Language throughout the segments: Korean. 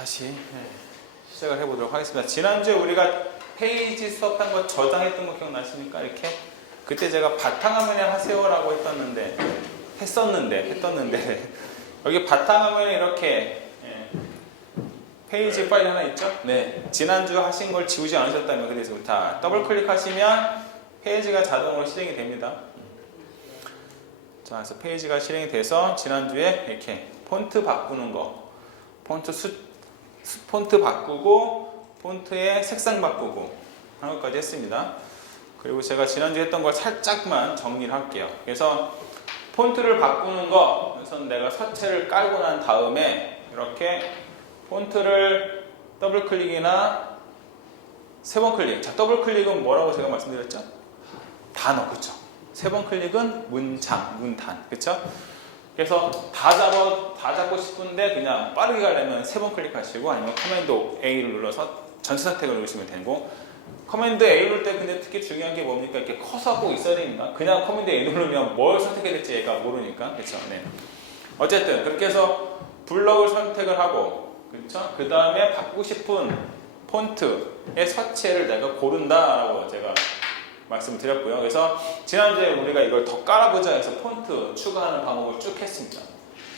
다시 시작을 해보도록 하겠습니다. 지난주에 우리가 페이지 수업한 거 저장했던 거 기억나십니까? 이렇게 그때 제가 바탕화면에 하세요라고 했었는데 여기 바탕화면에 이렇게 페이지 파일 하나 있죠? 네, 지난주 하신 걸 지우지 않으셨다면 그래서 다 더블 클릭하시면 페이지가 자동으로 실행이 됩니다. 자, 그래서 페이지가 실행이 돼서 지난주에 이렇게 폰트 바꾸는 거, 폰트 바꾸고 폰트의 색상 바꾸고 하는 것까지 했습니다. 그리고 제가 지난주에 했던 걸 살짝만 정리를 할게요. 그래서 폰트를 바꾸는 거, 우선 내가 서체를 깔고 난 다음에 이렇게 폰트를 더블 클릭이나 세 번 클릭. 자, 더블 클릭은 뭐라고 제가 말씀드렸죠? 단어, 그쵸? 세 번 클릭은 문장, 문단, 그쵸? 그래서 다 잡고 싶은데 그냥 빠르게 가려면 세 번 클릭하시고 아니면 커맨드 A를 눌러서 전체 선택을 누르시면 되고, 커맨드 A 누를 때 근데 특히 중요한 게 뭡니까? 이렇게 커서가 꼭 있어야 됩니까? 그냥 커맨드 A 누르면 뭘 선택해야 될지 얘가 모르니까, 그쵸? 네. 어쨌든 그렇게 해서 블럭을 선택을 하고, 그쵸? 그 다음에 바꾸고 싶은 폰트의 서체를 내가 고른다라고 제가 말씀드렸고요. 그래서 지난주에 우리가 이걸 더 깔아보자 해서 폰트 추가하는 방법을 쭉 했습니다.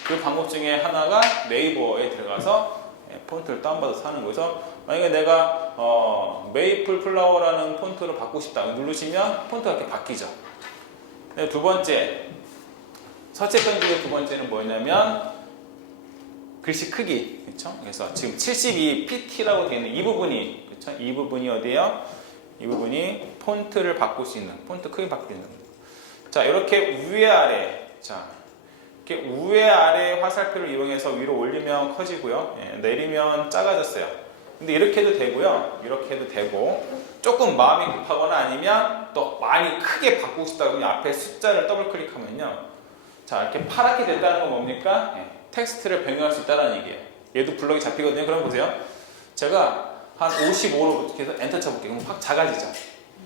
그 방법 중에 하나가 네이버에 들어가서 폰트를 다운받아서 하는 거여서, 만약에 내가 메이플 플라워라는 폰트로 바꾸고 싶다 누르시면 폰트가 이렇게 바뀌죠. 두 번째, 서체 편집의 두 번째는 뭐냐면 글씨 크기, 그렇죠? 그래서 지금 72pt라고 되어 있는 이 부분이, 그렇죠? 이 부분이 어디예요? 이 부분이 폰트를 바꿀 수 있는, 폰트 크기 바꿀 수 있는. 자, 이렇게 위에 아래, 자, 이렇게 위에 아래 화살표를 이용해서 위로 올리면 커지고요, 내리면 작아졌어요. 근데 이렇게 해도 되고요, 이렇게 해도 되고, 조금 마음이 급하거나 아니면 또 많이 크게 바꾸고 싶다 그러면 앞에 숫자를 더블 클릭하면요, 자, 이렇게 파랗게 됐다는 건 뭡니까? 텍스트를 변경할 수 있다는 얘기예요. 얘도 블럭이 잡히거든요. 그럼 보세요. 제가 한 55로 해서 엔터 쳐볼게요. 그럼 확 작아지죠.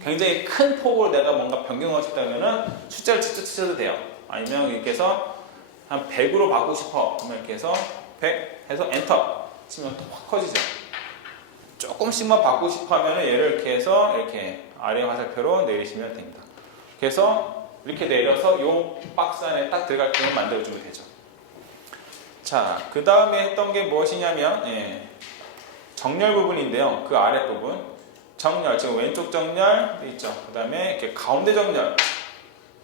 굉장히 큰 폭으로 내가 뭔가 변경하고 싶다면 숫자를 직접 치셔도 돼요. 아니면 이렇게 해서 한 100으로 바꾸고 싶어. 그러면 이렇게 해서 100 해서 엔터 치면 확 커지죠. 조금씩만 바꾸고 싶어 하면 얘를 이렇게 해서 이렇게 아래 화살표로 내리시면 됩니다. 그래서 이렇게 내려서 이 박스 안에 딱 들어갈 때만 만들어주면 되죠. 자, 그 다음에 했던 게 무엇이냐면 정렬 부분인데요. 그 아랫부분 정렬, 지금 왼쪽 정렬 있죠. 그 다음에 이렇게 가운데 정렬,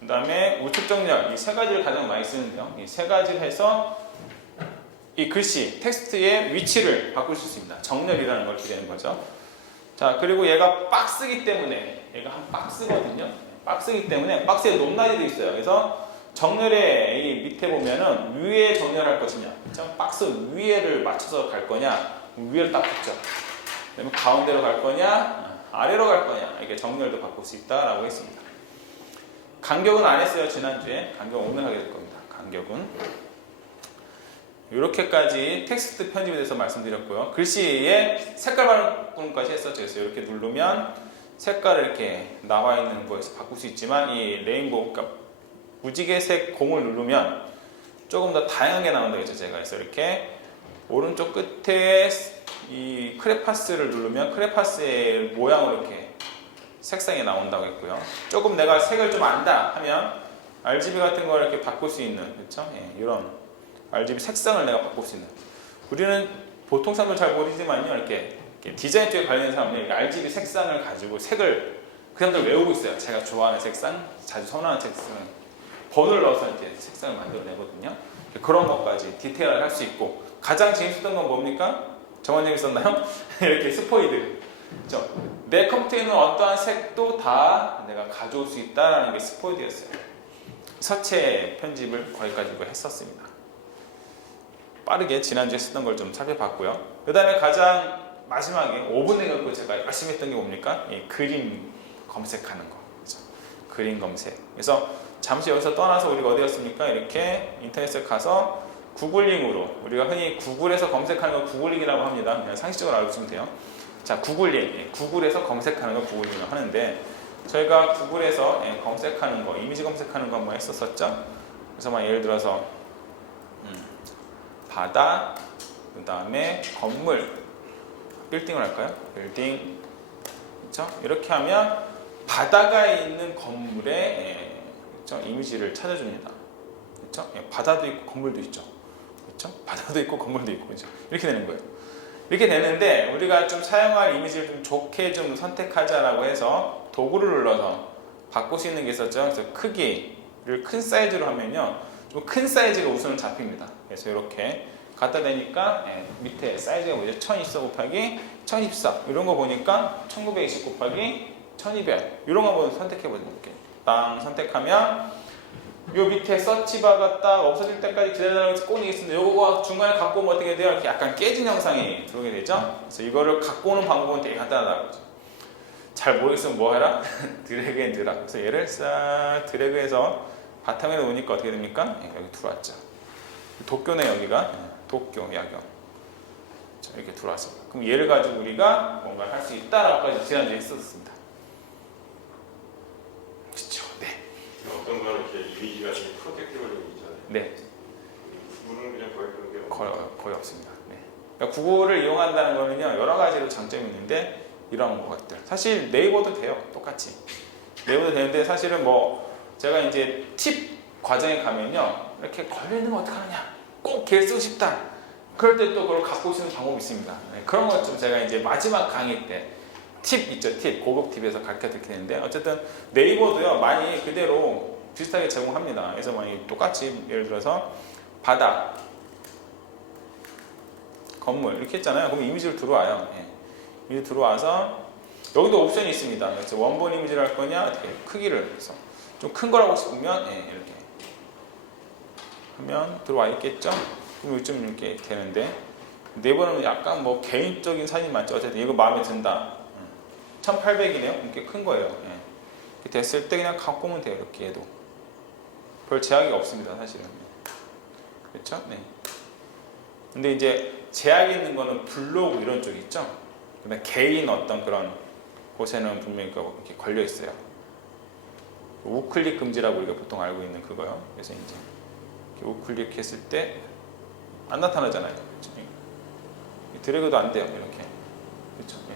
그 다음에 우측 정렬, 이 세 가지를 가장 많이 쓰는데요. 이 세 가지를 해서 이 글씨, 텍스트의 위치를 바꿀 수 있습니다. 정렬이라는 걸 기대는 거죠. 자, 그리고 얘가 박스이기 때문에, 얘가 한 박스거든요. 박스이기 때문에 박스에 높낮이도 있어요. 그래서 정렬의 이 밑에 보면은 위에 정렬할 것이냐, 박스 위에를 맞춰서 갈 거냐, 위를 딱 붙죠. 그러면 가운데로 갈 거냐, 아래로 갈 거냐, 이게 정렬도 바꿀 수 있다라고 했습니다. 간격은 안 했어요. 지난주에. 간격은 오늘 하게 될 겁니다. 간격은 이렇게까지 텍스트 편집에 대해서 말씀드렸고요. 글씨의 색깔 바꾸는까지 했었죠. 그래서 이렇게 누르면 색깔을 이렇게 나와 있는 거에서 바꿀 수 있지만, 이 레인보우, 그러니까 무지개색 공을 누르면 조금 더 다양하게 나온다겠죠. 제가 그래서 이렇게 오른쪽 끝에 이 크레파스를 누르면 크레파스의 모양으로 이렇게 색상이 나온다고 했고요. 조금 내가 색을 좀 안다 하면 RGB 같은 걸 이렇게 바꿀 수 있는, 그렇죠? 이런 RGB 색상을 내가 바꿀 수 있는. 우리는 보통 사람들 잘 모르지만요, 이렇게 디자인 쪽에 관련된 사람들이 RGB 색상을 가지고 색을 그 사람들 외우고 있어요. 제가 좋아하는 색상, 자주 선호하는 색상, 번호를 넣어서 이제 색상을 만들어내거든요. 그런 것까지 디테일하게 할 수 있고, 가장 재밌었던 건 뭡니까? 정원님 있었나요? 이렇게 스포이드. 그렇죠? 내 컴퓨터에 있는 어떠한 색도 다 내가 가져올 수 있다는 게 스포이드였어요. 서체 편집을 거기까지 했었습니다. 빠르게 지난주에 쓰던 걸 좀 살펴봤고요. 그 다음에 가장 마지막에 5분 내갖고 제가 열심히 했던 게 뭡니까? 그림 검색하는 거. 그렇죠? 그림 검색. 그래서 잠시 여기서 떠나서 우리가 어디 갔습니까? 이렇게 인터넷에 가서 구글링으로, 우리가 흔히 구글에서 검색하는 걸 구글링이라고 합니다. 그냥 상식적으로 알아두시면 돼요. 자, 구글링, 구글에서 검색하는 걸 구글링이라고 하는데, 저희가 구글에서 검색하는 거, 이미지 검색하는 거 한번 했었었죠. 그래서 막 예를 들어서 바다 그 다음에 건물, 빌딩을 할까요? 빌딩. 그렇죠? 이렇게 하면 바다가 있는 건물의 그렇죠? 이미지를 찾아줍니다. 그렇죠? 바다도 있고 건물도 있죠. 그렇죠? 바다도 있고 건물도 있고 그렇죠? 이렇게 되는 거예요. 이렇게 되는데 우리가 좀 사용할 이미지를 좀 좋게 좀 선택하자라고 해서 도구를 눌러서 바꿀 수 있는 게 있었죠. 그래서 크기를 큰 사이즈로 하면요, 좀 큰 사이즈가 우선은 잡힙니다. 그래서 이렇게 갖다 대니까 밑에 사이즈가 뭐죠? 1024 곱하기 1024 이런 거 보니까 1920 곱하기 1200 이런 거 한번 선택해 볼게요. 땅 선택하면 요 밑에 서치바가 딱 없어질 때까지 기다려달라고 꼭 얘기했습니다. 요거 중간에 갖고 오면 어떻게 돼요? 이렇게 약간 깨진 형상이 들어오게 되죠? 그래서 이거를 갖고 오는 방법은 되게 간단하다고 그러죠. 잘 모르겠으면 뭐 해라? 드래그 앤 드랍. 그래서 얘를 싹 드래그해서 바탕에 놓으니까 어떻게 됩니까? 여기 들어왔죠. 도쿄네 여기가. 도쿄, 야경. 자, 이렇게 들어왔습니다. 그럼 얘를 가지고 우리가 뭔가 할 수 있다라고까지 지난주에 했었습니다. 그렇죠. 네. 어떤 거는 이렇게 이미지가 좀 프로텍티브한 이미지잖아요. 네. 구글은 그냥 거의 그런 게 거의 없습니다. 네. 그러니까 구글을 이용한다는 거는요, 여러 가지로 장점이 있는데 이런 것들. 사실 네이버도 돼요. 똑같이. 네이버도 되는데 사실은 뭐 제가 이제 팁 과정에 가면요, 이렇게 걸려 있는 거 어떡하느냐, 꼭 걔를 쓰고 싶다. 그럴 때 또 그걸 갖고 오시는 방법이 있습니다. 네. 그런 것 좀 제가 이제 마지막 강의 때 팁 있죠, 팁 고급 팁에서 가르쳐 드리는데 어쨌든 네이버도요 많이 그대로 비슷하게 제공합니다. 그래서 많이 똑같이 예를 들어서 바다, 건물 이렇게 했잖아요. 그럼 이미지로 들어와요. 예. 이미지 들어와서 여기도 옵션이 있습니다. 그래서 원본 이미지를 할 거냐, 어떻게 크기를 해서 좀 큰 거라고 싶으면 이렇게 하면 들어와 있겠죠. 그럼 요즘 이렇게 되는데 네이버는 약간 뭐 개인적인 사진 맞죠. 어쨌든 이거 마음에 든다. 1800이네요. 이렇게 큰 거예요. 예. 이렇게 됐을 때 그냥 갖고 오면 돼요. 이렇게 해도 별 제약이 없습니다. 사실은. 그렇죠? 네. 근데 이제 제약이 있는 거는 블로그 이런 쪽 있죠. 그다음에 개인 어떤 그런 곳에는 분명히 이렇게 걸려 있어요. 우클릭 금지라고 우리가 보통 알고 있는 그거요. 그래서 이제 이렇게 우클릭했을 때 안 나타나잖아요. 그렇죠? 드래그도 안 돼요. 이렇게. 그렇죠? 네.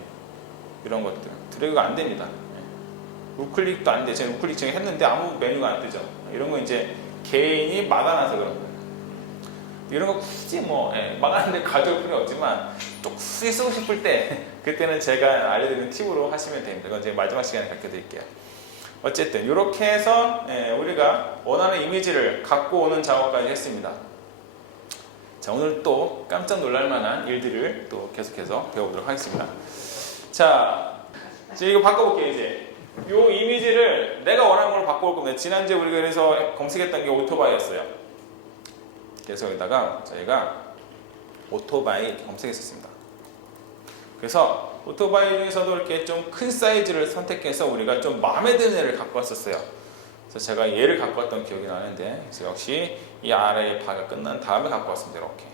이런 것들 드래그가 안 됩니다. 네. 우클릭도 안 돼. 제가 우클릭 지금 했는데 아무 메뉴가 안 뜨죠. 이런 거 이제 개인이 막아놔서 그런 거예요. 이런 거 굳이 뭐 막아는데 가져올 필요는 없지만 또 굳이 쓰고 싶을 때 그때는 제가 알려드리는 팁으로 하시면 됩니다. 이건 제가 마지막 시간에 가르쳐 드릴게요. 어쨌든 이렇게 해서 우리가 원하는 이미지를 갖고 오는 작업까지 했습니다. 자, 오늘 또 깜짝 놀랄 만한 일들을 또 계속해서 배워보도록 하겠습니다. 자, 이거 바꿔볼게요. 이제 이 이미지를 내가 원하는 걸로 바꿔볼 겁니다. 지난주에 우리가 그래서 검색했던 게 오토바이였어요. 그래서 여기다가 저희가 오토바이 이렇게 검색했었습니다. 그래서 오토바이 중에서도 이렇게 좀 큰 사이즈를 선택해서 우리가 좀 마음에 드는 애를 갖고 왔었어요. 그래서 제가 얘를 갖고 왔던 기억이 나는데, 그래서 역시 이 아래의 바가 끝난 다음에 갖고 왔습니다. 이렇게.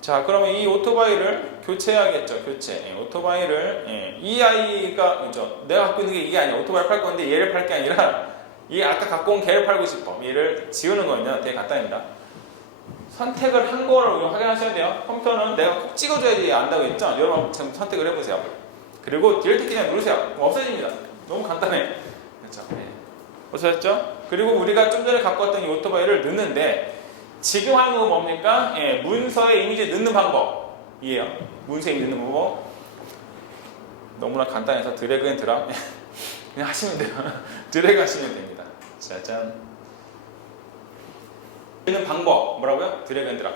자, 그러면 이 오토바이를 교체해야겠죠. 교체. 오토바이를 이 아이가 그죠? 내가 갖고 있는 게 이게 아니야. 오토바이를 팔 건데 얘를 팔 게 아니라 이 아까 갖고 온 걔를 팔고 싶어. 얘를 지우는 거는요 되게 간단합니다. 선택을 한 거를 확인하셔야 돼요. 컴퓨터는 내가 꼭 찍어줘야지 안다고 했죠. 여러분 지금 선택을 해보세요. 그리고 딜리트 그냥 누르세요. 없어집니다. 너무 간단해. 그렇죠? 네. 없어졌죠? 그리고 우리가 좀 전에 갖고 왔던 이 오토바이를 넣는데 지금 하는 건 뭡니까? 문서에 이미지 넣는 방법이에요. 문서에 이미지 넣는 방법. 너무나 간단해서 드래그 앤 드랍 그냥 하시면 돼요. 드래그 하시면 됩니다. 짜잔. 넣는 방법 뭐라고요? 드래그 앤 드랍.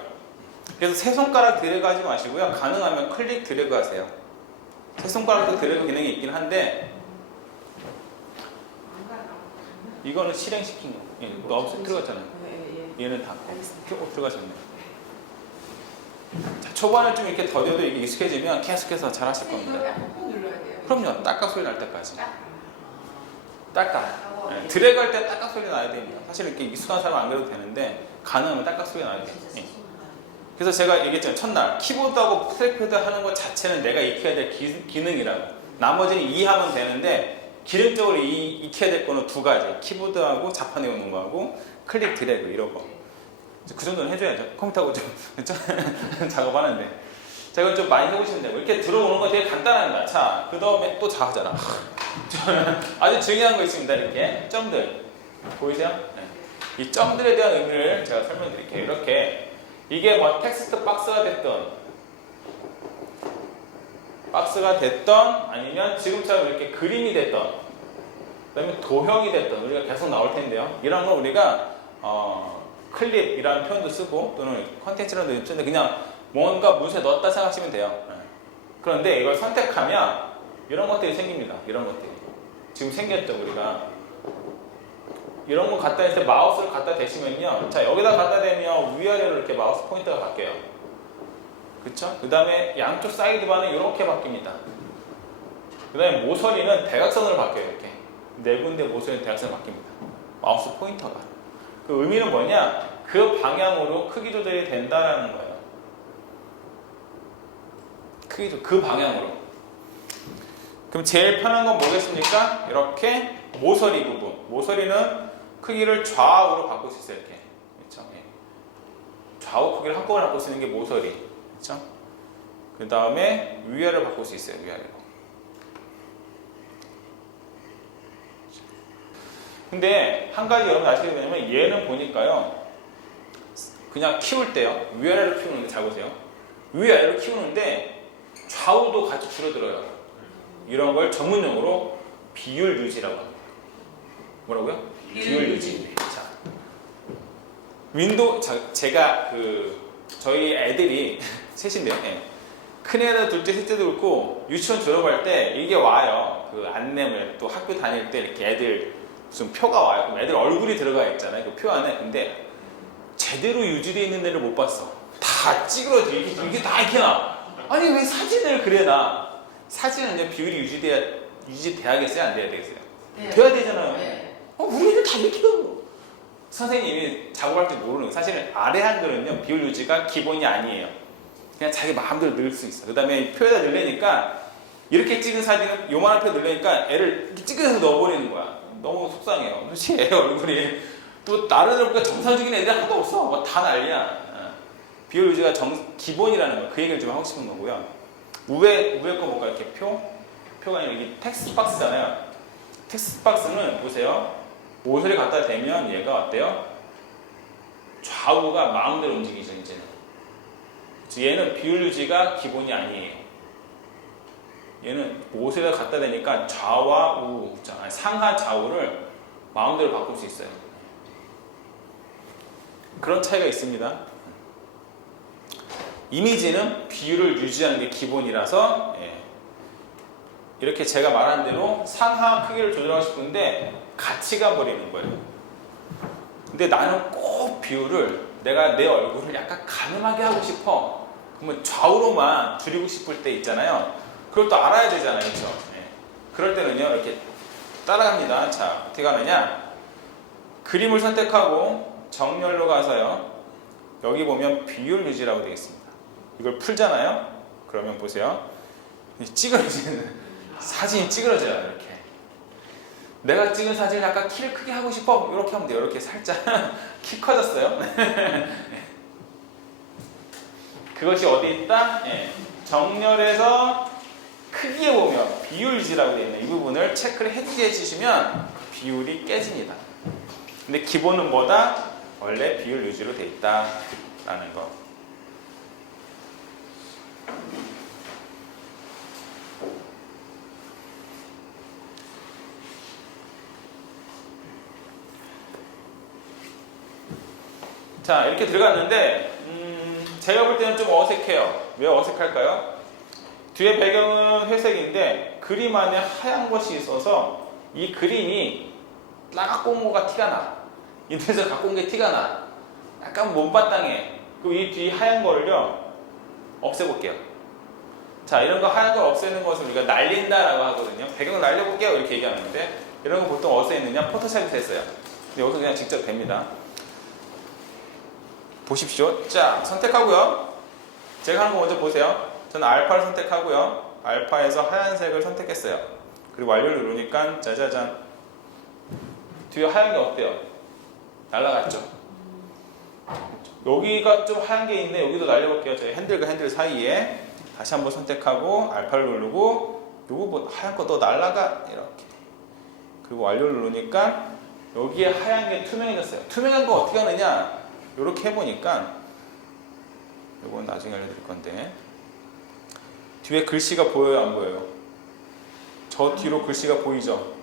그래서 세 손가락 드래그 하지 마시고요. 가능하면 클릭 드래그 하세요. 세 손가락도 드래그 기능이 있긴 한데 이거는 실행시킨 거. 너 없어 들어갔잖아요. 얘는 다 들어가셨네. 자, 초반에 좀 이렇게 더뎌도 이게 익숙해지면 계속해서 잘 하실 겁니다. 그럼요. 딱딱 소리 날 때까지. 딱딱. 드래그 할 때 딱딱 소리 나야 됩니다. 사실 이렇게 익숙한 사람 안 그래도 되는데 가능하면 딱딱 소리 나야 돼요. 그래서 제가 얘기했잖아요. 첫날 키보드하고 트랙패드 하는 것 자체는 내가 익혀야 될 기능이라고. 나머지는 이해하면 되는데 기능적으로 익혀야 될 거는 두 가지. 키보드하고 자판에 오는 거하고 클릭 드래그 이런 거. 그 정도는 해줘야죠. 컴퓨터하고 좀 작업하는데. 자, 이건 좀 많이 해보시면 돼요. 이렇게 들어오는 거 되게 간단합니다. 자, 그 다음에 또 작하잖아. 아주 중요한 거 있습니다. 이렇게 점들 보이세요? 네. 이 점들에 대한 의미를 제가 설명드릴게요. 이렇게 이게 뭐 텍스트 박스가 됐던 아니면 지금처럼 이렇게 그림이 됐던 그다음에 도형이 됐던 우리가 계속 나올 텐데요. 이런 건 우리가 클립이라는 표현도 쓰고 또는 컨텐츠라는 표현도 쓰는데 그냥 뭔가 문서에 넣었다 생각하시면 돼요. 그런데 이걸 선택하면 이런 것들이 생깁니다. 이런 것들이 지금 생겼죠. 우리가 이런 거 갖다 했을 때 마우스를 갖다 대시면요, 자 여기다 갖다 대면 위아래로 이렇게 마우스 포인터가 바뀌어요. 그쵸? 그 다음에 양쪽 사이드바는 이렇게 바뀝니다. 그 다음에 모서리는 대각선으로 바뀌어요. 이렇게 네 군데 모서리는 대각선으로 바뀝니다. 마우스 포인터가. 그 의미는 뭐냐? 그 방향으로 크기 조절이 된다라는 거예요. 그 방향으로. 그럼 제일 편한 건 뭐겠습니까? 이렇게 모서리 부분. 모서리는 크기를 좌우로 바꿀 수 있어요. 이렇게. 그렇죠? 좌우 크기를 한꺼번에 바꿀 수 있는 게 모서리. 그렇죠? 그 다음에 위아래로 바꿀 수 있어요. 위아래로. 근데 한 가지 여러분 아시게 되냐면 얘는 보니까요. 그냥 키울 때요. 위아래로 키우는데 잘 보세요. 위아래로 키우는데 좌우도 같이 줄어들어요. 이런 걸 전문용어로 비율 유지라고 합니다. 뭐라고요? 비율 유지. 자, 제가 저희 애들이 셋인데요. 네. 큰 애들, 둘째, 셋째도 그렇고 유치원 졸업할 때 이게 와요. 그 안내물 또 학교 다닐 때 이렇게 애들 무슨 표가 와요. 그럼 애들 얼굴이 들어가 있잖아요. 그 표 안에. 근데 제대로 유지되어 있는 애를 못 봤어. 다 찌그러져. 이게 다 이렇게 나. 아니 왜 사진을 그래놔? 사진은 이제 비율이 유지돼야겠어요? 안 돼야 되겠어요? 네. 돼야 되잖아요. 네. 우리 애들 다 이렇게 하고. 선생님이 작업할 때 모르는 거. 사실은 아래 한글은요 비율 유지가 기본이 아니에요. 그냥 자기 마음대로 넣을 수 있어. 그 다음에 표에다 넣으려니까 이렇게 찍은 사진은 요만한 표 넣으려니까 애를 이렇게 찍어서 넣어버리는 거야. 너무 속상해요. 도대체 애 얼굴이 또 나를 보니까 정상적인 애들이 하나도 없어. 뭐 다 난리야. 비율 유지가 기본이라는 거. 그 얘기를 좀 하고 싶은 거고요. 위에 거 볼까요? 이렇게 표가 아니라 이게 텍스트 박스잖아요. 텍스트 박스는 보세요. 모서리 갖다 대면 얘가 어때요? 좌우가 마음대로 움직이죠, 이제는. 얘는 비율 유지가 기본이 아니에요. 얘는 모서리에다 갖다 대니까 좌와 우, 상하 좌우를 마음대로 바꿀 수 있어요. 그런 차이가 있습니다. 이미지는 비율을 유지하는 게 기본이라서 이렇게 제가 말한 대로 상하 크기를 조절하고 싶은데 같이 가버리는 거예요. 근데 나는 꼭 비율을 내가 내 얼굴을 약간 가늠하게 하고 싶어. 그러면 좌우로만 줄이고 싶을 때 있잖아요. 그걸 또 알아야 되잖아요. 그렇죠? 그럴 때는요. 이렇게 따라갑니다. 자, 어떻게 하느냐. 그림을 선택하고 정렬로 가서요. 여기 보면 비율 유지라고 되어 있습니다. 이걸 풀잖아요. 그러면 보세요. 찌그러지는 사진이 찌그러져요. 이렇게. 내가 찍은 사진을 약간 키를 크게 하고 싶어. 이렇게 하면 돼요. 이렇게 살짝 키 커졌어요. 그것이 어디 있다? 정렬에서 크기에 보면 비율 유지라고 되어 있는 이 부분을 체크를 해주시면 비율이 깨집니다. 근데 기본은 뭐다? 원래 비율 유지로 되어 있다라는 거. 자, 이렇게 들어갔는데 제가 볼 때는 좀 어색해요. 왜 어색할까요? 뒤에 배경은 회색인데 그림 안에 하얀 것이 있어서 이 그림이 나 갖고 온 거가 티가 나. 인터넷에서 갖고 온 게 티가 나. 약간 못마땅해. 그럼 이 뒤 하얀 거를요 없애볼게요. 자, 이런 거 하얀 걸 없애는 것을 우리가 날린다라고 하거든요. 배경을 날려볼게요 이렇게 얘기하는데 이런 거 보통 어디서 했느냐? 포토샵에서 했어요. 근데 여기서 그냥 직접 됩니다. 보십시오. 자, 선택하고요. 제가 하는 거 먼저 보세요. 저는 알파를 선택하고요. 알파에서 하얀색을 선택했어요. 그리고 완료를 누르니까 짜자잔. 뒤에 하얀 게 어때요? 날아갔죠? 여기가 좀 하얀 게 있네. 여기도 날려볼게요. 저희 핸들과 핸들 사이에 다시 한번 선택하고 알파를 누르고 요거 뭐 하얀 거 또 날라가 이렇게. 그리고 완료를 누르니까 여기에 하얀 게 투명해졌어요. 투명한 거 어떻게 하느냐? 이렇게 해보니까 이건 나중에 알려드릴 건데 뒤에 글씨가 보여요, 안 보여요? 저 뒤로 글씨가 보이죠?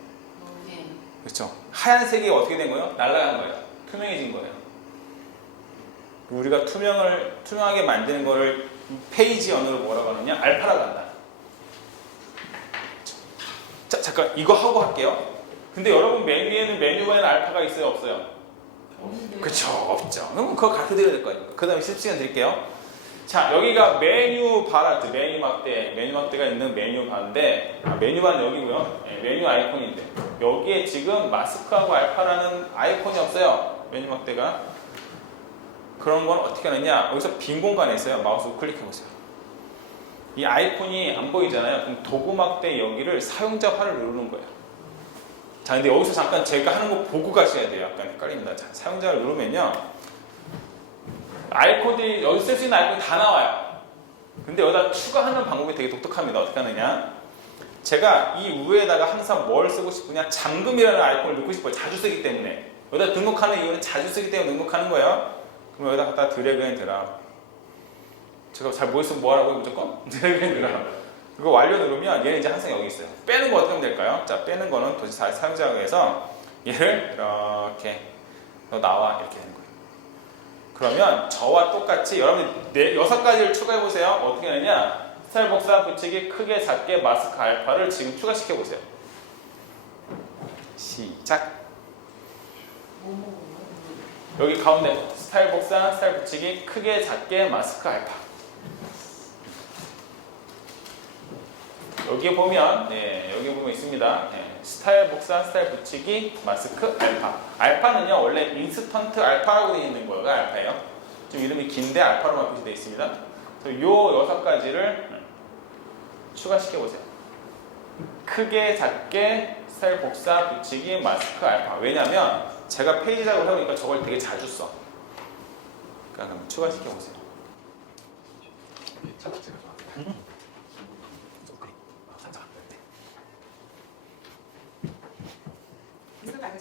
네. 그렇죠? 하얀색이 어떻게 된 거예요? 날아간 거예요. 투명해진 거예요. 우리가 투명하게 만드는 거를 페이지 언어로 뭐라고 하느냐? 알파라고 한다. 자, 잠깐 이거 하고 할게요. 근데 여러분 메뉴에는 메뉴바에는 알파가 있어요, 없어요? 그렇죠, 없죠. 그럼 그거 가르쳐 드려야 될 거예요. 그 다음에 실시간 드릴게요. 자, 여기가 메뉴 바라, 메뉴 막대가 있는 메뉴 바인데, 메뉴 바는 여기고요. 네, 메뉴 아이콘인데, 여기에 지금 마스크하고 알파라는 아이콘이 없어요. 메뉴 막대가. 그런 건 어떻게 하느냐? 여기서 빈 공간에 있어요. 마우스 클릭해 보세요. 이 아이콘이 안 보이잖아요. 그럼 도구 막대 여기를 사용자화를 누르는 거예요. 자, 근데 여기서 잠깐 제가 하는 거 보고 가셔야 돼요. 약간 헷갈립니다. 자, 사용자를 누르면요. 아이콘이, 여기 쓸 수 있는 아이콘이 다 나와요. 근데 여기다 추가하는 방법이 되게 독특합니다. 어떻게 하느냐. 제가 이 위에다가 항상 뭘 쓰고 싶으냐. 잠금이라는 아이콘을 넣고 싶어요. 자주 쓰기 때문에. 여기다 등록하는 이유는 자주 쓰기 때문에 등록하는 거예요. 그럼 여기다 갖다 드래그 앤 드랍. 제가 잘 모르겠으면 뭐 하라고요, 무조건? 드래그 앤 드랍. 이거 완료 누르면 얘는 이제 항상 여기 있어요. 빼는 거 어떻게 하면 될까요? 자, 빼는 거는 도대체 사용자가 해서 얘를 이렇게 너 나와 이렇게 되는 거예요. 그러면 저와 똑같이 여러분 6가지를 추가해 보세요. 어떻게 하느냐? 스타일 복사, 붙이기, 크게, 작게, 마스크, 알파를 지금 추가시켜 보세요. 시작. 여기 가운데 스타일 복사, 스타일 붙이기, 크게, 작게, 마스크, 알파. 여기에 보면, 네, 여기 보면 있습니다. 네, 스타일 복사, 스타일 붙이기, 마스크, 알파. 알파는요, 원래 인스턴트 알파라고 되어 있는 거가 알파예요. 좀 이름이 긴데 알파로만 표시되어 있습니다. 그래서 요 6가지를 추가시켜 보세요. 크게, 작게, 스타일 복사, 붙이기, 마스크, 알파. 왜냐면 제가 페이지 작업을 해보니까 저걸 되게 자주 써. 그러니까 그럼 추가시켜 보세요.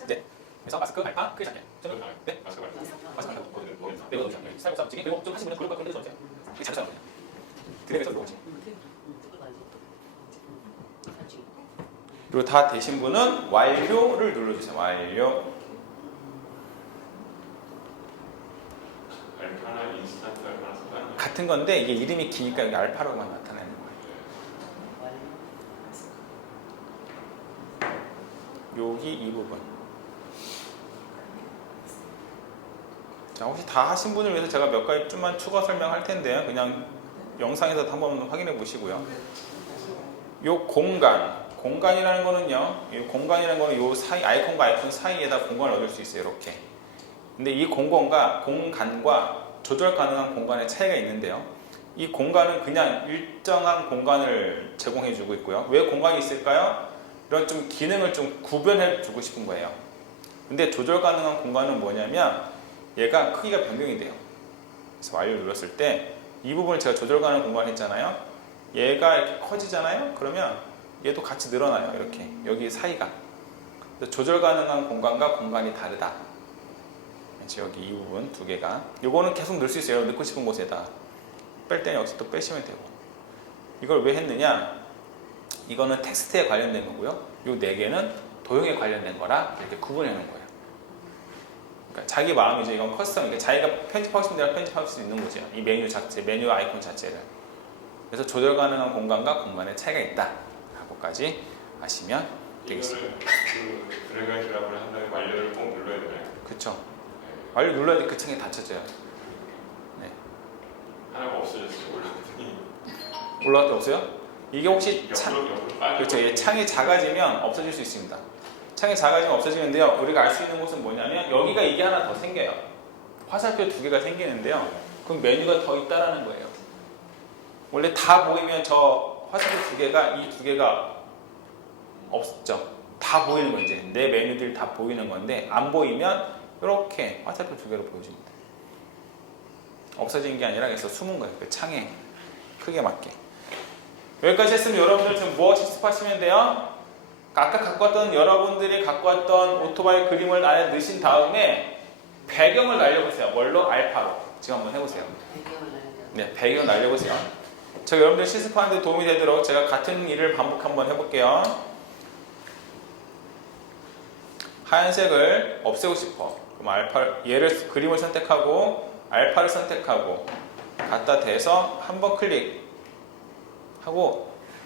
네. 그래서 마스크, 알파, 크게, 작게. 저는 네. 마스크, 알파. 네, 이거 넣으세요. 스타일 복사, 붙이기. 그리고 좀 하시는 분은 그런 거 넣으세요. 이게 자주 써요. 드래그해서 들어오지. 그리고 다 되신 분은 완료를 눌러주세요. 완료. 알파나 인스턴트 알파나 쓰는 같은 건데 이게 이름이 기니까 여기 알파로만 나타내는 거예요. 여기 이 부분. 자, 혹시 다 하신 분을 위해서 제가 몇 가지 좀만 추가 설명할 텐데요. 그냥 영상에서도 한번 확인해 보시고요. 요 공간이라는 거는요. 이 공간이라는 거는 요 사이 아이콘과 아이콘 사이에다 공간을 얻을 수 있어요. 이렇게. 근데 이 공간과 조절 가능한 공간의 차이가 있는데요. 이 공간은 그냥 일정한 공간을 제공해 주고 있고요. 왜 공간이 있을까요? 이런 좀 기능을 좀 구별해 주고 싶은 거예요. 근데 조절 가능한 공간은 뭐냐면 얘가 크기가 변경이 돼요. 그래서 완료 눌렀을 때 이 부분을 제가 조절 가능한 공간 했잖아요. 얘가 이렇게 커지잖아요. 그러면 얘도 같이 늘어나요. 이렇게 여기 사이가. 조절 가능한 공간과 공간이 다르다. 여기 이 부분 두 개가. 요거는 계속 넣을 수 있어요. 넣고 싶은 곳에다. 뺄 때는 여기서 또 빼시면 되고. 이걸 왜 했느냐? 이거는 텍스트에 관련된 거고요. 요 네 개는 도형에 관련된 거라 이렇게 구분해 놓은 거예요. 그러니까 자기 마음이죠. 이건 커스텀. 그러니까 자기가 편집하고 싶은 대로 편집할 수 있는 거죠. 이 메뉴 자체, 메뉴 아이콘 자체를. 그래서 조절 가능한 공간과 공간의 차이가 있다. 라고까지 아시면 되겠습니다. 이거를 그 드래그 앤 드랍을 한 다음에 완료를 꼭 눌러야 되나요? 그쵸. 완료 눌러야 돼. 그 창이 닫혀져요. 네. 하나가 없어졌어요. 올라갔더니 올라갈 때 없어요? 이게 혹시 옆으로 빠져. 그렇죠. 이 창이 작아지면 없어질 수 있습니다. 창이 작아지면 없어지는데요. 우리가 알 수 있는 것은 뭐냐면 여기가 이게 하나 더 생겨요. 화살표 두 개가 생기는데요. 그럼 메뉴가 더 있다라는 거예요. 원래 다 보이면 저 화살표 두 개가 이 두 개가 없죠. 다 보이는 거 이제 내 메뉴들 다 보이는 건데 안 보이면 이렇게 화살표 두 개로 보여줍니다. 없어진 게 아니라 그래서 숨은 거예요. 그 창에 크게 맞게. 여기까지 했으면 여러분들 지금 무엇 실습하시면 돼요? 아까 갖고 왔던 여러분들이 갖고 왔던 오토바이 그림을 안에 넣으신 다음에 배경을 날려보세요. 뭘로? 알파로. 지금 한번 해보세요. 네, 배경 날려보세요. 제가 여러분들 실습하는 데 도움이 되도록 제가 같은 일을 반복 한번 해볼게요. 하얀색을 없애고 싶어. 그럼 알파, 얘를 그림을 선택하고 알파를 선택하고 갖다 대서 한번 클릭하고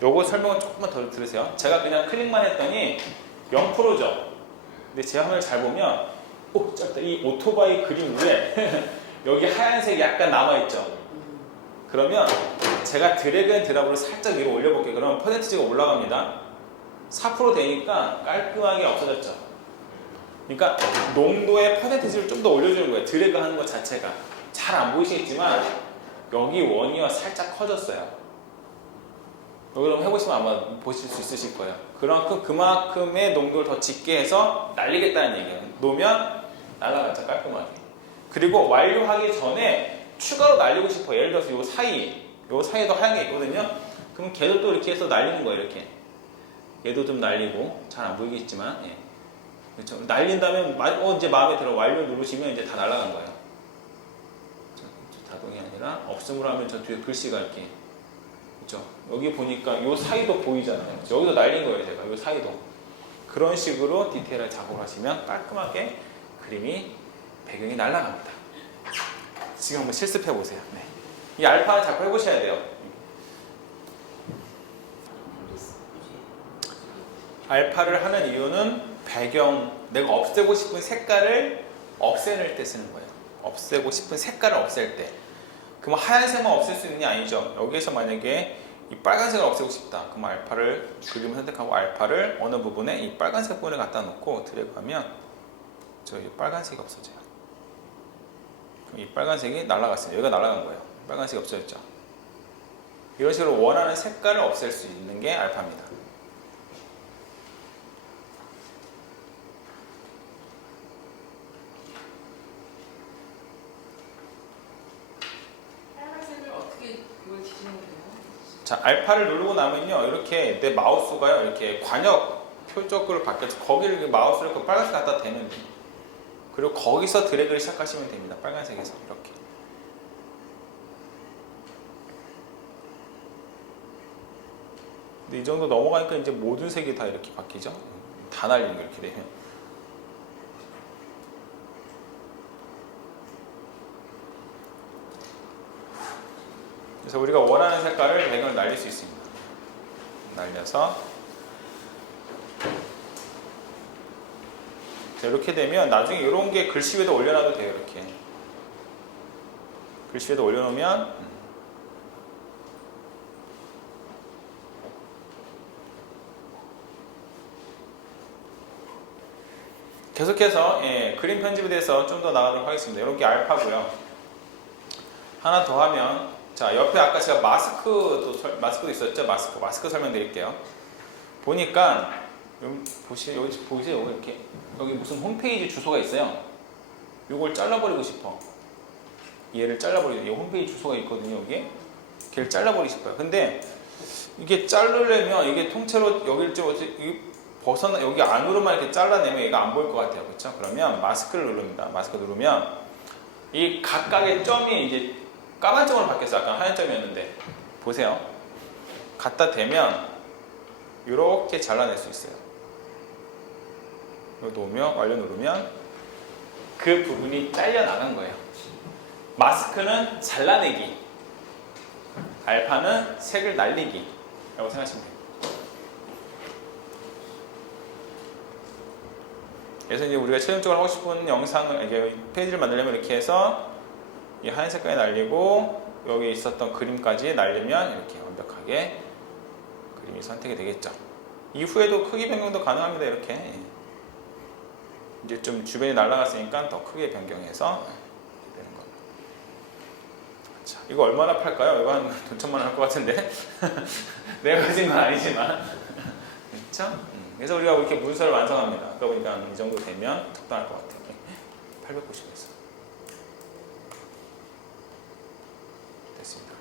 요거 설명을 조금만 더 들으세요. 제가 그냥 클릭만 했더니 0%죠. 근데 제 화면을 잘 보면 오, 짧다. 이 오토바이 그림 위에 여기 하얀색이 약간 남아있죠. 그러면 제가 드래그 앤 드랍으로 살짝 위로 올려볼게요. 그러면 퍼센티지가 올라갑니다. 4% 되니까 깔끔하게 없어졌죠. 그러니까 농도의 퍼센티지를 좀 더 올려주는 거예요. 드래그 하는 것 자체가. 잘 안 보이시겠지만 여기 원이와 살짝 커졌어요. 여기 해보시면 아마 보실 수 있으실 거예요. 그만큼의 농도를 더 짙게 해서 날리겠다는 얘기예요. 놓으면 날아가죠, 깔끔하게. 그리고 완료하기 전에 추가로 날리고 싶어요. 예를 들어서 요 사이에도 하얀 게 있거든요. 그럼 걔도 또 이렇게 해서 날리는 거예요, 이렇게. 얘도 좀 날리고, 잘 안 보이겠지만, 예. 그렇죠. 날린다면, 이제 마음에 들어. 완료 누르시면 이제 다 날아간 거예요. 자동이 아니라, 없음으로 하면 저 뒤에 글씨가 이렇게. 그렇죠. 여기 보니까 요 사이도 보이잖아요. 그렇죠? 여기도 날린 거예요, 제가. 요 사이도. 그런 식으로 디테일하게 작업을 하시면 깔끔하게 그림이, 배경이 날아갑니다. 지금 한번 실습해 보세요. 네. 이 알파는 자꾸 해보셔야 돼요. 알파를 하는 이유는 배경, 내가 없애고 싶은 색깔을 없애낼 때 쓰는 거예요. 없애고 싶은 색깔을 없앨 때. 그럼 하얀색만 없앨 수 있느냐? 아니죠. 여기에서 만약에 이 빨간색을 없애고 싶다. 그럼 알파를, 그림을 선택하고 알파를 어느 부분에 이 빨간색 부분에 갖다 놓고 드래그하면 저기 빨간색이 없어져요. 그럼 이 빨간색이 날아갔어요. 여기가 날아간 거예요. 빨간색이 없어졌죠. 이런 식으로 원하는 색깔을 없앨 수 있는 게 알파입니다. 자, 알파를 누르고 나면요, 이렇게 내 마우스가요, 이렇게 관역 표적으로 바뀌어서 거기를 마우스를 그 빨간색 갖다 대면 돼요. 그리고 거기서 드래그를 시작하시면 됩니다. 빨간색에서 이렇게. 근데 이 정도 넘어가니까 이제 모든 색이 다 이렇게 바뀌죠. 다 날리는 거 이렇게 되면. 그래서 우리가 원하는 색깔을 배경을 날릴 수 있습니다. 날려서 자, 이렇게 되면 나중에 이런 게 글씨 위에도 올려놔도 돼요. 이렇게 글씨 위에도 올려놓으면 계속해서 그림 편집에 대해서 좀 더 나가도록 하겠습니다. 이런 게 알파고요. 하나 더 하면 자, 옆에 아까 제가 마스크도 있었죠? 마스크 설명드릴게요. 보니까 여기 보이세요? 이렇게 여기 무슨 홈페이지 주소가 있어요. 이걸 잘라버리고 싶어. 얘를 잘라버리고, 이 홈페이지 주소가 있거든요. 여기에 걔를 잘라버리고 싶어요. 근데 이게 자르려면 이게 통째로 여기를 좀 벗어나 여기 안으로만 이렇게 잘라내면 얘가 안 보일 것 같아요. 그렇죠? 그러면 마스크를 누릅니다. 마스크 누르면 이 각각의 점이 이제 까만 점으로 바뀌었어요. 아까 하얀 점이었는데 보세요. 갖다 대면 이렇게 잘라낼 수 있어요. 이거 놓으면 완료 누르면 그 부분이 잘려 나간 거예요. 마스크는 잘라내기, 알파는 색을 날리기 라고 생각하시면 돼요. 그래서 이제 우리가 최종적으로 하고 싶은 영상을, 이게 페이지를 만들려면 이렇게 해서 이 하얀 색깔이 날리고 여기 있었던 그림까지 날리면 이렇게 완벽하게 그림이 선택이 되겠죠. 이후에도 크기 변경도 가능합니다. 이렇게 이제 좀 주변이 날아갔으니까 더 크게 변경해서 되는 겁니다. 자, 이거 얼마나 팔까요? 이거 한 돈 천만 원 할 것 같은데 내가 가진 건 아니지만 그렇죠? 그래서 우리가 이렇게 문서를 완성합니다. 아까 보니까 이 정도 되면 적당할 것 같아요. 890에서 됐습니다.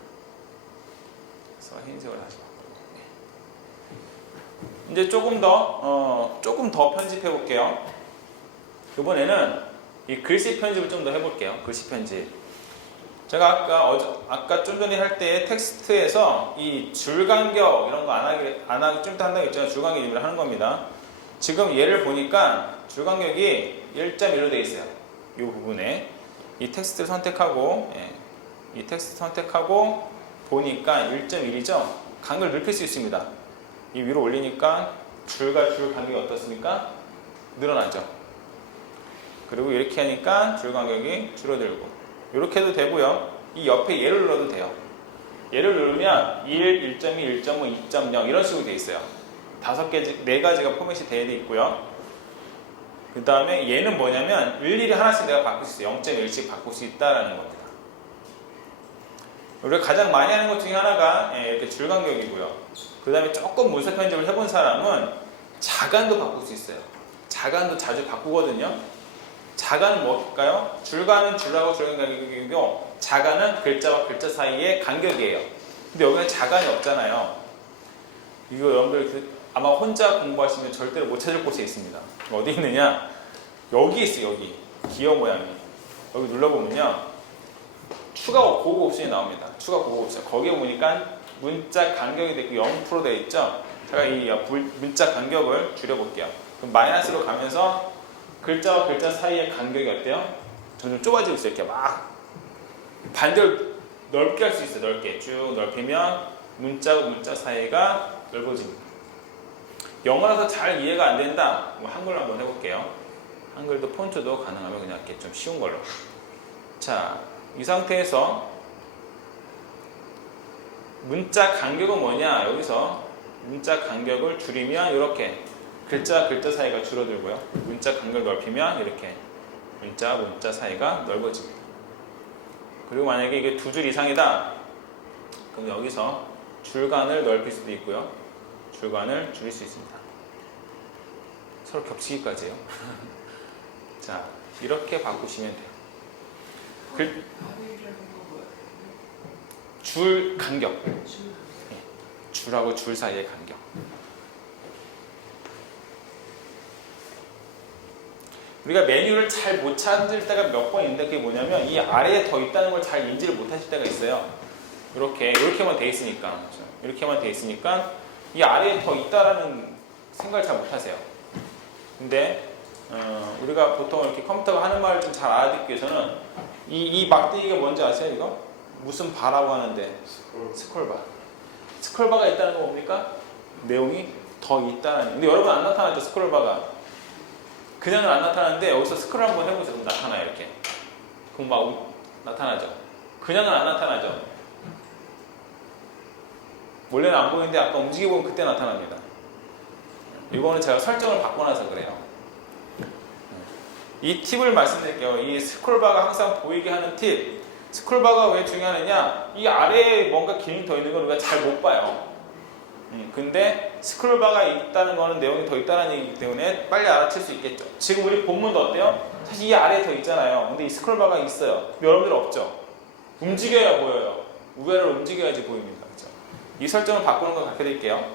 그래서 흰색으로 다시 바꾸고. 이제 조금 더 편집해 볼게요. 이번에는 이 글씨 편집을 좀 더 해볼게요. 글씨 편집. 제가 아까 좀 전에 할 때 텍스트에서 이 줄 간격 이런 거 안 하기 좀 이따 한다고 했잖아요. 줄 간격 일을 하는 겁니다. 지금 얘를 보니까 줄 간격이 1.1로 되어 있어요. 이 부분에 이 텍스트를 선택하고 이 텍스트 선택하고 보니까 1.1이죠. 간격을 넓힐 수 있습니다. 이 위로 올리니까 줄과 줄 간격이 어떻습니까? 늘어나죠. 그리고 이렇게 하니까 줄 간격이 줄어들고 이렇게 해도 되고요. 이 옆에 얘를 눌러도 돼요. 얘를 누르면 1, 1.2, 1.5, 2.0 이런 식으로 되어 있어요. 4가지가 포맷이 되어 있고요. 그 다음에 얘는 뭐냐면 일일이 하나씩 내가 바꿀 수 있어요. 0.1씩 바꿀 수 있다라는 겁니다. 우리가 가장 많이 하는 것 중에 하나가 이렇게 줄 간격이고요. 그 다음에 조금 문서 편집을 해본 사람은 자간도 바꿀 수 있어요. 자간도 자주 바꾸거든요. 자간은 뭘까요? 줄간은 줄하고 줄 간격이고 자간은 글자와 글자 사이의 간격이에요. 근데 여기는 자간이 없잖아요. 이거 여러분들 아마 혼자 공부하시면 절대로 못 찾을 곳에 있습니다. 어디 있느냐? 여기 있어요. 여기 기어 모양이. 여기 눌러보면요. 추가 고급 옵션이 나옵니다. 추가 고급 옵션. 거기에 보니까 문자 간격이 되고 0% 되어 있죠. 제가 이 문자 간격을 줄여볼게요. 그럼 마이너스로 가면서 글자와 글자 사이의 간격이 어때요? 점점 좁아지고 있어요. 이렇게 막 반대로 넓게 할 수 있어요. 넓게 쭉 넓히면 문자와 문자 사이가 넓어집니다. 영어라서 잘 이해가 안 된다. 한글로 한번 해볼게요. 한글도 폰트도 가능하면 그냥 이렇게 좀 쉬운 걸로. 자, 이 상태에서 문자 간격은 뭐냐? 여기서 문자 간격을 줄이면 이렇게 글자와 글자 사이가 줄어들고요. 문자 간격을 넓히면 이렇게 문자와 문자 사이가 넓어집니다. 그리고 만약에 이게 2줄 이상이다. 그럼 여기서 줄간을 넓힐 수도 있고요. 줄간을 줄일 수 있습니다. 서로 겹치기까지요. 자, 이렇게 바꾸시면 돼요. 줄 간격. 줄하고 줄 사이의 간격. 우리가 메뉴를 잘 못 찾을 때가 몇 번 있는데 그게 뭐냐면 이 아래에 더 있다는 걸 잘 인지를 못 하실 때가 있어요. 이렇게만 돼 있으니까. 이렇게만 돼 있으니까 이 아래에 더 있다라는 생각을 잘 못 하세요. 근데 우리가 보통 이렇게 컴퓨터가 하는 말을 좀 잘 알아듣기 위해서는 이 막대기가 뭔지 아세요? 이거? 무슨 바라고 하는데 스크롤바. 스크롤바가 있다는 건 뭡니까? 내용이 더 있다는. 근데 여러분 안 나타나죠? 스크롤바가. 그냥은 안 나타나는데 여기서 스크롤 한번 해보세요. 그럼 나타나요. 이렇게. 그럼 막 나타나죠. 그냥은 안 나타나죠. 원래는 안 보이는데 아까 움직여 보면 그때 나타납니다. 이거는 제가 설정을 바꿔놔서 그래요. 이 팁을 말씀드릴게요. 이 스크롤바가 항상 보이게 하는 팁. 스크롤바가 왜 중요하느냐? 이 아래에 뭔가 기능이 더 있는 걸 우리가 잘 못 봐요. 근데 스크롤바가 있다는 거는 내용이 더 있다는 얘기이기 때문에 빨리 알아챌 수 있겠죠. 지금 우리 본문도 어때요? 사실 이 아래에 더 있잖아요. 근데 이 스크롤바가 있어요. 여러분들 없죠? 움직여야 보여요. 우회를 움직여야지 보입니다. 그렇죠? 이 설정을 바꾸는 거 가르쳐 드릴게요.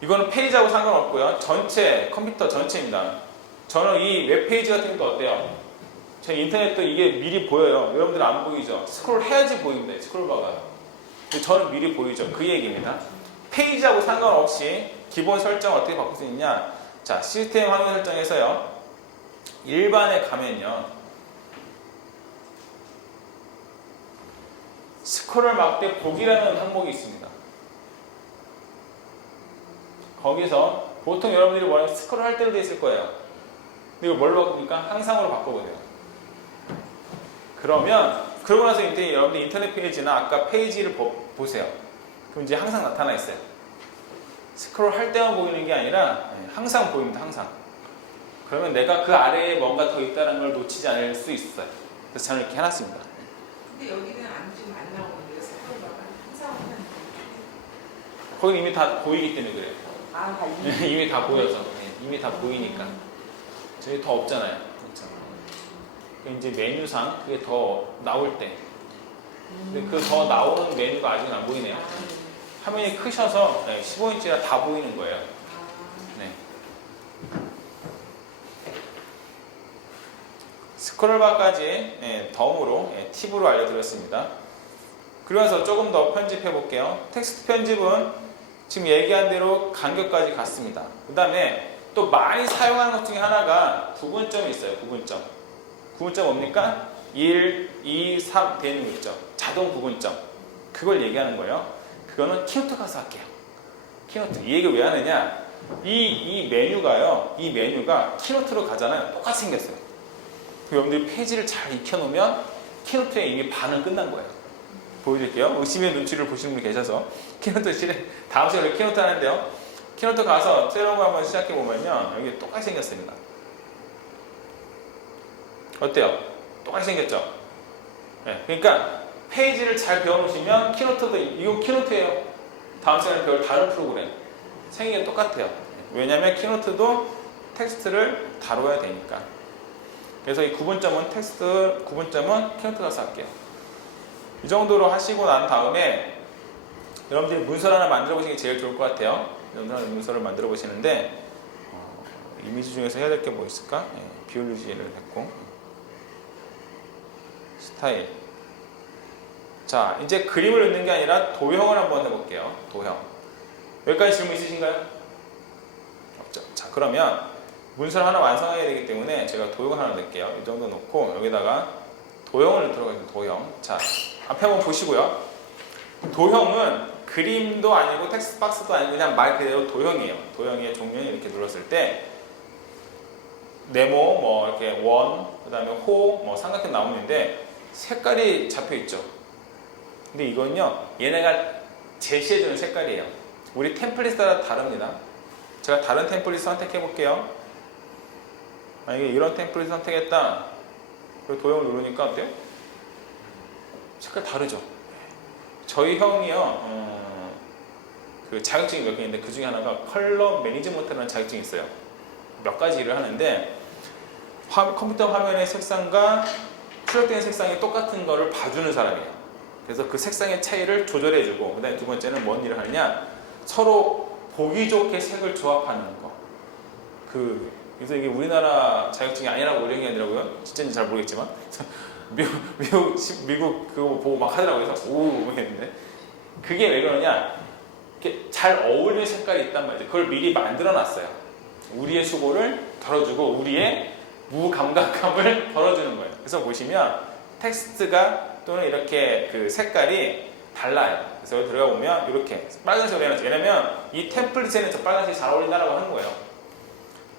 이거는 페이지하고 상관없고요. 전체, 컴퓨터 전체입니다. 저는 이 웹페이지 같은 것도 어때요? 제 인터넷도 이게 미리 보여요. 여러분들은 안 보이죠? 스크롤 해야지 보입니다. 스크롤바가. 근데 저는 미리 보이죠? 그 얘기입니다. 페이지하고 상관없이 기본 설정 어떻게 바꿀 수 있냐? 자, 시스템 화면 설정에서요. 일반에 가면요. 스크롤 막대 보기라는 항목이 있습니다. 거기서 보통 여러분들이 뭐냐면 스크롤 할 때로 돼 있을 거예요. 근데 이걸 뭘로 바꿉니까? 항상으로 바꿔보세요. 그러고 나서 여러분들 인터넷 페이지나 아까 페이지를 보세요. 그럼 이제 항상 나타나 있어요. 스크롤 할 때만 보이는 게 아니라 항상 보입니다. 항상. 그러면 내가 그 아래에 뭔가 더 있다는 걸 놓치지 않을 수 있어요. 그래서 저는 이렇게 해놨습니다. 근데 여기는 지금 안 나오는데 스크롤바가 항상 하면 거기 이미 다 보이기 때문에 그래요. 다 이미 다 보여서. 이미 다 보이니까. 저기 더 없잖아요. 그렇죠? 이제 메뉴상 그게 더 나올 때 근데 그 더 나오는 메뉴가 아직은 안 보이네요. 화면이 크셔서 15인치라 다 보이는 거예요. 네. 스크롤바까지 덤으로 팁으로 알려드렸습니다. 그러면서 조금 더 편집해 볼게요. 텍스트 편집은 지금 얘기한 대로 간격까지 갔습니다. 그 다음에 또 많이 사용하는 것 중에 하나가 구분점이 있어요. 구분점. 구분점 뭡니까? 1, 2, 3 되는 거 있죠. 자동 구분점. 그걸 얘기하는 거예요. 그거는 키노트 가서 할게요. 키노트. 이 얘기 왜 하느냐? 이 메뉴가요. 이 메뉴가 키노트로 가잖아요. 똑같이 생겼어요. 여러분들이 페이지를 잘 익혀놓으면 키노트에 이미 반은 끝난 거예요. 보여드릴게요. 의심의 눈치를 보시는 분이 계셔서 키노트 실에 다음 시간에 키노트 하는데요. 키노트 가서 새로운 거 한번 시작해 보면요. 여기 똑같이 생겼습니다. 어때요? 똑같이 생겼죠? 네, 그러니까 페이지를 잘 배워놓으시면 키노트도 이거 키노트예요. 다음 시간에 배울 다른 프로그램 생긴 게 똑같아요. 왜냐하면 키노트도 텍스트를 다뤄야 되니까. 그래서 이 구분점은 구분점은 키노트 가서 할게요. 이 정도로 하시고 난 다음에 여러분들이 문서를 하나 만들어 보시는 게 제일 좋을 것 같아요. 여러분들 문서를 만들어 보시는데 이미지 중에서 해야 될 게 뭐 있을까? 비올리지를 했고 스타일. 자, 이제 그림을 넣는 게 아니라 도형을 한번 해볼게요. 도형. 여기까지 질문 있으신가요? 없죠. 자, 그러면 문서를 하나 완성해야 되기 때문에 제가 도형을 하나 넣을게요. 이 정도 넣고 여기다가 도형을 넣도록 하겠습니다. 도형. 자, 앞에 한번 보시고요. 도형은 그림도 아니고 텍스트 박스도 아니고 그냥 말 그대로 도형이에요. 도형의 종류는 이렇게 눌렀을 때 네모, 뭐 이렇게 원, 그 다음에 호, 뭐 삼각형 나오는데 색깔이 잡혀 있죠. 근데 이건요, 얘네가 제시해주는 색깔이에요. 우리 템플릿 따라 다릅니다. 제가 다른 템플릿 선택해 볼게요. 만약에 이런 템플릿 선택했다. 그리고 도형을 누르니까 어때요? 색깔 다르죠. 저희 형이요, 그 자격증이 몇 개 있는데 그 중에 하나가 컬러 매니지먼트라는 자격증이 있어요. 몇 가지 일을 하는데 컴퓨터 화면의 색상과 출력되는 색상이 똑같은 거를 봐주는 사람이에요. 그래서 그 색상의 차이를 조절해주고, 그 다음에 두 번째는 뭔 일을 하느냐, 서로 보기 좋게 색을 조합하는 거. 그래서 이게 우리나라 자격증이 아니라고 이런 게 아니더라고요. 진짜인지 잘 모르겠지만 미국 그거 보고 막 하더라고요. 그래서 오 했는데 그게 왜 그러냐, 이렇게 잘 어울리는 색깔이 있단 말이죠. 그걸 미리 만들어놨어요. 우리의 수고를 덜어주고 우리의 무감각함을 덜어주는 거예요. 그래서 보시면 텍스트가 또는 이렇게 그 색깔이 달라요. 그래서 여기 들어가 보면 이렇게 빨간색으로 해놨죠. 왜냐면 이 템플릿에는 저 빨간색이 잘 어울린다라고 하는 거예요.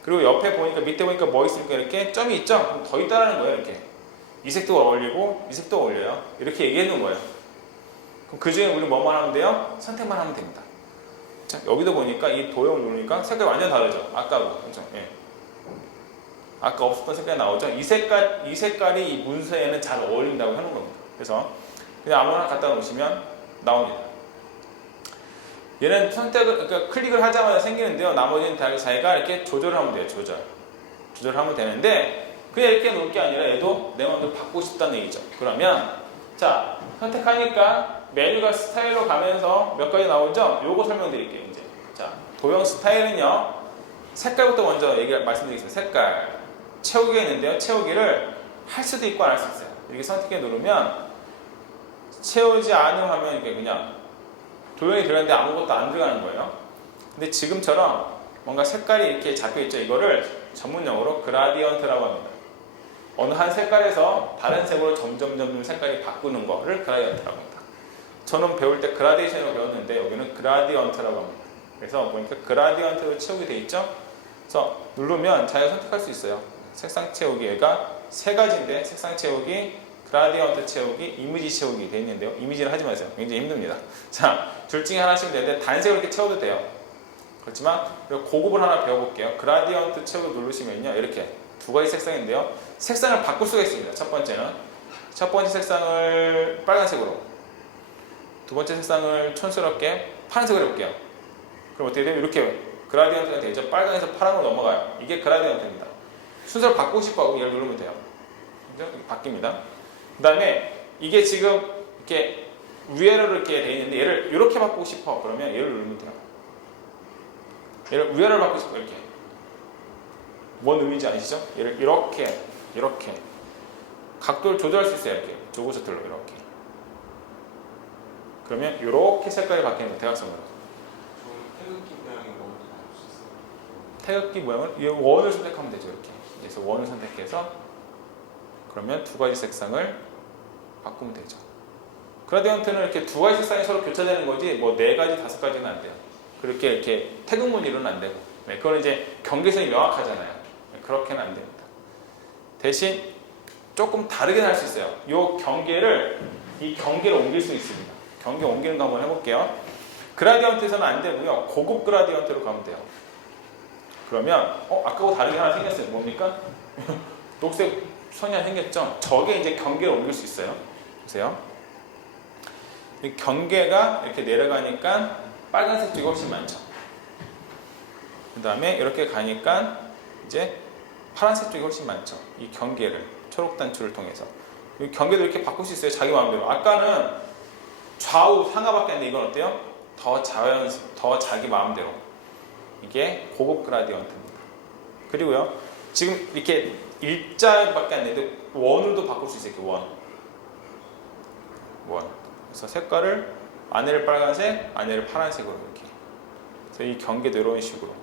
그리고 옆에 보니까 밑에 보니까 뭐 있습니까? 이렇게 점이 있죠? 그럼 더 있다라는 거예요. 이렇게 이 색도 어울리고 이 색도 어울려요. 이렇게 얘기해 놓은 거예요. 그럼 그 중에 우리 뭐만 하면 돼요? 선택만 하면 됩니다. 자, 여기도 보니까 이 도형을 누르니까 색깔이 완전 다르죠? 아까하고. 그렇죠? 예. 아까 없었던 색깔이 나오죠? 이 색깔이 이 문서에는 잘 어울린다고 하는 겁니다. 그래서 그냥 아무나 갖다 놓으시면 나옵니다. 얘는 그러니까 클릭을 하자마자 생기는데요. 나머지는 다 자기가 이렇게 조절하면 돼요. 조절하면 되는데 그냥 이렇게 놓을 게 아니라 얘도 내 마음대로 바꾸고 싶다는 얘기죠. 그러면 자, 선택하니까 메뉴가 스타일로 가면서 몇 가지 나오죠? 요거 설명드릴게요. 이제 자, 도형 스타일은요, 색깔부터 먼저 말씀드리겠습니다. 색깔 채우기가 있는데요. 채우기를 할 수도 있고 안 할 수 있어요. 이렇게 선택해 누르면 채우지 않음 하면 이렇게 그냥 도형이 들어갔는데 아무것도 안 들어가는 거예요. 근데 지금처럼 뭔가 색깔이 이렇게 잡혀 있죠. 이거를 전문용어로 그라디언트라고 합니다. 어느 한 색깔에서 다른 색으로 점점 색깔이 바꾸는 거를 그라디언트라고 합니다. 저는 배울 때 그라데이션으로 배웠는데 여기는 그라디언트라고 합니다. 그래서 보니까 그라디언트로 채우게 돼 있죠. 그래서 누르면 자기가 선택할 수 있어요. 색상 채우기가 세 가지인데 색상 채우기, 그라디언트 채우기, 이미지 채우기 돼 있는데요. 이미지를 하지 마세요. 굉장히 힘듭니다. 자, 둘 중에 하나씩 되는데 단색으로 이렇게 채워도 돼요. 그렇지만 고급을 하나 배워볼게요. 그라디언트 채우기 누르시면요, 이렇게 두 가지 색상인데요. 색상을 바꿀 수가 있습니다. 첫 번째 색상을 빨간색으로, 두 번째 색상을 촌스럽게 파란색으로 해볼게요. 그럼 어떻게 돼요? 이렇게 그라디언트가 되죠. 빨강에서 파란으로 넘어가요. 이게 그라디언트입니다. 순서를 바꾸고 싶어 하고 얘를 누르면 돼요. 이렇게 바뀝니다. 그 다음에 이게 지금 이렇게 위아래로 이렇게 돼 있는데 얘를 이렇게 바꾸고 싶어. 그러면 얘를 누르면 돼요. 얘를 위아래로 바꾸고 싶어. 이렇게. 뭔 의미인지 아시죠? 얘를 이렇게 각도를 조절할 수 있어요. 이렇게 조구 셔틀로 이렇게. 그러면 이렇게 색깔이 바뀌는 거예요. 대각선으로. 태극기 모양의 원도 나올 수 있어요. 태극기 모양을 이 원을 선택하면 되죠. 이렇게. 그래서 원을 선택해서 그러면 두 가지 색상을 바꾸면 되죠. 그라디언트는 이렇게 두 가지 색상이 서로 교차되는 거지 뭐 네 가지 다섯 가지는 안 돼요. 그렇게 이렇게 태극무늬로는 안 되고. 네, 그거는 이제 경계선이 명확하잖아요. 네, 그렇게는 안 됩니다. 대신 조금 다르게 할 수 있어요. 이 경계를 옮길 수 있습니다. 경계 옮기는 거 한번 해볼게요. 그라디언트에서는 안 되고요. 고급 그라디언트로 가면 돼요. 그러면 아까하고 다르게 하나 생겼어요. 뭡니까? 녹색 선이 하나 생겼죠? 저게 이제 경계를 옮길 수 있어요. 보세요. 이 경계가 이렇게 내려가니까 빨간색 쪽이 훨씬 많죠. 그 다음에 이렇게 가니까 이제 파란색 쪽이 훨씬 많죠. 이 경계를 초록 단추를 통해서 이 경계도 이렇게 바꿀 수 있어요. 자기 마음대로. 아까는 좌우 상하밖에 안 돼. 이건 어때요? 더 자기 마음대로. 이게 고급 그라디언트입니다. 그리고요, 지금 이렇게 일자밖에 안 되는데 원으로도 바꿀 수 있어요. 이렇게 원. 그래서 색깔을 안에를 빨간색, 안에를 파란색으로 이렇게. 그래서 이 경계도 이런 식으로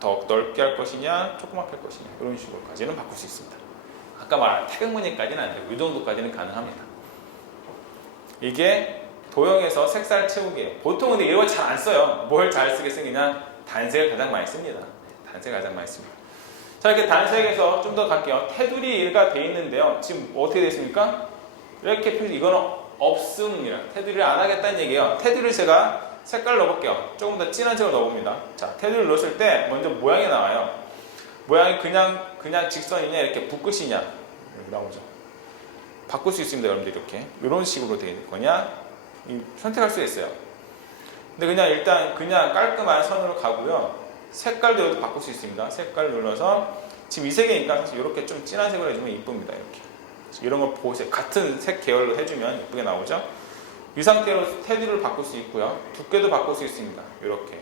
더 넓게 할 것이냐, 조그맣게 할 것이냐 이런 식으로까지는 바꿀 수 있습니다. 아까 말한 태극무늬까지는 안 되고 이 정도까지는 가능합니다. 이게 도형에서 색살 채우기예요. 보통은 이런 걸 잘 안 써요. 뭘 잘 쓰겠습니까? 단색을 가장 많이 씁니다. 단색을 가장 많이 씁니다. 자, 이렇게 단색에서 좀 더 갈게요. 테두리가 돼 있는데요. 지금 어떻게 되어 있습니까? 이렇게 표시, 이거는 없음이라. 테두리를 안 하겠다는 얘기예요. 테두리를 제가 색깔을 넣어볼게요. 조금 더 진한 색을 넣어봅니다. 자, 테두리를 넣었을 때 먼저 모양이 나와요. 모양이 그냥 직선이냐, 이렇게 붓끝이냐 이렇게 나오죠. 바꿀 수 있습니다. 여러분들 이렇게 이런 식으로 될 거냐 선택할 수 있어요. 근데 일단 깔끔한 선으로 가고요. 색깔도 여기도 바꿀 수 있습니다. 색깔 눌러서 지금 이 색이니까 사실 이렇게 좀 진한 색으로 해주면 이쁩니다. 이렇게 이런 거 보세요. 같은 색 계열로 해주면 예쁘게 나오죠. 이 상태로 테두리를 바꿀 수 있고요. 두께도 바꿀 수 있습니다. 이렇게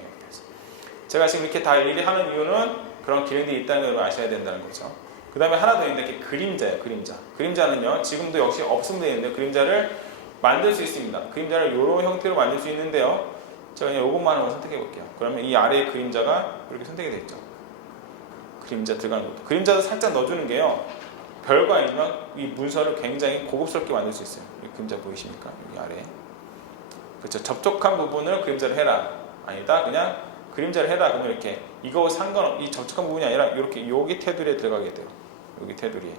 제가 지금 이렇게 다 일일이 하는 이유는 그런 기능들이 있다는 걸 아셔야 된다는 거죠. 그 다음에 하나 더 있는데 그림자예요. 그림자는요, 지금도 역시 없으면 되는데 그림자를 만들 수 있습니다. 그림자를 이런 형태로 만들 수 있는데요, 제가 그냥 이것만 한번 선택해 볼게요. 그러면 이 아래의 그림자가 이렇게 선택이 되죠. 그림자 들어가는 것도. 그림자도 살짝 넣어주는 게요, 별거 아니지만 이 문서를 굉장히 고급스럽게 만들 수 있어요. 이 그림자 보이십니까? 여기 아래. 그렇죠. 접촉한 부분을 그림자를 해라. 아니다. 그냥 그림자를 해라. 그러면 이렇게 이거 이 접촉한 부분이 아니라 이렇게 여기 테두리에 들어가게 돼요. 여기 테두리에.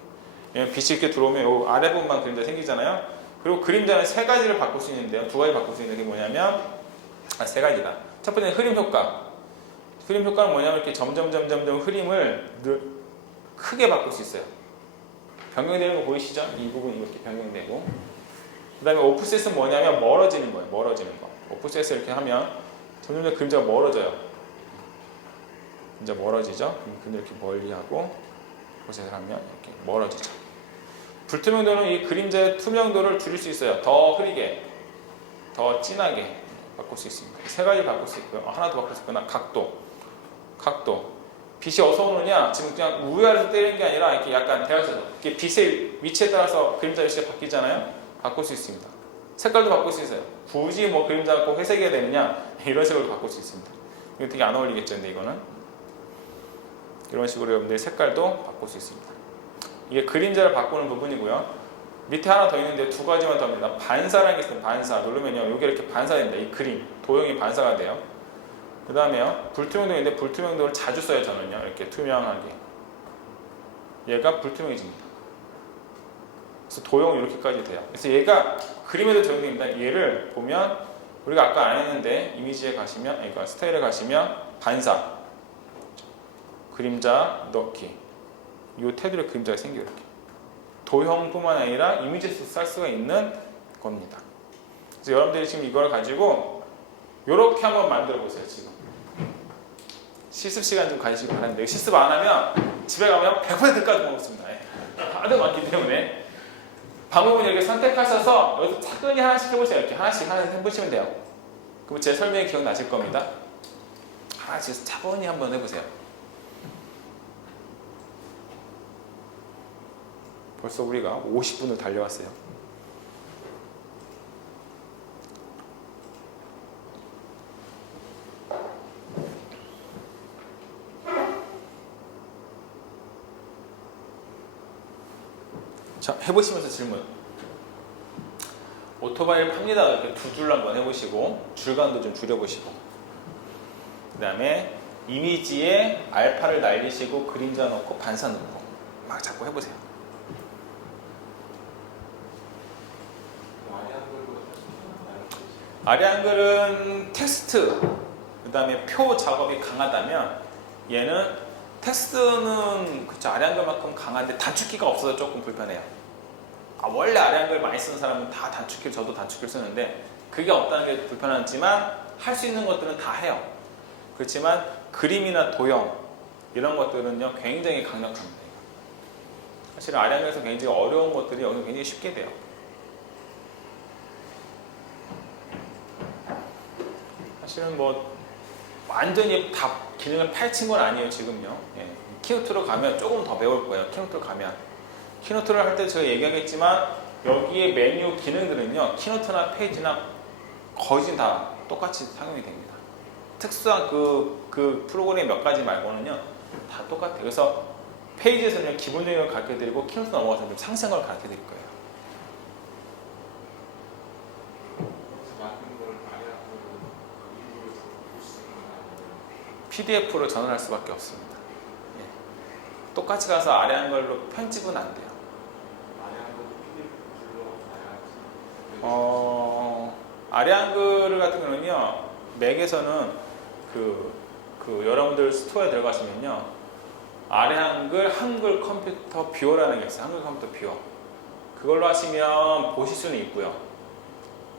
왜냐면 빛이 이렇게 들어오면 요 아래 부분만 그림자 생기잖아요. 그리고 그림자는 세 가지를 바꿀 수 있는데요. 두 가지 바꿀 수 있는 게 뭐냐면 세 가지다. 첫 번째는 흐림 효과. 흐림 효과는 뭐냐면 이렇게 점점 흐림을 크게 바꿀 수 있어요. 변경되는 거 보이시죠? 이 부분이 이렇게 변경되고. 그 다음에 오프셋은 뭐냐면 멀어지는 거예요. 멀어지는 거. 오프셋을 이렇게 하면 점점 그림자가 멀어져요. 그림자 멀어지죠? 그럼 이렇게 멀리하고 오프셋을 하면 이렇게 멀어지죠. 불투명도는 이 그림자의 투명도를 줄일 수 있어요. 더 흐리게, 더 진하게 바꿀 수 있습니다. 세 가지 바꿀 수 있고요. 하나 더 바꿀 수 있구나. 각도. 빛이 어디서 오느냐? 지금 그냥 위아래에서 때리는 게 아니라 이렇게 약간 대각선으로. 이렇게 빛의 위치에 따라서 그림자 위치가 바뀌잖아요. 바꿀 수 있습니다. 색깔도 바꿀 수 있어요. 굳이 뭐 그림자가 꼭 회색이어야 되느냐? 이런 식으로 바꿀 수 있습니다. 이거 되게 안 어울리겠죠, 근데 이거는. 이런 식으로 여러분들 색깔도 바꿀 수 있습니다. 이게 그림자를 바꾸는 부분이고요. 밑에 하나 더 있는데 두 가지만 더 합니다. 반사라는 게 있습니다. 반사. 누르면요, 이게 이렇게 반사됩니다. 이 그림, 도형이 반사가 돼요. 그 다음에요, 불투명도인데 불투명도를 자주 써요. 저는요, 이렇게 투명하게. 얘가 불투명해집니다. 그래서 도형이 이렇게까지 돼요. 그래서 얘가 그림에도 적용됩니다. 얘를 보면 우리가 아까 안 했는데 이미지에 가시면, 그러니까 스타일에 가시면 반사, 그림자 넣기, 이 테두리에 그림자가 생겨요. 이렇게 도형뿐만 아니라 이미지에서 쓸 수가 있는 겁니다. 그래서 여러분들이 지금 이걸 가지고 이렇게 한번 만들어 보세요. 지금 실습 시간 좀 가지시기 바랍니다. 실습 안 하면 집에 가면 100%까지 먹었습니다. 다들 많기 때문에 방법은 이렇게 선택하셔서 여기서 차근히 하나씩 해보세요. 이렇게 하나씩 해보시면 돼요. 그럼 제 설명이 기억나실 겁니다. 하나씩 차분히 한번 해보세요. 벌써 우리가 50분을 달려왔어요. 자, 해보시면서 질문. 오토바이를 팝니다. 이렇게 두 줄로 한번 해보시고 줄감도 좀 줄여보시고, 그 다음에 이미지에 알파를 날리시고 그림자 넣고 반사 넣고 막 자꾸 해보세요. 아리한글은 텍스트, 그 다음에 표 작업이 강하다면 얘는 텍스트는 그쵸, 아리한글만큼 강한데 단축키가 없어서 조금 불편해요. 원래 아리한글 많이 쓰는 사람은 다 단축키를, 저도 단축키를 쓰는데 그게 없다는 게 불편하지만 할 수 있는 것들은 다 해요. 그렇지만 그림이나 도형 이런 것들은요 굉장히 강력합니다. 사실 아리한글에서 굉장히 어려운 것들이 여기 굉장히 쉽게 돼요. 사실은 뭐 완전히 다 기능을 파헤친 건 아니에요 지금요. 예. 키노트로 가면 조금 더 배울 거예요. 키노트로 가면 키노트를 할 때 제가 얘기하겠지만 여기에 메뉴 기능들은요 키노트나 페이지나 거의 다 똑같이 사용이 됩니다. 특수한 그 프로그램 몇 가지 말고는요 다 똑같아요. 그래서 페이지에서는 기본적인 걸 가르쳐 드리고 키노트 넘어가서 좀 상세한 걸 가르쳐 드릴 거예요. PDF로 전환할 수밖에 없습니다. 예. 똑같이 가서 아리한글로 편집은 안 돼요. 아리한글 같은 경우는요 맥에서는 여러분들 스토어에 들어가시면요 아리한글 한글 컴퓨터 뷰어라는 게 있어요. 한글 컴퓨터 뷰어 그걸로 하시면 보실 수는 있고요.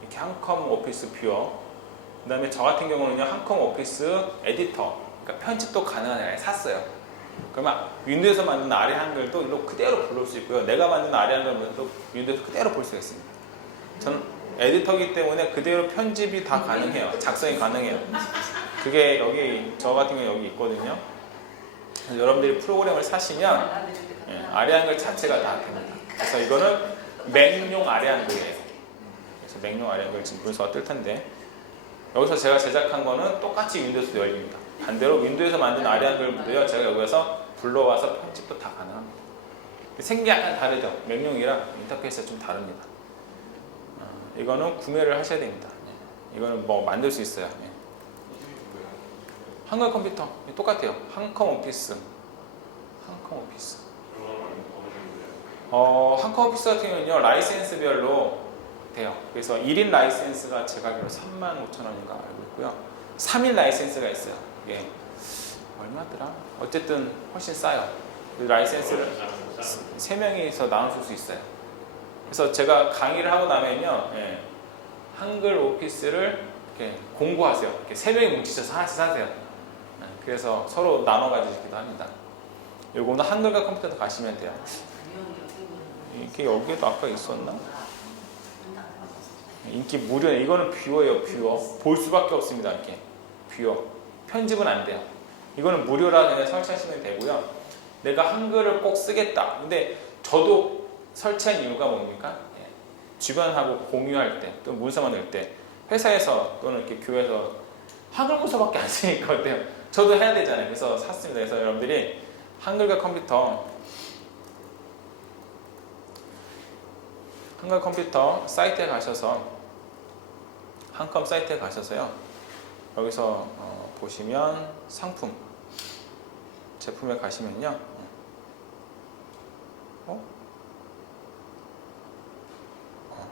이렇게 한컴 오피스 뷰어, 그 다음에 저 같은 경우는요 한컴 오피스 에디터, 그러니까 편집도 가능한 애 샀어요. 그러면 윈도우에서 만든 아리 한글도 이로 그대로 불러올 수 있고요. 내가 만든 아리 한글도 윈도우에서 그대로 볼 수가 있습니다. 저는 에디터이기 때문에 그대로 편집이 다 가능해요. 작성이 가능해요. 그게 여기 저 같은 경우 여기 있거든요. 그래서 여러분들이 프로그램을 사시면 아리 한글 자체가 다 됩니다. 그래서 이거는 맥용 아리 한글이에요. 그래서 맥용 아리 한글 지금 문서가 뜰 텐데 여기서 제가 제작한 거는 똑같이 윈도우에서도 열립니다. 반대로 윈도우에서 만든 아리 한글도요 제가 여기서 불러와서 편집도 다 가능합니다. 생긴 게 약간 다르죠. 맥용이랑 인터페이스가 좀 다릅니다. 이거는 구매를 하셔야 됩니다. 이거는 뭐 만들 수 있어요. 한글 컴퓨터 똑같아요. 한컴 오피스. 한컴 오피스. 한컴 오피스 같은 경우는요 라이센스별로 돼요. 그래서 1인 라이센스가 제가 알기로 35,000원인가 알고 있고요. 3인 라이센스가 있어요. 이게 얼마더라? 어쨌든 훨씬 싸요. 그 라이센스를 3명이서 나눠줄 수 있어요. 그래서 제가 강의를 하고 나면요, 한글 오피스를 이렇게 공구하세요. 이렇게 3명이 뭉치셔서 하나씩 사세요. 그래서 서로 나눠 가지기도 합니다. 요거는 한글과 컴퓨터도 가시면 돼요. 이게 여기에도 아까 있었나? 인기 무료네. 이거는 뷰어예요, 뷰어. 볼 수밖에 없습니다, 이렇게. 뷰어. 편집은 안 돼요. 이거는 무료라 그냥 설치하시면 되고요. 내가 한글을 꼭 쓰겠다. 근데 저도 설치한 이유가 뭡니까? 주변하고 공유할 때, 또 문서 만들 때, 회사에서 또는 이렇게 교회에서 한글 문서밖에 안 쓰니까 어때요? 저도 해야 되잖아요. 그래서 샀습니다. 그래서 여러분들이 한글과 컴퓨터, 한글 컴퓨터 사이트에 가셔서 한컴 사이트에 가셔서요. 여기서 보시면 상품 제품에 가시면요.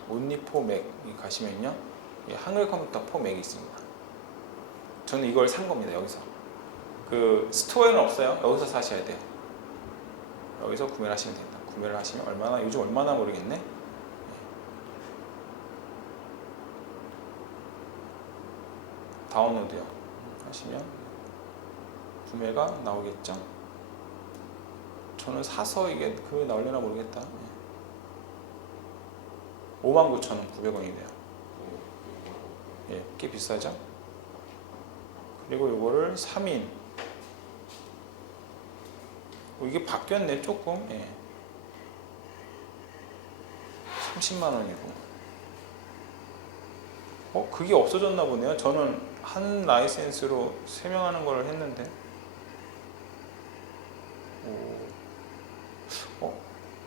온리 포 맥 가시면요. 한글 컴퓨터 포 맥이 있습니다. 저는 이걸 산 겁니다. 여기서. 그 스토어에는 없어요. 여기서 사셔야 돼요. 여기서 구매를 하시면 됩니다. 구매를 하시면 얼마나, 요즘 얼마나 모르겠네. 다운로드요. 하시면 구매가 나오겠죠. 저는 사서 이게 그 나올려나 모르겠다. 59,900원이네요. 예, 꽤 비싸죠? 그리고 요거를 3인. 이게 바뀌었네, 조금. 예. 30만 원이고. 그게 없어졌나 보네요. 저는 한 라이센스로 3명 하는 걸 했는데.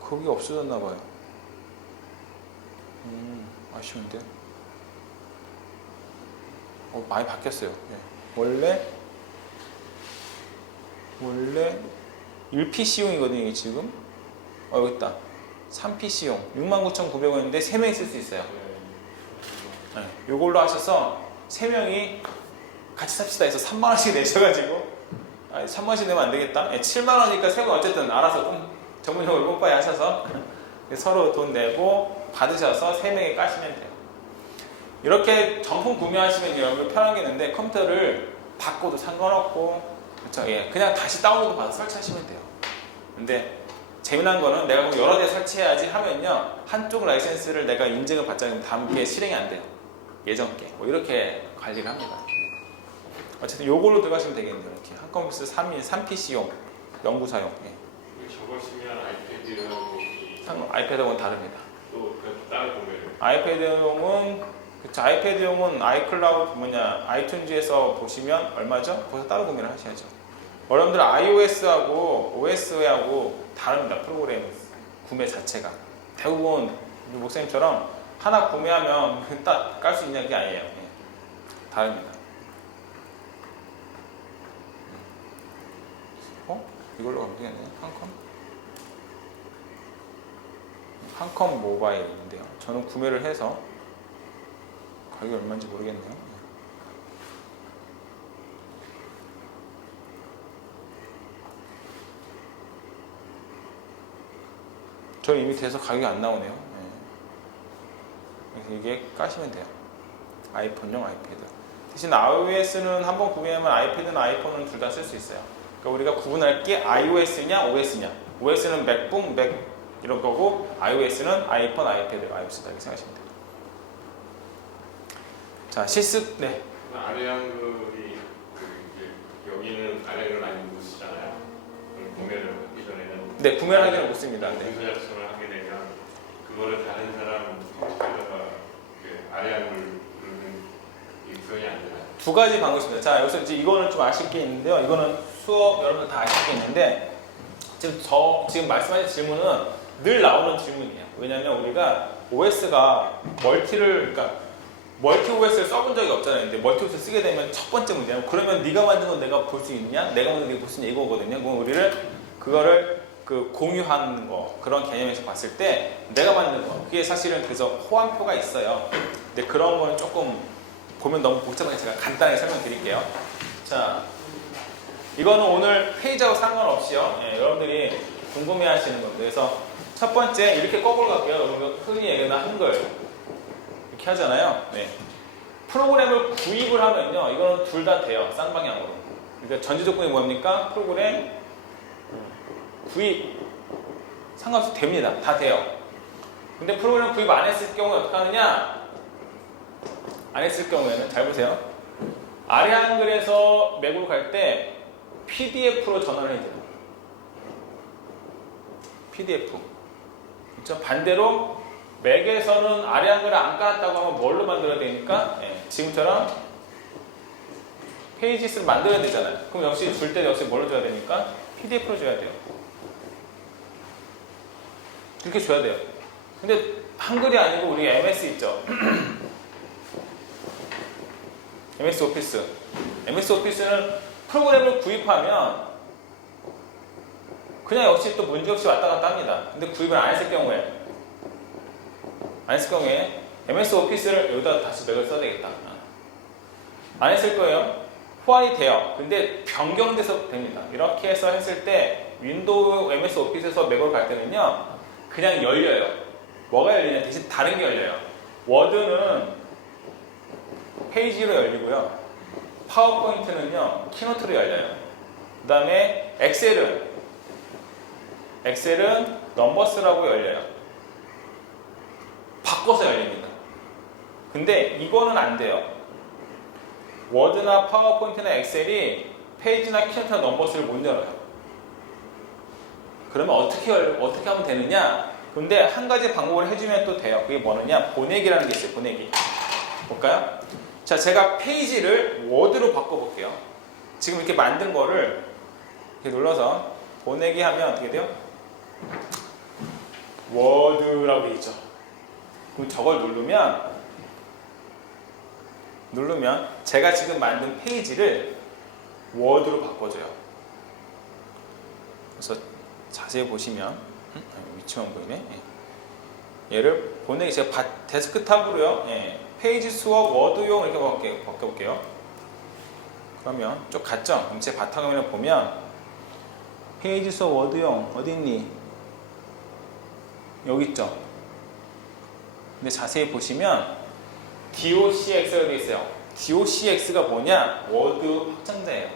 그게 없어졌나 봐요. 아쉬운데요. 많이 바뀌었어요. 예. 원래 1PC용이거든요, 이게 지금. 여기 있다. 3PC용 69,900원인데 3명이 쓸 수 있어요. 네. 요걸로 하셔서 3명이 같이 삽시다 해서 3만원씩 내셔가지고 3만원씩 내면 안 되겠다. 7만원이니까 3명 어쨌든 알아서 좀 전문용어를 뽀빠이 하셔서 서로 돈 내고 받으셔서 3명이 까시면 돼요. 이렇게 정품 구매하시면 여러분 편한 게 있는데 컴퓨터를 바꿔도 상관없고, 그렇죠? 예, 그냥 다시 다운로드 받아서 설치하시면 돼요. 근데 재미난 거는 내가 여러 대 설치해야지 하면요, 한쪽 라이센스를 내가 인증을 받지 않으면 다음 게 실행이 안 돼요. 예전 게. 이렇게 관리를 합니다. 어쨌든 요걸로 들어가시면 되겠네요. 이렇게 한 컴퓨터 3인 3PC용 연구사용. 예. 저걸 쓰면 아이패드하고 아이패드하고는 다릅니다. 또 따로 구매를. 아이패드용은 아이클라우드 아이튠즈에서 보시면 얼마죠? 거기서 따로 구매를 하셔야죠. 여러분들 iOS하고 OS하고 다릅니다. 프로그램 구매 자체가. 대부분 목사님처럼 하나 구매하면 딱 깔 수 있냐, 그게 아니에요. 예. 다릅니다. 이걸로 가면 되겠네요. 한컴 모바일인데요. 저는 구매를 해서 가격이 얼마인지 모르겠네요. 저는 이미 돼서 가격이 안 나오네요. 그래서 이게 까시면 돼요. 아이폰용 아이패드. 대신 iOS는 한번 구매하면 아이패드나 아이폰은 둘 다 쓸 수 있어요. 그러니까 우리가 구분할 게 iOS냐 OS냐. OS는 맥북, 맥 이런 거고, iOS는 아이폰, 아이패드, iOS다 이렇게 생각하시면 돼요. 자, 실습. 네. 아래한글이 여기는 아래를 많이 못 쓰잖아요. 구매를 하기 전에는. 네, 구매를 하기는 못 씁니다. 네. 문서 작성을 하게 되면 그거를 다른 사람 컴퓨터에다가 아래한글 누르는 구현이 안 되나요? 두 가지 방법이 있습니다. 자, 여기서 이제 이거는 좀 아실 게 있는데요. 이거는 수업 여러분들 다 아실 게 있는데, 지금 말씀하신 질문은 늘 나오는 질문이에요. 왜냐하면 우리가 OS가 그러니까 멀티 OS를 써본 적이 없잖아요. 근데 멀티 OS를 쓰게 되면 첫 번째 문제는, 그러면 네가 만든 건 내가 볼 수 있냐? 내가 만든 게 볼 수 있냐? 이거거든요. 그럼 그거를 공유하는 거, 그런 개념에서 봤을 때 내가 만든 거, 그게 사실은 그래서 호환표가 있어요. 근데 그런 거는 조금 보면 너무 복잡하게 제가 간단하게 설명드릴게요. 자, 이거는 오늘 페이지하고 상관없이요. 예, 여러분들이 궁금해하시는 건데, 그래서 첫 번째 이렇게 거꾸로 갈게요. 여러분 흔히 얘기하는 한글 이렇게 하잖아요. 네. 프로그램을 구입을 하면요, 이거는 둘 다 돼요. 쌍방향으로. 그러니까 전제 조건이 뭡니까? 프로그램 구입 상관없이 됩니다. 다 돼요. 근데 프로그램 구입 안 했을 경우에 어떻게 하느냐? 안 했을 경우에는 잘 보세요. 아래 한글에서 맥으로 갈 때 PDF로 전환을 해야 돼요. PDF. 그렇죠? 반대로 맥에서는 아래 한글을 안 깔았다고 하면 뭘로 만들어야 되니까? 지금처럼 페이지스를 만들어야 되잖아요. 그럼 역시 줄 때 역시 뭘로 줘야 되니까? PDF로 줘야 돼요. 이렇게 줘야 돼요. 근데 한글이 아니고 우리 MS 있죠? MS 오피스. MS 오피스는 프로그램을 구입하면 그냥 역시 또 문제없이 왔다 갔다 합니다. 근데 구입을 안 했을 경우에 MS 오피스를 여기다 다시 맥을 써야 되겠다. 안 했을 거예요. 호환이 돼요. 근데 변경돼서 됩니다. 이렇게 해서 했을 때 윈도우 MS 오피스에서 맥으로 갈 때는요, 그냥 열려요. 뭐가 열리냐? 대신 다른 게 열려요. 워드는 페이지로 열리고요. 파워포인트는요, 키노트로 열려요. 그 다음에 엑셀은 넘버스라고 열려요. 바꿔서 열립니다. 근데 이거는 안 돼요. 워드나 파워포인트나 엑셀이 페이지나 키노트나 넘버스를 못 열어요. 그러면 어떻게 하면 되느냐? 근데 한 가지 방법을 해주면 또 돼요. 그게 뭐느냐? 보내기라는 게 있어요. 보내기. 볼까요? 자, 제가 페이지를 워드로 바꿔볼게요. 지금 이렇게 만든 거를 이렇게 눌러서 보내기 하면 어떻게 돼요? 워드라고 되어 있죠. 그럼 저걸 누르면 제가 지금 만든 페이지를 워드로 바꿔줘요. 그래서 자세히 보시면 위치만 보이네. 얘를 보내기 제가 데스크탑으로요. 페이지 수업 워드용 이렇게 바꿔볼게요. 그러면 쭉 갔죠? 그럼 제 바탕화면을 보면 페이지 수업 워드용 어디 있니? 여기 있죠? 근데 자세히 보시면 docx가 되어 있어요. docx가 뭐냐? 워드 확장자예요.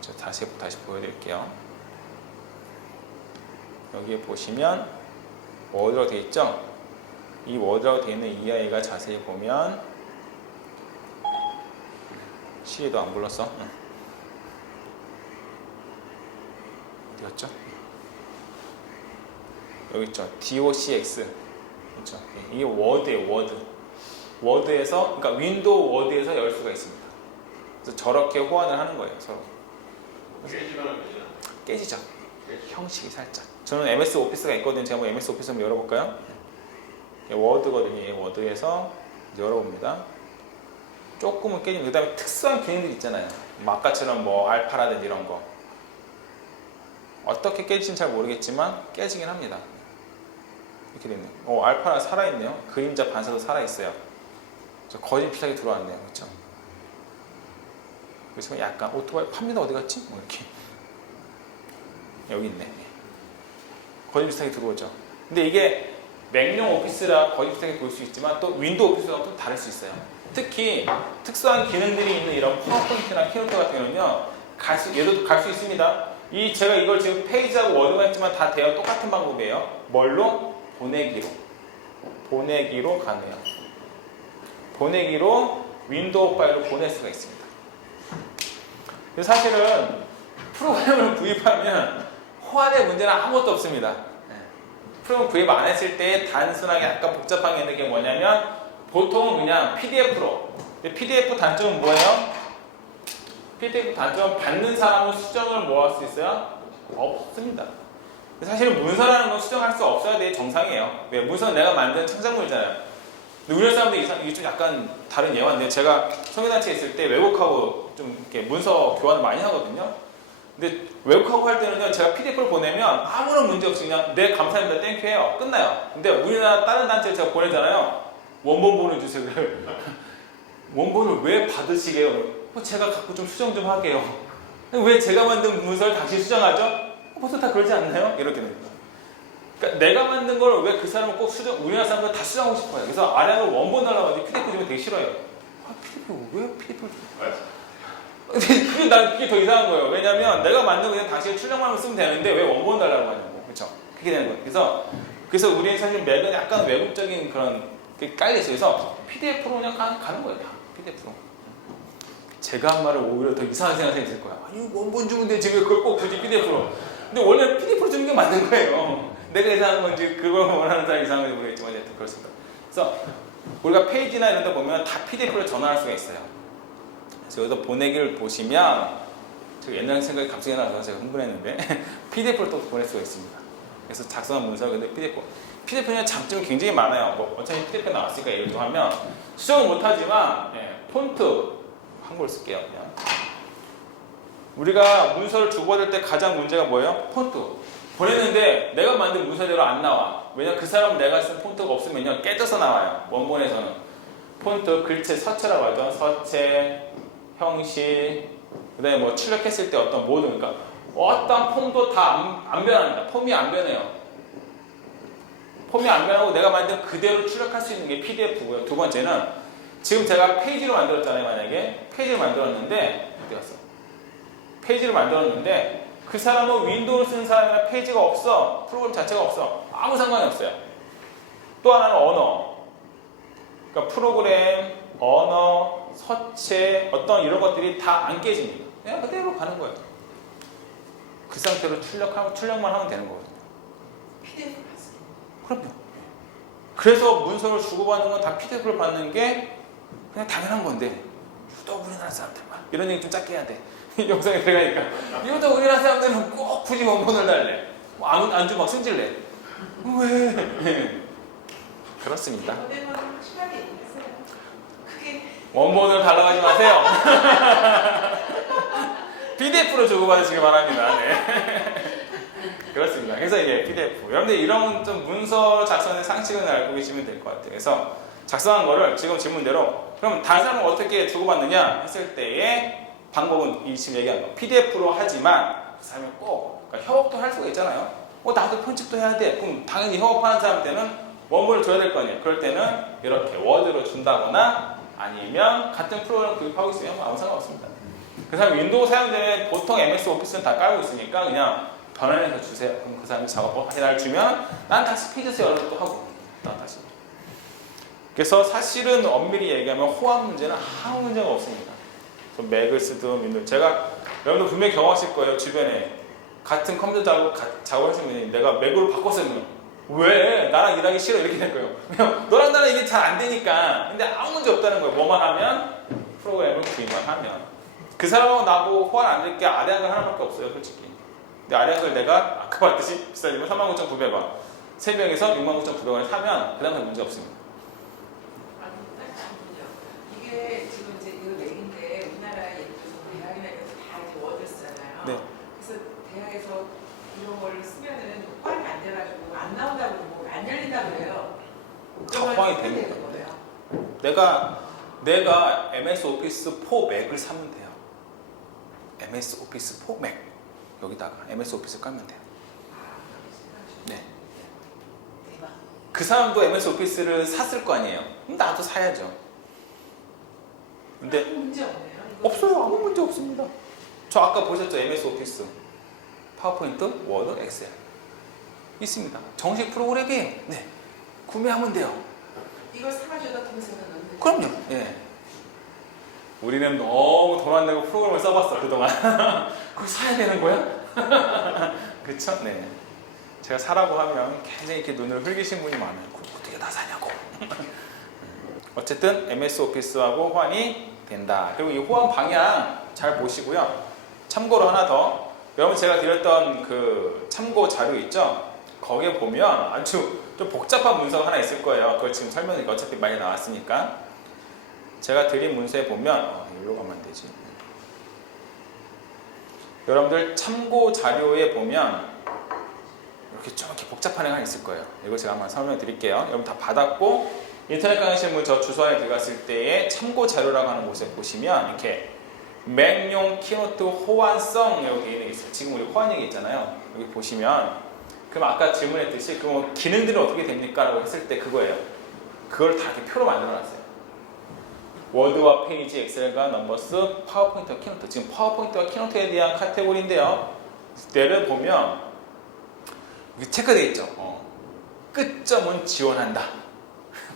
제가 다시 보여드릴게요. 여기에 보시면 워드라고 되어 있죠? 이 워드라고 되어 있는 이 아이가 자세히 보면 시리도 안 불렀어? 어디 갔죠? 여기 있죠? docx 그렇죠? 이게 워드예요. 워드에서 그러니까 윈도우 워드에서 열 수가 있습니다. 그래서 저렇게 호환을 하는 거예요. 서로 깨지죠? 형식이 살짝. 저는 MS 오피스가 있거든요. 제가 한번 MS 오피스 한번 열어볼까요? 워드거든요. 이 워드에서 열어봅니다. 조금은 깨집니다. 그 다음에 특수한 기능들이 있잖아요. 아까처럼 뭐 알파라든지 이런 거. 어떻게 깨질지는 잘 모르겠지만 깨지긴 합니다. 이렇게 됐네요. 알파가 살아있네요. 그림자 반사도 살아있어요. 저 거진 비슷하게 들어왔네요. 그렇죠? 그래서 약간 오토바이 팝니다. 어디 갔지? 뭐 이렇게 여기 있네. 거의 비슷하게 들어오죠. 근데 이게 맥용 오피스라 거의 비슷하게 보일 수 있지만 또 윈도우 오피스랑 또 다를 수 있어요. 특히 특수한 기능들이 있는 이런 파워포인트나 키노트 같은 경우는요, 얘도 갈 수 있습니다. 제가 이걸 지금 페이지하고 워드가 있지만 다 돼요. 똑같은 방법이에요. 뭘로? 보내기로 가네요. 보내기로 윈도우 파일로 보낼 수가 있습니다. 그래서 사실은 프로그램을 구입하면 호환의 문제는 아무것도 없습니다. 프로그램 구입 안 했을 때 단순하게 약간 복잡한 게 있는 게 뭐냐면 보통은 그냥 PDF로. PDF 단점은 뭐예요? PDF 단점은 받는 사람은 수정을 뭐 할 수 있어요? 없습니다. 사실은 문서라는 건 수정할 수 없어야 돼. 정상이에요. 왜? 문서는 내가 만든 창작물이잖아요. 근데 우리나라 사람들이 이게 좀 약간 다른 예화인데, 제가 성교단체에 있을 때 외국하고 좀 이렇게 문서 교환을 많이 하거든요. 근데 외국하고 할 때는요, 제가 PDF를 보내면 아무런 문제 없이 그냥 네 감사합니다 땡큐 해요. 끝나요. 근데 우리나라 다른 단체에 제가 보내잖아요. 원본 보내주세요. 그래요. 원본을 왜 받으시게요? 제가 갖고 좀 수정 좀 하게요. 왜 제가 만든 문서를 다시 수정하죠? 벌써 다 그러지 않나요? 이렇게 됩니다. 그러니까 내가 만든 걸 왜 그 사람은 꼭 우리나라 사람들 다 수정하고 싶어요. 그래서 아래로 원본 달라고 하지 PDF 주면 되게 싫어요. PDF 왜 PDF를 줘? 그게 더 이상한 거예요. 왜냐면 내가 만든 거 그냥 당신이 출력만 쓰면 되는데 왜 원본 달라고 하냐고. 그렇죠? 그게 되는 거예요. 그래서 우리는 사실 맥은 약간 외국적인 그런 게 깔려있어요. 그래서 PDF로 그냥 가는 거예요. PDF로. 제가 한 말을 오히려 더 이상한 생각이 들 거야. 아니 원본 주면 돼. 지금 그걸 꼭 굳이 PDF로. 근데 원래 PDF로 주는 게 맞는 거예요. 내가 이상한 건지 그걸 원하는 사람이 이상한 건지 모르겠지만 어쨌든 그렇습니다. 그래서 우리가 페이지나 이런 데 보면 다 PDF로 전환할 수가 있어요. 그래서 여기서 보내기를 보시면 제가 옛날 생각이 갑자기 나서 제가 흥분했는데 PDF로 또 보낼 수가 있습니다. 그래서 작성한 문서 근데 PDF는 장점이 굉장히 많아요. 뭐 어차피 PDF 나왔으니까 예를 들어 하면 수정은 못하지만 폰트 한국어를 쓸게요. 그냥. 우리가 문서를 주고받을 때 가장 문제가 뭐예요? 폰트. 보냈는데 내가 만든 문서대로 안 나와. 왜냐면 그 사람은 내가 쓴 폰트가 없으면요 깨져서 나와요. 원본에서는. 폰트, 글체, 서체라고 하죠. 서체, 형식, 그 다음에 뭐 출력했을 때 어떤 모든, 그러니까 어떤 폼도 다 안 변합니다. 폼이 안 변해요. 폼이 안 변하고 내가 만든 그대로 출력할 수 있는 게 PDF고요. 두 번째는 지금 제가 페이지를 만들었잖아요. 만약에 페이지를 만들었는데 어디 갔어? 페이지를 만들었는데 그 사람은 윈도우를 쓰는 사람이나 페이지가 없어. 프로그램 자체가 없어. 아무 상관이 없어요. 또 하나는 언어. 그러니까 프로그램, 언어, 서체, 어떤 이런 것들이 다 안 깨집니다. 그냥 그대로 가는 거예요. 그 상태로 출력만 하면 되는 거거든요. PDF 봤어요. 그럼요. 그래서 문서를 주고받는 건 다 PDF를 받는 게 그냥 당연한 건데, 또 우리나라 사람들만 이런 얘기 좀 짧게 해야 돼. 영상에 들어가니까 이것도 우리나라 사람들은 꼭 굳이 원본을 달래. 안주 막 승질내. 왜? 그렇습니다. 원본은 심하게 얘기했어요. 그게 원본을 달라고 하지 마세요. PDF로 주고받으시기 바랍니다. 네. 그렇습니다. 그래서 이게 PDF. 여러분들 이런 좀 문서 작성의 상식을 알고 계시면 될 것 같아요. 그래서 작성한 거를 지금 질문대로 그럼 다른 사람은 어떻게 주고받느냐 했을 때의 방법은 이 지금 얘기한 거. PDF로 하지만 그 사람이 꼭 그러니까 협업도 할 수가 있잖아요. 나도 편집도 해야 돼. 그럼 당연히 협업하는 사람한테는 원본을 줘야 될 거 아니에요. 그럴 때는 이렇게 워드로 준다거나 아니면 같은 프로그램 구입하고 있으면 아무 상관없습니다. 그 사람이 윈도우 사용자는 보통 MS 오피스는 다 깔고 있으니까 그냥 변환해서 주세요. 그럼 그 사람이 작업을 해달 주면 난 다시 페이지에서 열어도 하고 난 다시. 그래서 사실은 엄밀히 얘기하면 호환 문제는 아무 문제가 없습니다. 맥을 쓰든 윈도우 제가 여러분들 분명히 경험하실 거예요. 주변에 같은 컴퓨터 작업하시는 분이 내가 맥으로 바꿨으면 왜? 나랑 일하기 싫어 이렇게 될 거예요. 그냥 너랑 나랑 이게 잘 안 되니까. 근데 아무 문제 없다는 거예요. 뭐만 하면 프로그램을 구입만 하면 그 사람하고 나하고 호환 안 될 게 아래 한글 하나밖에 없어요. 솔직히. 근데 아래 한글 내가 아까 봤듯이 비싸지면 39,900원 3명에서 69,900원에 사면 그 다음에 문제 없습니다. 아니, 잠깐만요. 이게 지금 이제 이거 맥인데 우리나라에 예를 들어서 대학이나 이런 데서 다 이제 워드 쓰잖아요. 네. 그래서 대학에서 이런 걸 쓰면은 호환이 안 돼가지고 안 나온다고 그러고 안 열린다고 그래요. 다 호환이 되는 거예요. 내가 MS 오피스 4 맥을 사면 돼요. MS 오피스 4 맥 여기다가 MS 오피스 깔면 돼요. 네. 대박. 그 사람도 MS 오피스를 샀을 거 아니에요. 그럼 나도 사야죠. 근데 아무 문제 없네요. 이거. 없어요. 아무 문제 없습니다. 저 아까 보셨죠? MS 오피스 파워포인트, 워드, 엑셀 있습니다. 정식 프로그램이에요. 네. 구매하면 돼요. 이걸 사가지고 통해서는 넣는 데 그럼요. 예. 우리는 너무 돈 안 내고 프로그램을 써봤어 그동안. 그걸 사야 되는 거야? 그쵸? 네. 제가 사라고 하면 굉장히 이렇게 눈을 흘기신 분이 많아요. 어떻게 다 사냐고. 어쨌든 MS 오피스하고 호환이 된다. 그리고 이 호환 방향 잘 보시고요. 참고로 하나 더. 여러분 제가 드렸던 그 참고 자료 있죠? 거기에 보면 아주 좀 복잡한 문서가 하나 있을 거예요. 그걸 지금 설명이 어차피 많이 나왔으니까. 제가 드린 문서에 보면 여기로 가면 안 되지. 여러분들 참고 자료에 보면 이렇게 좀 이렇게 복잡한 애가 있을 거예요. 이거 제가 한번 설명해 드릴게요. 여러분 다 받았고 인터넷 강의 실무 저 주소 안에 들어갔을 때에 참고 자료라고 하는 곳에 보시면 이렇게 맥용 키노트 호환성 여기 있는 게 있어요. 지금 우리 호환 얘기 있잖아요. 여기 보시면 그럼 아까 질문했듯이 그럼 기능들은 어떻게 됩니까? 라고 했을 때 그거예요. 그걸 다 이렇게 표로 만들어 놨어요. 워드와 페이지, 엑셀과 넘버스, 파워포인트와 키노트. 지금 파워포인트와 키노트에 대한 카테고리인데요. 때를 보면 여기 체크되어 있죠. 끝점은 지원한다.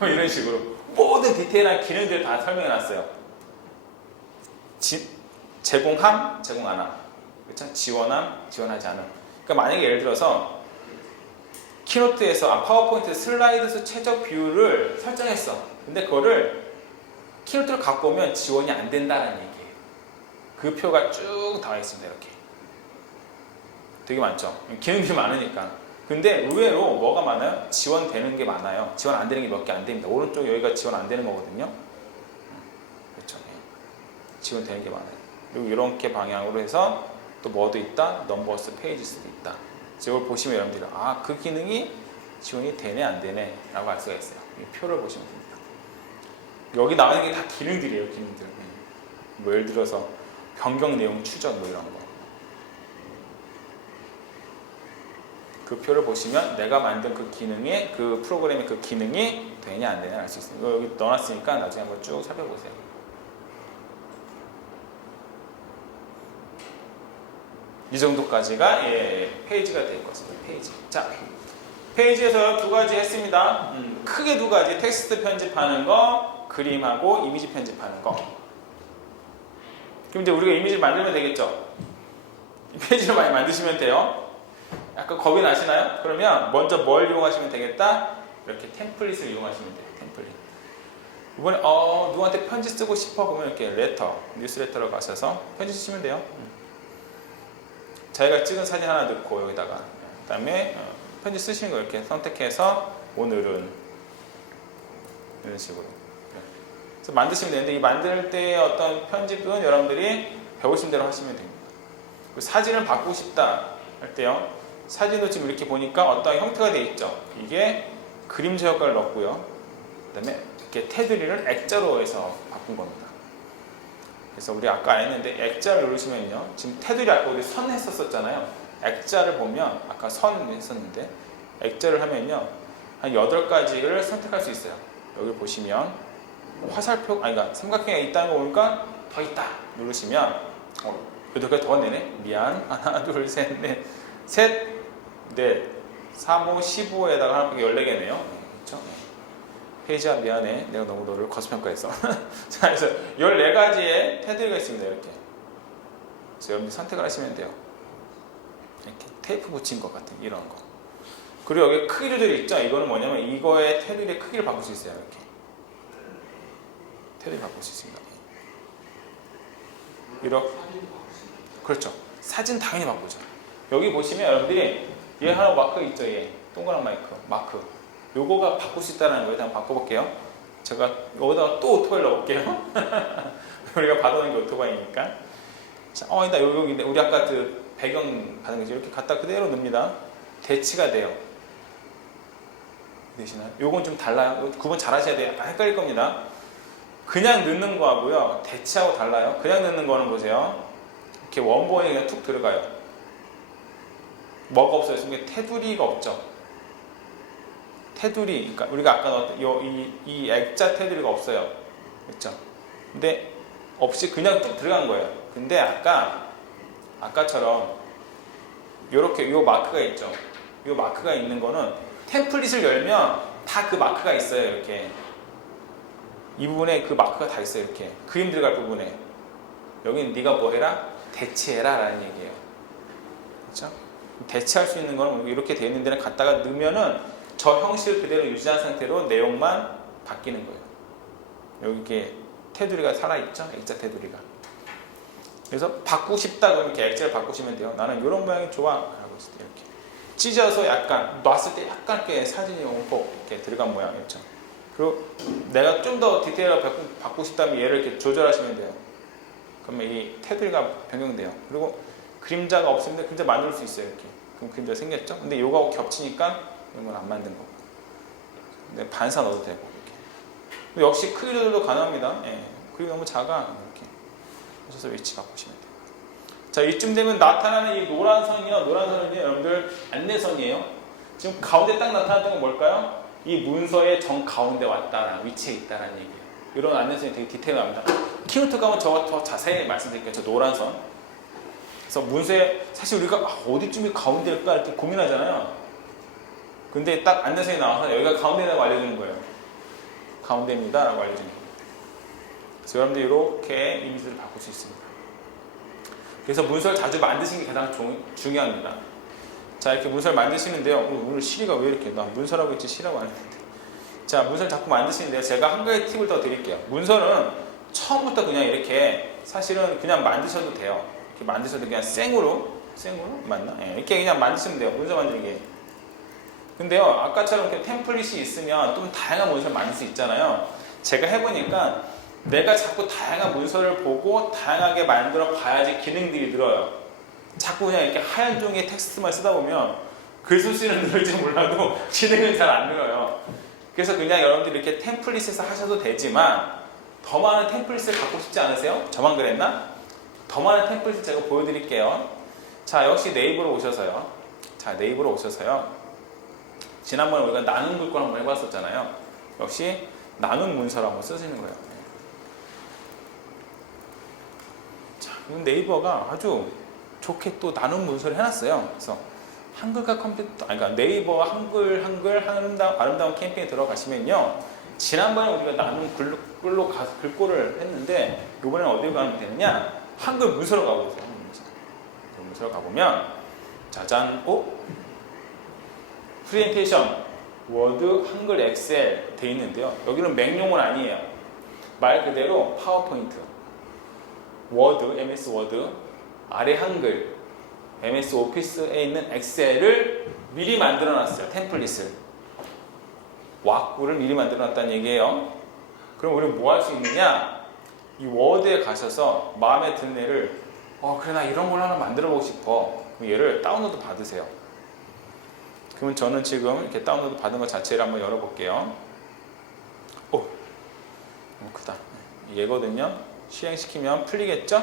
이런 식으로 모든 디테일한 기능들을 다 설명해 놨어요. 제공함, 제공 안 함. 그렇죠? 지원함, 지원하지 않음. 그러니까 만약에 예를 들어서 키노트에서 파워포인트 슬라이드 수 최적 비율을 설정했어. 근데 그거를 키노트를 갖고 오면 지원이 안 된다는 얘기예요. 그 표가 쭉 나와 있습니다. 이렇게. 되게 많죠. 기능들이 많으니까. 근데 의외로 뭐가 많아요? 지원되는 게 많아요. 지원 안 되는 게 몇 개 안 됩니다. 오른쪽 여기가 지원 안 되는 거거든요. 그렇죠. 지원되는 게 많아요. 그리고 이렇게 방향으로 해서 또 뭐도 있다? 넘버스 페이지스도 있다. 이걸 보시면 여러분들이 그 기능이 지원이 되네 안 되네 라고 알 수가 있어요. 이 표를 보시면 됩니다. 여기 나오는 게 다 기능들이에요. 기능들. 뭐 예를 들어서 변경 내용 추적 뭐 이런 거. 그 표를 보시면 내가 만든 그 기능이 그 프로그램의 그 기능이 되냐 안 되냐 알 수 있습니다. 이거 여기 넣어놨으니까 나중에 한번 쭉 살펴보세요. 이 정도까지가 페이지가 될 것입니다. 페이지. 자, 페이지에서 두 가지 했습니다. 크게 두 가지. 텍스트 편집하는 거, 그림하고 이미지 편집하는 거. 그럼 이제 우리가 이미지를 만들면 되겠죠? 이 페이지를 많이 만드시면 돼요. 약간 겁이 나시나요? 그러면 먼저 뭘 이용하시면 되겠다? 이렇게 템플릿을 이용하시면 돼요. 템플릿. 이번에 누구한테 편지 쓰고 싶어 보면 이렇게 레터, 뉴스레터로 가셔서 편지 쓰시면 돼요. 자기가 찍은 사진 하나 넣고 여기다가 그 다음에 편지 쓰시는 거 이렇게 선택해서 오늘은 이런 식으로 그래서 만드시면 되는데 이 만들 때 어떤 편집은 여러분들이 배우신 대로 하시면 됩니다. 그리고 사진을 바꾸고 싶다 할 때요. 사진도 지금 이렇게 보니까 어떤 형태가 되어 있죠. 이게 그림자 효과를 넣었고요. 그 다음에 이렇게 테두리를 액자로 해서 바꾼 겁니다. 그래서 우리 아까 안 했는데 액자를 누르시면요. 지금 테두리 아까 우리 선 했었잖아요. 액자를 보면 아까 선 했었는데 액자를 하면요. 한 8가지를 선택할 수 있어요. 여기 보시면 화살표, 그러니까 삼각형이 있다는 거 보니까 더 있다 누르시면 8가지 더 내네. 미안. 하나, 둘, 셋, 넷, 3, 5, 15에다가 하나 빼기 14개네요. 그렇죠? 페이지야 미안해. 내가 너무 너를 거스평가했어. 자, 그래서 14가지의 테두리가 있습니다. 이렇게. 그래서 여러분들 선택을 하시면 돼요. 이렇게 테이프 붙인 것 같은 이런 거. 그리고 여기 크기 조절이 있죠. 이거는 뭐냐면 이거의 테두리의 크기를 바꿀 수 있어요. 이렇게. 테두리 바꿀 수 있습니다. 이렇게. 그렇죠. 사진 당연히 바꾸죠. 여기 보시면 여러분들이 얘 하나 마크 있죠. 얘 동그란 마크. 요거가 바꿀 수 있다는 거예요. 한번 바꿔볼게요. 제가 여기다가 또 오토바이를 넣어볼게요. 우리가 받아놓은 게 오토바이니까. 자, 여기 우리 아까 그 배경 받은 거죠. 이렇게 갖다 그대로 넣습니다. 대치가 돼요. 되시나요? 요건 좀 달라요. 구분 잘 하셔야 돼요. 약간 헷갈릴 겁니다. 그냥 넣는 거하고요. 대치하고 달라요. 그냥 넣는 거는 보세요. 이렇게 원본이 그냥 툭 들어가요. 뭐가 없어요? 지금 테두리가 없죠. 테두리, 그러니까 우리가 아까 넣었던 이 액자 테두리가 없어요. 그렇죠? 근데 없이 그냥 뚝 들어간 거예요. 근데 아까처럼 요렇게 요 마크가 있죠. 요 마크가 있는 거는 템플릿을 열면 다 그 마크가 있어요. 이렇게 이 부분에 그 마크가 다 있어요. 이렇게 그림 들어갈 부분에 여기는 네가 뭐 해라? 대체해라 라는 얘기예요. 그렇죠? 대체할 수 있는 거는 이렇게 되어 있는 데는 갖다가 넣으면은 저 형식을 그대로 유지한 상태로 내용만 바뀌는 거예요. 여기 이렇게 테두리가 살아있죠? 액자 테두리가. 그래서 바꾸고 싶다 그러면 이렇게 액자를 바꾸시면 돼요. 나는 이런 모양이 좋아. 하고 있을 때 이렇게. 찢어서 약간, 놨을 때 약간 이렇게 사진이 꼭 이렇게 들어간 모양이었죠. 그리고 내가 좀 더 디테일하게 바꾸고 싶다면 얘를 이렇게 조절하시면 돼요. 그러면 이 테두리가 변경돼요. 그리고 그림자가 없으면 그림자 만들 수 있어요. 이렇게. 그럼 그림자 생겼죠? 근데 요거하고 겹치니까 이런 건 안 만든 거고. 근데 반사 넣어도 되고. 이렇게. 역시 크기 조절도 가능합니다. 예. 크기 너무 작아. 이렇게 하셔서 위치 바꾸시면 돼요. 자, 이쯤 되면 나타나는 이 노란 선이요. 노란 선은요, 여러분들 안내선이에요. 지금 가운데 딱 나타났던 건 뭘까요? 이 문서의 정 가운데 왔다라는 위치에 있다라는 얘기예요. 이런 안내선이 되게 디테일합니다. 키노트 가면 저가 더 자세히 말씀드릴게요. 저 노란 선. 그래서 문서에 사실 우리가 어디쯤이 가운데일까 이렇게 고민하잖아요. 근데 딱 안내선이 나와서 여기가 가운데라고 알려주는 거예요. 가운데입니다 라고 알려주는 거예요. 그래서 여러분들 이렇게 이미지를 바꿀 수 있습니다. 그래서 문서를 자주 만드시는 게 가장 중요합니다. 자, 이렇게 문서를 만드시는데요. 오늘 시리가 왜 이렇게 나 문서라고 했지 시라고 안 했는데. 자, 문서를 자꾸 만드시는데요. 제가 한 가지 팁을 더 드릴게요. 문서는 처음부터 그냥 이렇게 사실은 그냥 만드셔도 돼요. 이렇게 만드셔도 그냥 생으로 맞나? 예, 이렇게 그냥 만드시면 돼요. 문서 만들기. 근데요, 아까처럼 이렇게 템플릿이 있으면 좀 다양한 문서를 만들 수 있잖아요. 제가 해보니까 내가 자꾸 다양한 문서를 보고 다양하게 만들어 봐야지 기능들이 늘어요. 자꾸 그냥 이렇게 하얀 종이에 텍스트만 쓰다 보면 글솜씨는 늘지 몰라도 기능은 잘 안 늘어요. 그래서 그냥 여러분들이 이렇게 템플릿에서 하셔도 되지만 더 많은 템플릿을 갖고 싶지 않으세요? 저만 그랬나? 더 많은 템플릿을 제가 보여드릴게요. 자, 역시 네이버로 오셔서요. 지난번에 우리가 나눔 글꼴 한번 해봤었잖아요. 역시 나눔 문서를 한번 쓰시는 거예요. 자, 네이버가 아주 좋게 또 나눔 문서를 해놨어요. 그래서 한글과 컴퓨터, 아니, 그러니까 네이버 한글 아름다운 캠핑에 들어가시면요. 지난번에 우리가 나눈 글꼴을 했는데 이번에는 어디로 가면 되느냐? 한글 문서로 가보세요. 문서로 가보면 짜잔, 프레젠테이션, 워드, 한글, 엑셀 돼 있는데요. 여기는 맥용은 아니에요. 말 그대로 파워포인트, 워드, MS 워드, 아래 한글, MS 오피스에 있는 엑셀을 미리 만들어 놨어요. 템플릿을. 왁구를 미리 만들어 놨다는 얘기예요. 그럼 우리는 뭐 할 수 있느냐? 이 워드에 가셔서 마음에 드는 애를 그래 나 이런 걸 하나 만들어 보고 싶어. 그럼 얘를 다운로드 받으세요. 그러면 저는 지금 이렇게 다운로드 받은 것 자체를 한번 열어볼게요. 너무 크다. 얘거든요. 실행시키면 풀리겠죠?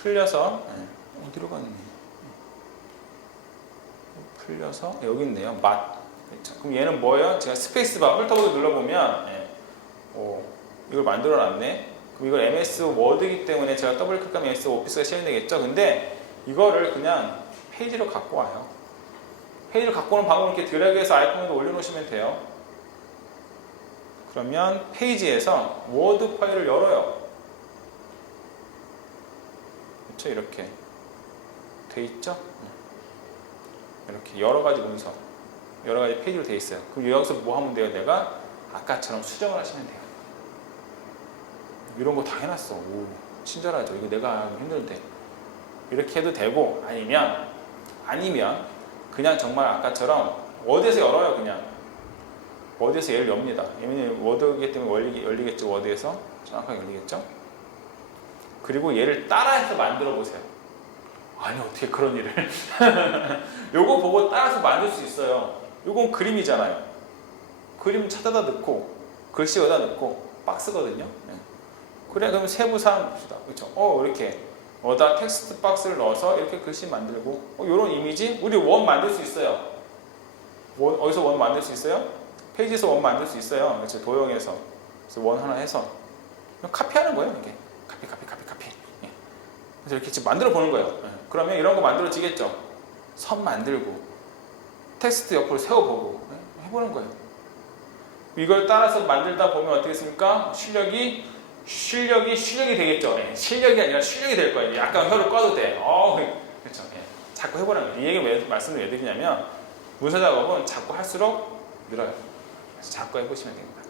풀려서 어디로 갔니? 풀려서 여기 있네요. 맛. 그렇죠. 그럼 얘는 뭐예요? 제가 스페이스바 훑어보기 눌러보면 이걸 만들어 놨네. 그럼 이걸 MS 워드이기 때문에 제가 더블 클릭하면 MS 오피스가 실행되겠죠. 근데 이거를 그냥 페이지로 갖고 와요. 페이지를 갖고 오는 방법을 이렇게 드래그해서 아이콘에도 올려놓으시면 돼요. 그러면 페이지에서 워드 파일을 열어요. 그렇죠? 이렇게 돼 있죠? 이렇게 여러 가지 문서, 여러 가지 페이지로 돼 있어요. 그럼 여기서 뭐 하면 돼요? 내가 아까처럼 수정을 하시면 돼요. 이런 거 다 해놨어. 친절하죠. 이거 내가 하기 힘들대. 이렇게 해도 되고, 아니면 그냥 정말 아까처럼 워드에서 열어요. 그냥 워드에서 얘를 엽니다. 왜냐면 워드이기 때문에 열리겠죠. 워드에서 정확하게 열리겠죠. 그리고 얘를 따라해서 만들어 보세요. 아니 어떻게 그런 일을 요거 보고 따라서 만들 수 있어요. 요건 그림이잖아요. 그림 찾아다 넣고 글씨 여기다 넣고 박스거든요. 그래 그럼 세부사항 봅시다. 그렇죠? 이렇게 어디다 텍스트 박스를 넣어서 이렇게 글씨 만들고 요런 이미지 우리 원 만들 수 있어요. 어디서 원 만들 수 있어요? 페이지에서 원 만들 수 있어요. 그렇죠? 도형에서 그래서 원 하나 해서 카피하는 거예요. 이렇게 카피. 그래서 이렇게 지금 만들어 보는 거예요. 그러면 이런 거 만들어지겠죠. 선 만들고 텍스트 옆으로 세워보고 해보는 거예요. 이걸 따라서 만들다 보면 어떻게 됐습니까? 실력이 되겠죠. 실력이 아니라 실력이 될 거예요. 약간 혀를 꺼도 돼. 그렇죠. 자꾸 해보라는 거예요. 이 얘기 말씀을 왜 드리냐면 문서 작업은 자꾸 할수록 늘어요. 그래서 자꾸 해보시면 됩니다.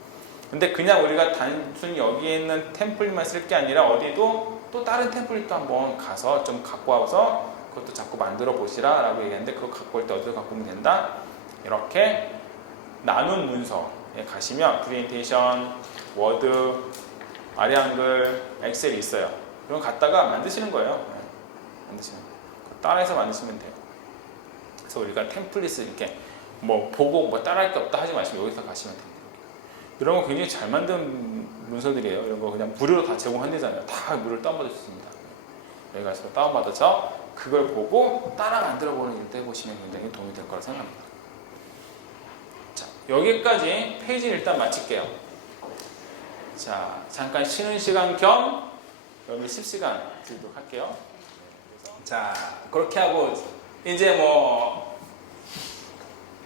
근데 그냥 우리가 단순히 여기에 있는 템플릿만 쓸 게 아니라 어디도 또 다른 템플릿도 한번 가서 좀 갖고 와서 그것도 자꾸 만들어 보시라 라고 얘기하는데 그거 갖고 올 때 어디서 갖고 오면 된다? 이렇게 나눈 문서에 가시면 프레젠테이션, 워드, 아래 한글, 엑셀이 있어요. 그럼 갖다가 만드시는 거예요. 만드시는 거예요. 따라해서 만드시면 돼요. 그래서 우리가 템플릿을 이렇게 보고 따라할 게 없다 하지 마시고 여기서 가시면 됩니다. 이런 거 굉장히 잘 만든 문서들이에요. 이런 거 그냥 무료로 다 제공한대잖아요. 다 무료로 다운받을 수 있습니다. 여기 가서 다운받아서 그걸 보고 따라 만들어 보는 일도 해보시면 굉장히 도움이 될 거라 생각합니다. 자, 여기까지 페이지를 일단 마칠게요. 자, 잠깐 쉬는 시간 겸 여기 10시간 들도록 할게요. 자, 그렇게 하고 이제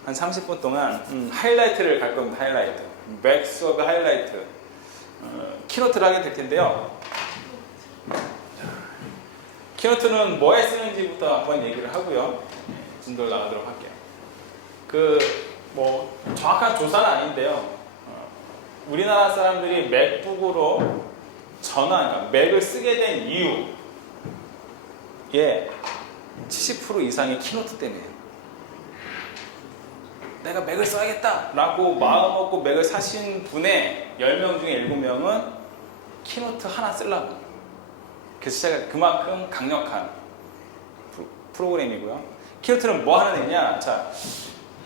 한 30분 동안 하이라이트를 갈 겁니다. 하이라이트. 맥 수업의 하이라이트. 키노트를 하게 될 텐데요. 키노트는 뭐에 쓰는지부터 한번 얘기를 하고요. 진도를 나가도록 할게요. 정확한 조사는 아닌데요. 우리나라 사람들이 맥북으로 그러니까 맥을 쓰게 된 이유에 70% 이상이 키노트 때문이에요. 내가 맥을 써야겠다 라고 마음 먹고 맥을 사신 분의 10명 중에 7명은 키노트 하나 쓰려고. 그래서 그만큼 강력한 프로그램이고요. 키노트는 뭐 하는 애냐? 자,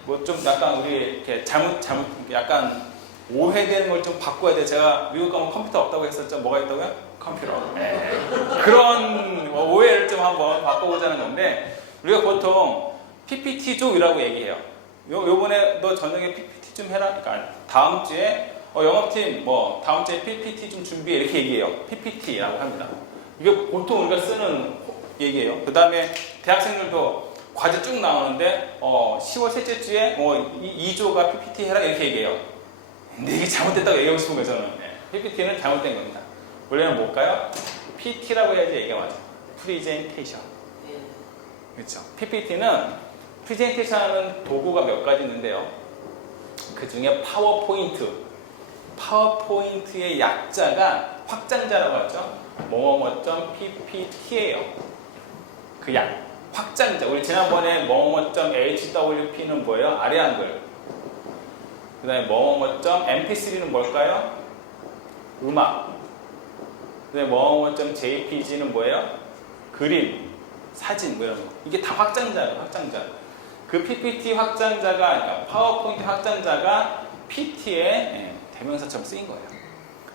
좀 약간 우리 이렇게 잘못 약간 오해되는 걸 좀 바꿔야 돼. 제가 미국 가면 컴퓨터 없다고 했었죠. 뭐가 있다고요? 컴퓨터. 그런 오해를 좀 한번 바꿔보자는 건데 우리가 보통 PPT족이라고 얘기해요. 요번에 너 저녁에 PPT 좀 해라. 그러니까 다음 주에 영업팀 다음 주에 PPT 좀 준비해 이렇게 얘기해요. PPT라고 합니다. 이게 보통 우리가 쓰는 얘기예요. 그 다음에 대학생들도 과제 쭉 나오는데 10월 셋째 주에 2조가 PPT 해라 이렇게 얘기해요. 근데 이게 잘못됐다고 얘기하고 싶은 거예요. 저는. PPT는 잘못된 겁니다. 원래는 뭘까요? PT라고 해야지 얘기가 맞아요. 프리젠테이션. 그렇죠. PPT는 프리젠테이션 하는 도구가 몇 가지 있는데요. 그 중에 파워포인트의 약자가 확장자라고 하죠. 뭐뭐뭐.ppt예요. 그 확장자. 우리 지난번에 뭐뭐.hwp는 뭐예요? 아래 한글. 그 다음에 뭐뭐.mp3는 뭘까요? 음악. 그 다음에 뭐뭐.jpg는 뭐예요? 그림, 사진 뭐 이런 거. 이게 다 확장자예요. 확장자. 그 PPT 확장자가, 그러니까 파워포인트 확장자가 PT의 대명사처럼 쓰인 거예요.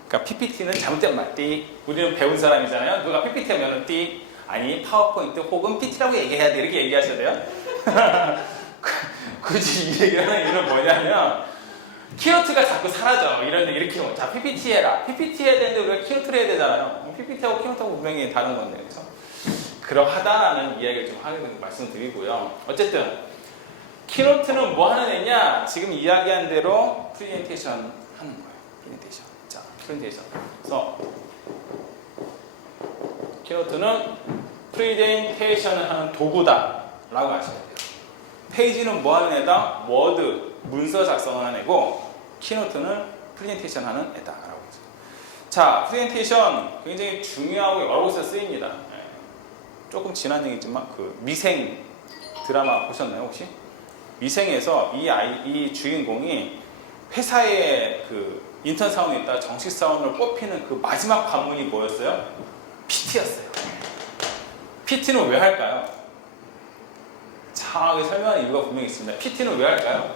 그러니까 PPT는 잘못된 말, 띠. 우리는 배운 사람이잖아요. 누가 PPT 하면은 띠. 아니, 파워포인트 혹은 PT라고 얘기해야 돼. 이렇게 얘기하셔야 돼요. 굳이 이 얘기를 하는 이유는 뭐냐면, 키노트가 자꾸 사라져. 이렇게. 자, PPT 해라. PPT 해야 되는데 우리가 키노트를 해야 되잖아요. PPT하고 키노트하고 분명히 다른 건데. 그래서 그러하다라는 이야기를 좀 하는 말씀드리고요. 어쨌든, 키노트는 뭐 하는 애냐? 지금 이야기한 대로 프레젠테이션 하는 거예요. 프레젠테이션. 자, 프레젠테이션. 그래서 키노트는 프레젠테이션을 하는 도구다 라고 아셔야 돼요. 페이지는 뭐 하는 애다? 워드, 문서 작성하는 애고 키노트는 프레젠테이션 하는 애다 라고 하죠. 자, 프레젠테이션 굉장히 중요하고 여러 곳에 쓰입니다. 조금 지난 얘기지만 그 미생 드라마 보셨나요 혹시? 미생에서 이 주인공이 회사에 그 인턴 사원이 있다 정식 사원을 뽑히는 그 마지막 관문이 뭐였어요? PT였어요. PT는 왜 할까요? 정확하게 설명하는 이유가 분명히 있습니다. PT는 왜 할까요?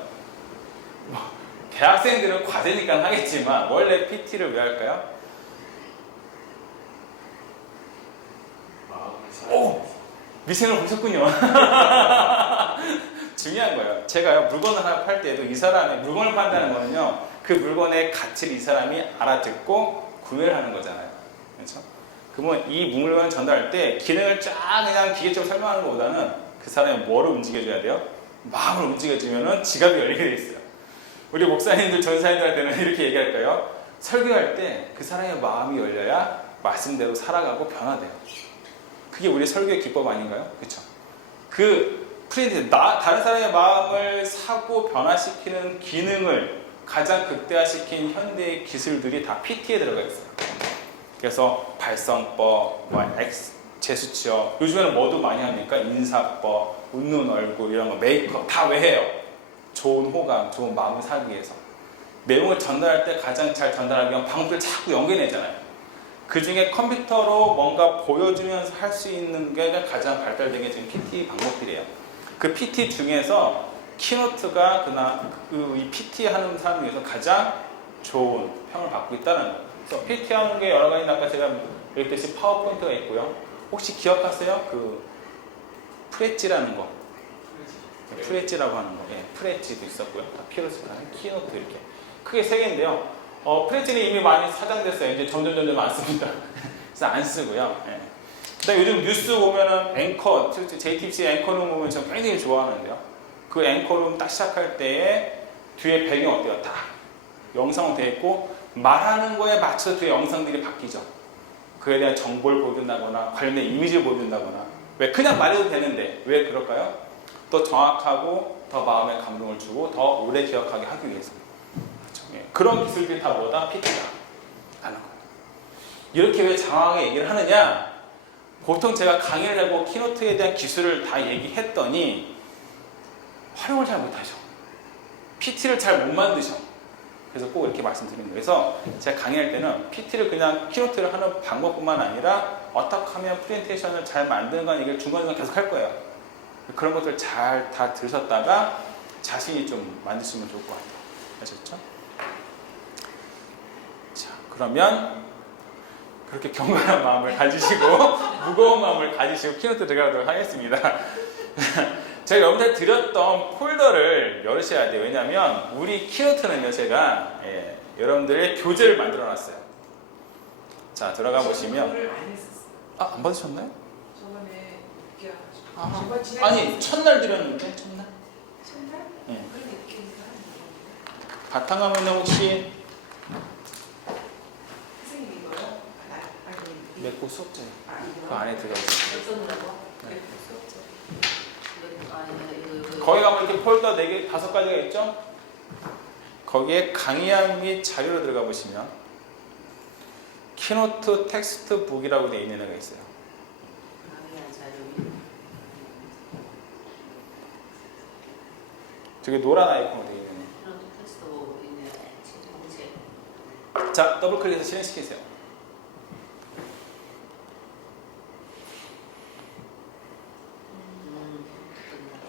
대학생들은 과제니까 하겠지만 원래 PT를 왜 할까요? 오! 미생을 보셨군요. 중요한 거예요. 제가요, 물건을 하나 팔 때도 이 사람의 물건을 판다는 거는요, 그 물건의 가치를 이 사람이 알아듣고 구매를 하는 거잖아요. 그렇죠? 그러면 이 물건을 전달할 때 기능을 쫙 그냥 기계적으로 설명하는 것보다는 그 사람이 뭐를 움직여줘야 돼요? 마음을 움직여주면은 지갑이 열리게 돼 있어요. 우리 목사님들, 전사님들한테는 이렇게 얘기할까요? 설교할 때 그 사람의 마음이 열려야 말씀대로 살아가고 변화돼요. 그게 우리 설교의 기법 아닌가요? 그렇죠? 그 프린트, 다른 사람의 마음을 사고 변화시키는 기능을 가장 극대화시킨 현대의 기술들이 다 PT에 들어가 있어요. 그래서 발성법, 제스처, 요즘에는 뭐도 많이 합니까? 인사법, 웃는 얼굴 이런 거, 메이크업 다 왜 해요? 좋은 호감, 좋은 마음을 사기 위해서. 내용을 전달할 때 가장 잘 전달하기 위한 방법을 자꾸 연결해내잖아요. 그 중에 컴퓨터로 뭔가 보여주면서 할 수 있는 게 가장 발달된 게 지금 PT 방법들이에요. 그 PT 중에서 키노트가 이 PT 하는 사람 중에서 가장 좋은 평을 받고 있다는 거예요. 그래서 PT 하는 게 여러 가지, 아까 제가 얘기했듯이 파워포인트가 있고요. 혹시 기억하세요? 그 프레지라는 거. 프레지라고 하는 거. 예, 프레지도 있었고요. 피로스라는 키노트 이렇게. 크게 세 개인데요. 프레지는 이미 많이 사장됐어요. 이제 점점 안 씁니다. 그래서 안 쓰고요. 예. 그다음에 요즘 뉴스 보면은 앵커, JTBC 앵커룸 보면 저 굉장히 좋아하는데요. 그 앵커룸 딱 시작할 때에 뒤에 배경 어때요? 딱 영상으로 되어 있고 말하는 거에 맞춰서 뒤에 영상들이 바뀌죠. 그에 대한 정보를 보여준다거나 관련된 이미지를 보여준다거나. 왜 그냥 말해도 되는데 왜 그럴까요? 더 정확하고 더 마음에 감동을 주고 더 오래 기억하게 하기 위해서. 그렇죠? 예. 그런 기술들이 다 뭐다? PT다 하는 거예요. 이렇게 왜 장황하게 얘기를 하느냐? 보통 제가 강의를 하고 키노트에 대한 기술을 다 얘기했더니 활용을 잘 못하셔. PT를 잘 못 만드셔. 그래서 꼭 이렇게 말씀드리는 거예요. 그래서 제가 강의할 때는 PT를 그냥 키노트를 하는 방법뿐만 아니라 어떻게 하면 프레젠테이션을 잘 만드는가 얘기를 중간중간 계속 할 거예요. 그런 것들 잘 다 들으셨다가 자신이 좀 만드시면 좋을 것 같아요. 아셨죠? 자, 그러면 그렇게 경건한 마음을 가지시고 무거운 마음을 가지시고 키노트 들어가도록 하겠습니다. 제가 여러분들 드렸던 폴더를 열으셔야 돼요. 왜냐하면 우리 키노트는요, 제가 여러분들의 교재를 만들어 놨어요. 자, 들어가 보시면 안 했었어요. 안 받으셨나요? 저번에 이렇게 정말 지난 아니 첫날 드렸는데 첫날? 첫날? 네. 그런 느낌이 하는데. 바탕화면에 혹시 선생님 이거요? 아니 맥북 수업자요. 그 이거 안에 들어가 있어요. 어쩌느라고? 네. 수업자. 거기 가면 이렇게 폴더 4개, 5가지가 있죠? 거기에 강의안 및 자료로 들어가 보시면 키노트 텍스트북이라고 되어 있는 애가 있어요. 저게 노란 아이콘으로 되어 있는 애. 자, 더블 클릭해서 실행시키세요.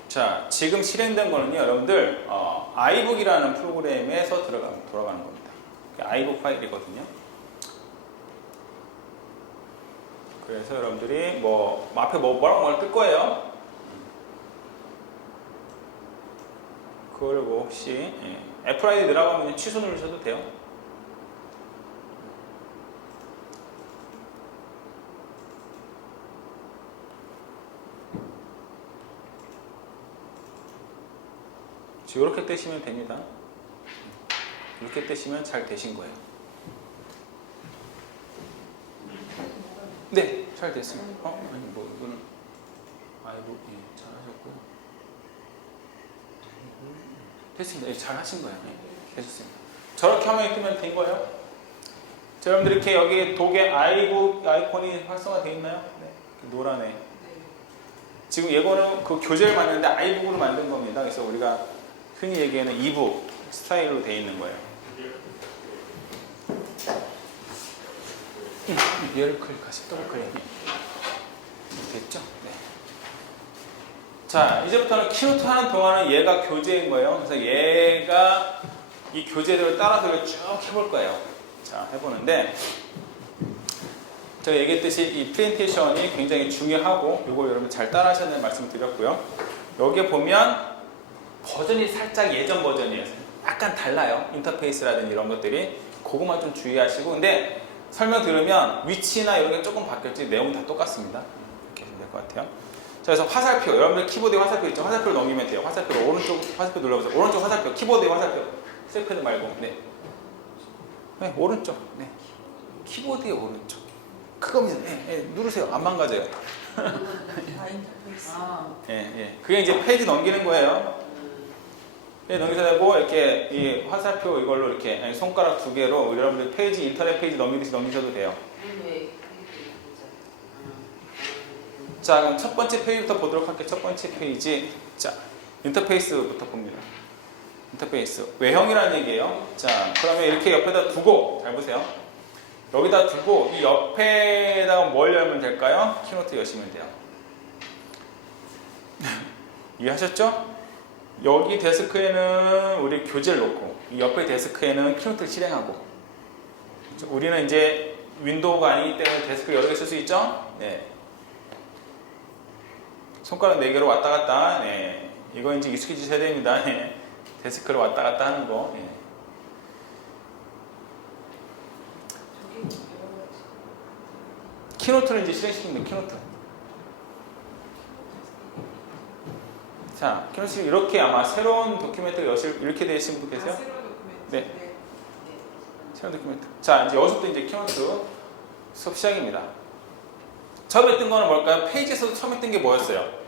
자, 지금 실행된 거는요, 여러분들 아이북이라는 프로그램에서 돌아가는 겁니다. 아이북 파일이거든요. 그래서 여러분들이 앞에 뭐라고 뜰 거예요. 그걸 혹시 애플 아이디 들어가면 취소 누르셔도 돼요. 이렇게 뜨시면 됩니다. 이렇게 뜨시면 잘 되신 거예요. 네, 잘 됐습니다. 아니 이거는 아이고 잘하셨고요. 됐습니다. 잘 하신 거예요. 되셨습니다. 저렇게 화면이 뜨면 된 거예요. 자, 여러분들 이렇게 여기 독에 아이북 아이콘이 활성화되어 있나요? 네, 노란에. 지금 이거는 그 교재를 만드는데 아이북으로 만든 겁니다. 그래서 우리가 흔히 얘기하는 이북 스타일로 되어 있는 거예요. 얘를 클릭하시죠. 더블 클릭. 됐죠? 네. 자, 이제부터는 키노트 하는 동안은 얘가 교재인 거예요. 그래서 얘가 이 교재들을 따라서 쭉 해볼 거예요. 자, 해보는데 제가 얘기했듯이 이 프레젠테이션이 굉장히 중요하고 이걸 여러분 잘 따라 하셔야 된다는 말씀을 드렸고요. 여기에 보면 버전이 살짝 예전 버전이에요. 약간 달라요. 인터페이스라든지 이런 것들이. 그것만 좀 주의하시고. 근데 설명 들으면 위치나 이런 게 조금 바뀌었지 내용은 다 똑같습니다. 이렇게 하시면 될 것 같아요. 자, 그래서 화살표. 여러분들 키보드에 화살표 있죠? 화살표를 넘기면 돼요. 화살표를 오른쪽 화살표 눌러보세요. 오른쪽 화살표. 키보드에 화살표. 셀패드 말고. 네. 네, 오른쪽. 네. 키보드의 오른쪽. 그겁니다. 누르세요. 안 망가져요. 그게 이제 페이지 넘기는 거예요. 넘기셔야 되고, 이렇게 이 화살표 이걸로 이렇게 손가락 2개로 여러분들 페이지, 인터넷 페이지 넘기듯이 넘기셔도 돼요. 자, 그럼 첫 번째 페이지부터 보도록 할게요. 첫 번째 페이지. 자, 인터페이스부터 봅니다. 인터페이스. 외형이라는 얘기예요. 자, 그러면 이렇게 옆에다 두고, 잘 보세요. 여기다 두고, 이 옆에다가 뭘 열면 될까요? 키노트 여시면 돼요. 이해하셨죠? 여기 데스크에는 우리 교재를 놓고 이 옆에 데스크에는 키노트를 실행하고 우리는 이제 윈도우가 아니기 때문에 데스크 여러 개 쓸 수 있죠? 네. 손가락 4개로 왔다 갔다. 네. 이거 이제 익숙해지셔야 됩니다. 네. 데스크를 왔다 갔다 하는 거. 네. 키노트를 이제 실행시키면 돼요. 키노트. 자, 키노트 이렇게 아마 새로운 도큐멘트를 이렇게 되신 분 계세요? 새로운 도큐멘트. 네. 새로운 도큐멘트. 자, 이제 여기서부터 이제 키노트 수업 시작입니다. 처음에 뜬 거는 뭘까요? 페이지에서도 처음에 뜬 게 뭐였어요?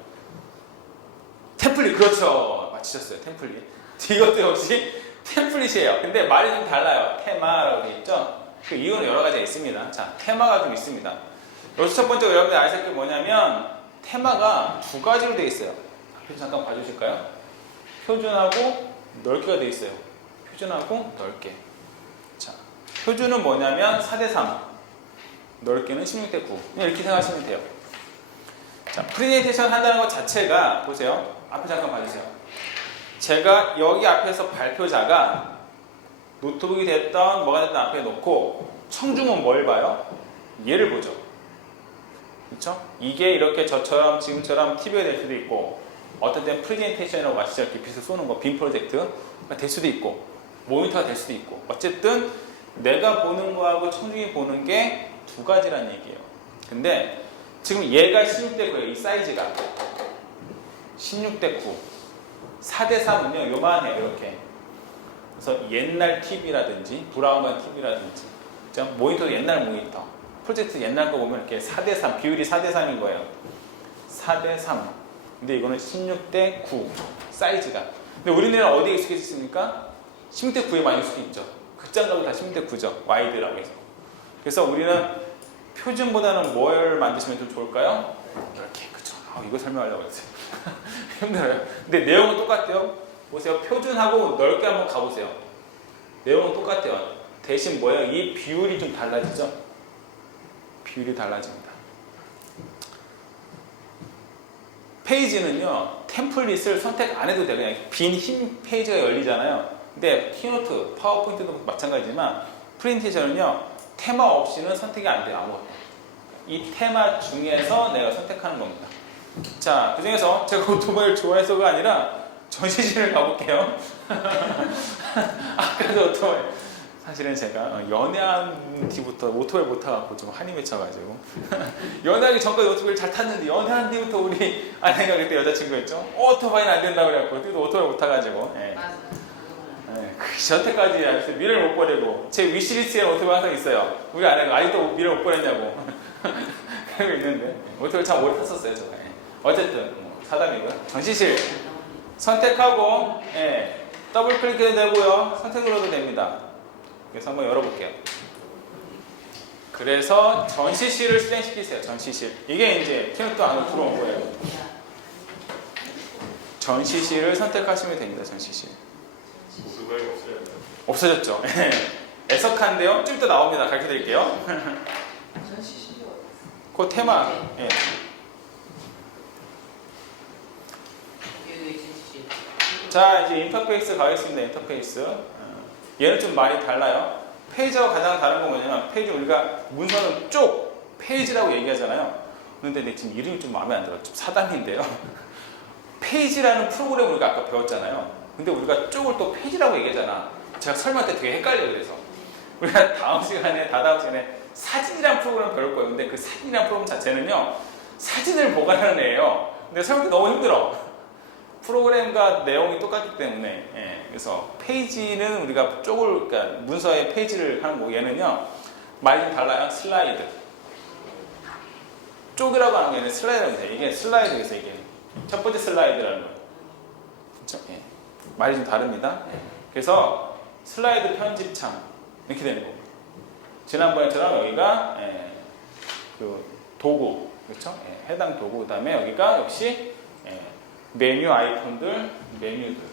템플릿. 그렇죠. 맞히셨어요. 템플릿. 이것도 역시 템플릿이에요. 근데 말이 좀 달라요. 테마라고 되어 있죠? 그 이유는 여러 가지가 있습니다. 자, 테마가 좀 있습니다. 여기서 첫 번째 여러분들 아실 게 뭐냐면 테마가 2가지로 되어 있어요. 앞에서 잠깐 봐주실까요? 표준하고 넓게가 되어 있어요. 표준하고 넓게. 자, 표준은 뭐냐면 4:3, 넓게는 16:9. 그냥 이렇게 생각하시면 돼요. 자, 프레젠테이션 한다는 것 자체가 보세요. 앞에 잠깐 봐주세요. 제가 여기 앞에서 발표자가 노트북이 됐던 뭐가 됐든 앞에 놓고 청중은 뭘 봐요? 얘를 보죠. 그렇죠? 이게 이렇게 저처럼 지금처럼 TV가 될 수도 있고 어떤 때는 프레젠테이션이라고 마치죠. 이렇게 빛을 쏘는 거, 빔 프로젝트가 될 수도 있고 모니터가 될 수도 있고 어쨌든 내가 보는 거하고 청중이 보는 게 2가지라는 얘기예요. 근데 지금 얘가 16:9예요. 이 사이즈가. 16대 9. 4대 3은요, 요만해요, 이렇게. 그래서 옛날 TV라든지, 브라운관 TV라든지, 그죠? 모니터도 옛날 모니터. 프로젝트 옛날 거 보면 이렇게 4대 3, 비율이 4대 3인 거예요. 4대 3. 근데 이거는 16대 9 사이즈가. 근데 우리는 어디에 익숙해졌습니까? 16대 9에 많이 익숙해졌죠. 극장가도 다 16대 9죠. 와이드라고 해서. 그래서 우리는 표준보다는 뭘 만드시면 좀 좋을까요? 이렇게, 그쵸. 이거 설명하려고 했어요. 힘들어요. 근데 내용은 똑같아요. 보세요. 표준하고 넓게 한번 가보세요. 내용은 똑같아요. 대신 뭐예요? 이 비율이 좀 달라지죠? 비율이 달라집니다. 페이지는요, 템플릿을 선택 안 해도 돼요. 그냥 빈 흰 페이지가 열리잖아요. 근데 키노트, 파워포인트도 마찬가지지만 프레젠테이션은요, 테마 없이는 선택이 안 돼요. 아무것도. 이 테마 중에서 내가 선택하는 겁니다. 자, 그 중에서 제가 오토바이를 좋아해서가 아니라 전시실을 가볼게요. 아까도 오토바이. 사실은 제가 연애한 뒤부터 오토바이 못 타갖고 좀 한이 맺혀가지고 연애하기 전까지 오토바이를 잘 탔는데 연애한 뒤부터 우리 아내가 그때 여자친구였죠. 오토바이는 안 된다고 그래갖고 그때도 오토바이 못 타가지고 맞아. 저때까지 미래를 못 버리고 제 위시리스트에 오토바이 항상 있어요. 우리 아내가 아직도 미래를 못 버렸냐고 그러고 있는데 오토바이 참 오래 탔었어요. 제가. 어쨌든 사담이고요. 전시실 선택하고 더블 클릭해도 되고요. 선택 눌러도 됩니다. 그래서 한번 열어볼게요. 그래서 전시실을 실행시키세요. 전시실. 이게 이제 키노트 안으로 들어온 거예요. 전시실을 선택하시면 됩니다. 전시실. 오토바이가 없어요. 없어졌죠. 애석한데요. 좀 이따 나옵니다. 가르쳐 드릴게요. 전시실이 그 테마. 예. 자, 이제 인터페이스 가겠습니다. 인터페이스. 얘는 좀 많이 달라요. 페이지와 가장 다른 건 뭐냐면 페이지 우리가 문서는 쪽 페이지라고 얘기하잖아요. 그런데 지금 이름이 좀 마음에 안 들어요. 좀 사담인데요. 페이지라는 프로그램을 우리가 아까 배웠잖아요. 근데 우리가 쪽을 또 페이지라고 얘기하잖아. 제가 설명할 때 되게 헷갈려요. 그래서 우리가 다음 시간에 사진이라는 프로그램을 배울 거예요. 근데 그 사진이라는 프로그램 자체는요, 사진을 보관하는 애예요. 근데 설명 때 너무 힘들어. 프로그램과 내용이 똑같기 때문에. 그래서 페이지는 우리가 쪽을, 그러니까 문서의 페이지를 하는 거. 얘는요 말이 좀 달라요. 슬라이드. 쪽이라고 하는 게 아니라 슬라이드라고 해요. 이게 슬라이드에서 이게 첫 번째 슬라이드라는 거예요. 그렇죠? 말이 좀 다릅니다. 그래서 슬라이드 편집창 이렇게 되는 겁니다. 지난번에처럼 여기가 그 도구, 그렇죠? 해당 도구. 그다음에 여기가 역시 메뉴 아이콘들, 메뉴들.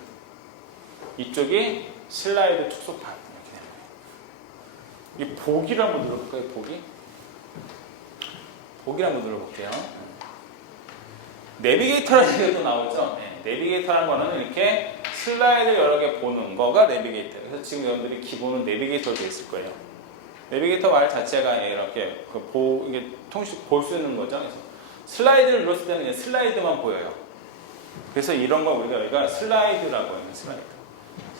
이쪽이 슬라이드 축소판 이렇게 되는 거예요. 이 보기를 한번 눌러볼까요? 보기를 한번 눌러볼게요. 내비게이터라는 얘기가 또 나오죠. 내비게이터라는 거는 이렇게 슬라이드 여러 개 보는 거가 내비게이터예요. 그래서 지금 여러분들이 기본은 내비게이터로 되어 있을 거예요. 내비게이터 말 자체가 이렇게 이게 통식 볼 수 있는 거죠. 그래서 슬라이드를 눌렀을 때는 그냥 슬라이드만 보여요. 그래서 이런 거 우리가 여기가 슬라이드라고 해요.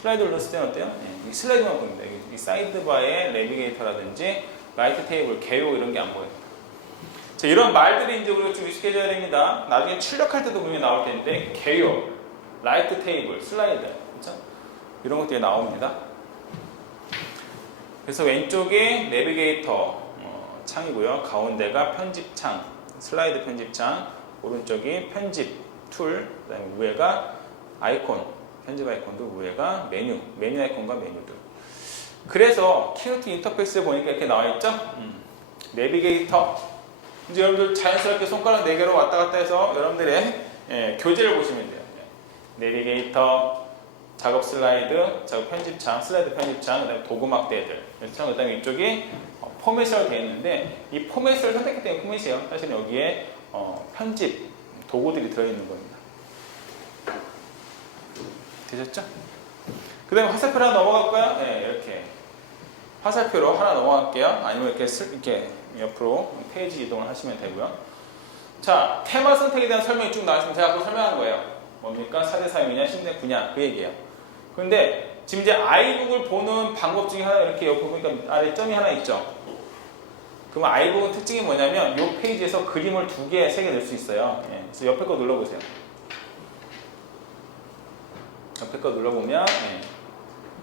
슬라이드를 눌렀을 때는 어때요? 이 슬라이드만 보입니다. 이 사이드바의 내비게이터라든지 라이트 테이블, 개요 이런 게 안 보여요. 자, 이런 말들이 이제 우리가 좀 익숙해져야 됩니다. 나중에 출력할 때도 분명히 나올 텐데 개요, 라이트 테이블, 슬라이드, 그렇죠? 이런 것들이 나옵니다. 그래서 왼쪽이 내비게이터 창이고요. 가운데가 편집창, 슬라이드 편집창, 오른쪽이 편집 툴, 그다음에 위에가 아이콘, 편집 아이콘도 위에가 메뉴 아이콘과 메뉴들. 그래서 키노트 인터페이스에 보니까 이렇게 나와 있죠? 내비게이터. 이제 여러분들 자연스럽게 손가락 4개로 왔다 갔다 해서 여러분들의 교재를 보시면 돼요. 내비게이터, 작업 슬라이드, 작업 편집창, 슬라이드 편집창, 그다음에 도구 막대들. 그다음에 이쪽이 포맷이라고 되어 있는데 이 포맷을 선택했기 때문에 포맷이에요. 사실 여기에 편집 도구들이 들어있는 겁니다. 되셨죠? 그 다음에 화살표로 하나 넘어갈까요? 네, 이렇게 화살표로 하나 넘어갈게요. 아니면 이렇게 옆으로 페이지 이동을 하시면 되고요. 자, 테마 선택에 대한 설명이 쭉 나왔으면 제가 앞으로 설명한 거예요. 뭡니까? 4대 3이냐 10대 9냐 그 얘기예요. 그런데 지금 이제 아이북을 보는 방법 중에 하나 이렇게 옆에 보니까 아래 점이 하나 있죠. 그럼 아이북은 특징이 뭐냐면 이 페이지에서 그림을 2개, 3개 넣을 수 있어요. 그래서 옆에 거 눌러보세요. 옆에 거 눌러보면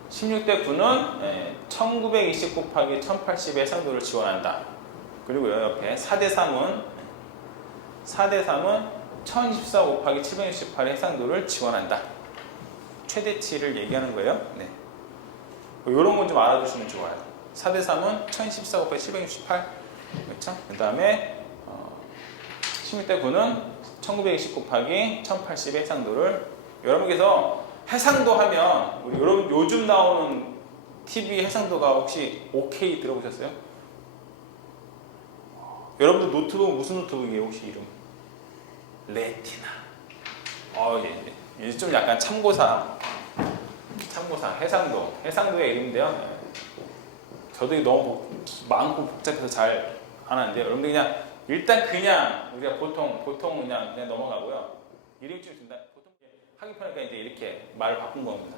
16대 9는 1920 곱하기 1080의 해상도를 지원한다. 그리고요 옆에 4대 3은 1024 곱하기 768의 해상도를 지원한다. 최대치를 얘기하는 거예요. 네. 이런 건 좀 알아두시면 좋아요. 4대 3은 1014 곱하기 768. 그렇죠? 그 다음에 16대 9는 1920 곱하기 1080의 해상도를, 여러분께서 해상도 하면 우리 여러분 요즘 나오는 TV 해상도가 혹시 5K 들어보셨어요? 여러분들 노트북 무슨 노트북이에요 혹시 이름? 레티나. 좀 약간 참고사 해상도의 이름인데요. 저도 너무 많고 복잡해서 잘 안 하는데 여러분들 그냥 우리가 보통 그냥 넘어가고요. 이름 좀 준다. 보통 하기 편하니까 이제 이렇게 말을 바꾼 겁니다.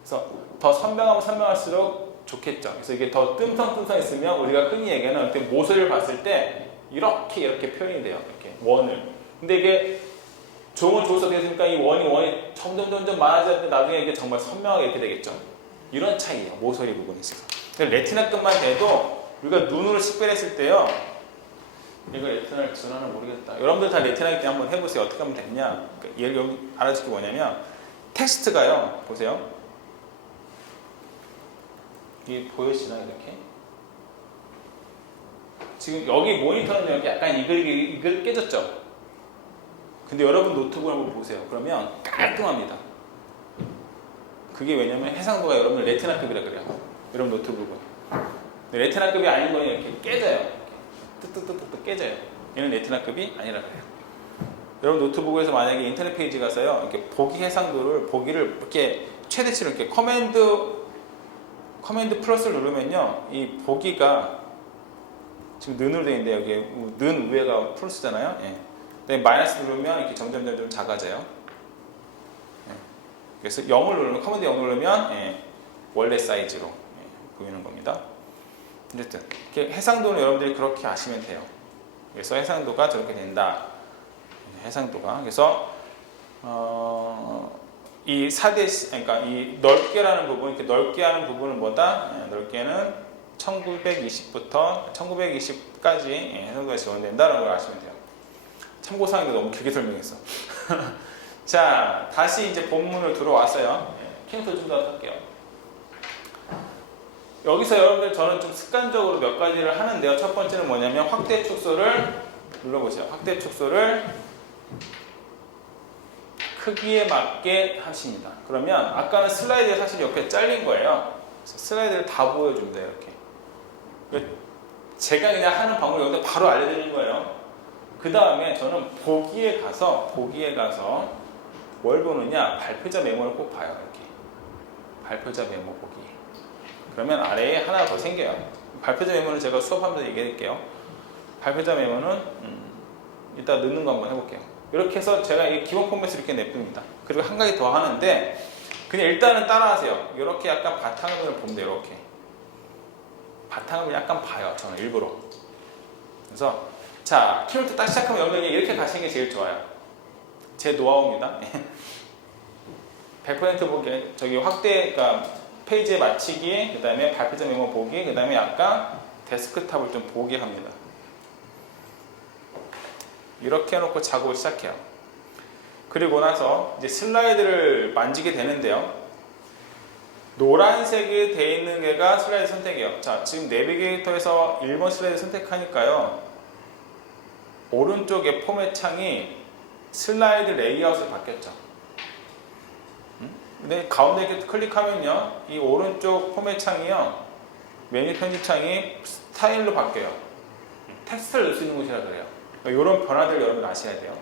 그래서 더 선명하면 선명할수록 좋겠죠. 그래서 이게 더 뜸성뜸성 있으면 우리가 흔히 얘기하는 어떤 모서리를 봤을 때 이렇게 표현이 돼요. 이렇게 원을. 근데 이게 좋으면 좋을수록 되니까 이 원이 점점 많아지는데 나중에 이게 정말 선명하게 이렇게 되겠죠. 이런 차이예요. 모서리 부분에 있어서. 레티나급만 돼도 우리가 눈으로 식별했을 때요. 이거 레티나를 전하는 모르겠다. 여러분들 다 레티나일 때 한번 해보세요. 어떻게 하면 되냐. 그러니까 예를 알아주기 뭐냐면 텍스트가요. 보세요. 이게 보여지나 이렇게? 지금 여기 모니터는 여기 약간 이글 깨졌죠? 근데 여러분 노트북을 한번 보세요. 그러면 깔끔합니다. 그게 왜냐면 해상도가 여러분 레티나급이라 그래요. 여러분 노트북은. 근데 레티나급이 아닌 거는 이렇게 깨져요. 뜨뜨뜨뜨 깨져요. 얘는 레티나급이 아니라 그래요. 여러분 노트북에서 만약에 인터넷 페이지 가서요. 이렇게 보기를 이렇게 최대치로 이렇게 커맨드 플러스를 누르면요. 이 보기가 지금 는으로 되어 있는데 여기 는 위에가 플러스잖아요. 네, 마이너스 누르면 이렇게 점점 작아져요. 그래서 0을 누르면, 커맨드 0을 누르면 원래 사이즈로 보이는 겁니다. 어쨌든 해상도는 여러분들이 그렇게 아시면 돼요. 그래서 해상도가 저렇게 된다. 해상도가. 그래서 이 4대, 그러니까 이 넓게라는 부분, 이렇게 넓게 하는 부분은 뭐다? 넓게는 1920부터 1920까지 해상도가 지원된다라는 걸 아시면 돼요. 참고사항인데 너무 길게 설명했어. 자, 다시 이제 본문을 들어왔어요. 키노트 좀 더 할게요. 여기서 여러분들 저는 좀 습관적으로 몇 가지를 하는데요. 첫 번째는 뭐냐면 확대 축소를 눌러보세요. 확대 축소를 크기에 맞게 하십니다. 그러면 아까는 슬라이드가 사실 옆에 잘린 거예요. 그래서 슬라이드를 다 보여줍니다. 이렇게. 제가 그냥 하는 방법을 여기서 바로 알려드리는 거예요. 그 다음에 저는 보기에 가서 뭘 보느냐? 발표자 메모를 꼭 봐요. 이렇게. 발표자 메모 보기. 그러면 아래에 하나 더 생겨요. 발표자 메모는 제가 수업하면서 얘기할게요. 발표자 메모는 이따 넣는 거 한번 해볼게요. 이렇게 해서 제가 이 기본 포맷을 이렇게 냅둡니다. 그리고 한 가지 더 하는데 그냥 일단은 따라하세요. 이렇게 약간 바탕화면을 보면 돼요. 이렇게. 바탕화면을 약간 봐요. 저는 일부러. 그래서 자, 키노트 딱 시작하면 여러분들이 이렇게 가시는 게 제일 좋아요. 제 노하우입니다. 100% 보기, 저기 확대, 그러니까 페이지에 맞추기, 그 다음에 발표자 메모 보기, 그 다음에 약간 데스크탑을 좀 보게 합니다. 이렇게 해놓고 작업을 시작해요. 그리고 나서 이제 슬라이드를 만지게 되는데요. 노란색이 되어 있는 게가 슬라이드 선택이에요. 자, 지금 내비게이터에서 1번 슬라이드 선택하니까요. 오른쪽에 포맷 창이 슬라이드 레이아웃으로 바뀌었죠. 근데 가운데 이렇게 클릭하면요. 이 오른쪽 포맷 창이요. 메뉴 편집 창이 스타일로 바뀌어요. 텍스트를 넣을 수 있는 곳이라 그래요. 이런 변화들 여러분 아셔야 돼요.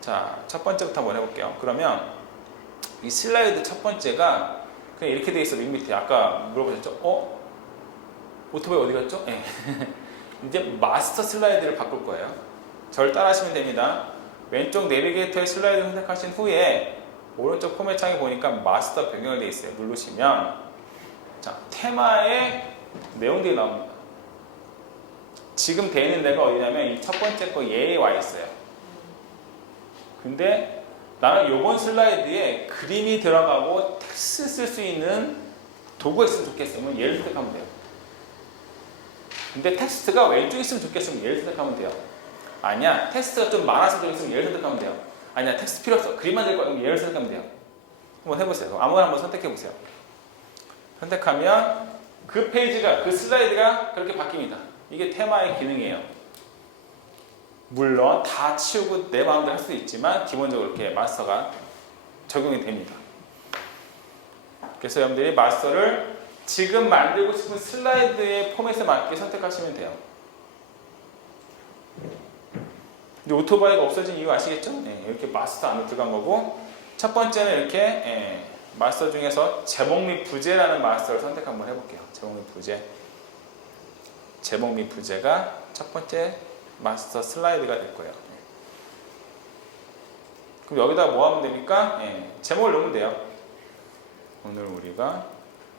자, 첫 번째부터 한번 해볼게요. 그러면 이 슬라이드 첫 번째가 그냥 이렇게 돼 있어. 맨 밑에 아까 물어보셨죠? 오토바이 어디 갔죠? 네. 이제 마스터 슬라이드를 바꿀 거예요. 저를 따라하시면 됩니다. 왼쪽 내비게이터의 슬라이드를 선택하신 후에 오른쪽 포맷 창에 보니까 마스터 변경이 되어 있어요. 누르시면 자, 테마의 내용들이 나옵니다. 지금 되어 있는 데가 어디냐면 이 첫 번째 거 예에 와 있어요. 근데 나는 요번 슬라이드에 그림이 들어가고 텍스트 쓸 수 있는 도구가 있으면 좋겠으면 얘를 선택하면 돼요. 근데 텍스트가 왼쪽에 있으면 좋겠으면 얘를 선택하면 돼요. 아니야, 텍스트가 좀 많아서 좋겠으면 얘를 선택하면 돼요. 아니야, 텍스트 필요 없어. 그림 만들 거면 얘를 선택하면 돼요. 한번 해보세요. 아무거나 한번 선택해보세요. 선택하면 그 페이지가, 그 슬라이드가 그렇게 바뀝니다. 이게 테마의 기능이에요. 물론 다 치우고 내 마음대로 할 수도 있지만 기본적으로 이렇게 마스터가 적용이 됩니다. 그래서 여러분들이 마스터를 지금 만들고 싶은 슬라이드의 포맷에 맞게 선택하시면 돼요. 이제 오토바이가 없어진 이유 아시겠죠? 네, 이렇게 마스터 안에 들어간 거고, 첫 번째는 이렇게 마스터 중에서 제목 및 부제라는 마스터를 선택 한번 해볼게요. 제목 및 부제. 제목 및 부제가 첫 번째 마스터 슬라이드가 될 거예요. 그럼 여기다 뭐 하면 됩니까? 제목을 넣으면 돼요. 오늘 우리가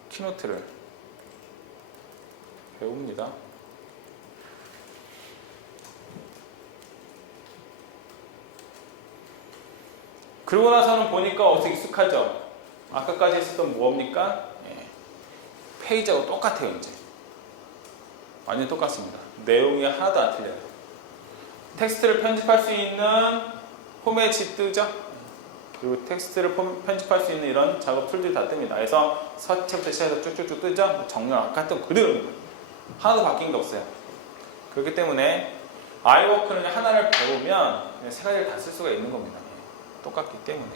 키노트를 배웁니다. 그러고 나서는 보니까 어디서 익숙하죠? 아까까지 했었던 뭡니까? 페이지하고 똑같아요. 이제 완전 똑같습니다. 내용이 하나도 안 틀려요. 텍스트를 편집할 수 있는 포맷이 뜨죠? 그리고 텍스트를 편집할 수 있는 이런 작업 툴들이 다 뜹니다. 그래서 서체부터 시작해서 쭉쭉쭉 뜨죠? 정렬 아까 했던 그대로입니다. 하나도 바뀐 게 없어요. 그렇기 때문에 아이워크는 하나를 배우면 세 가지를 다 쓸 수가 있는 겁니다. 똑같기 때문에.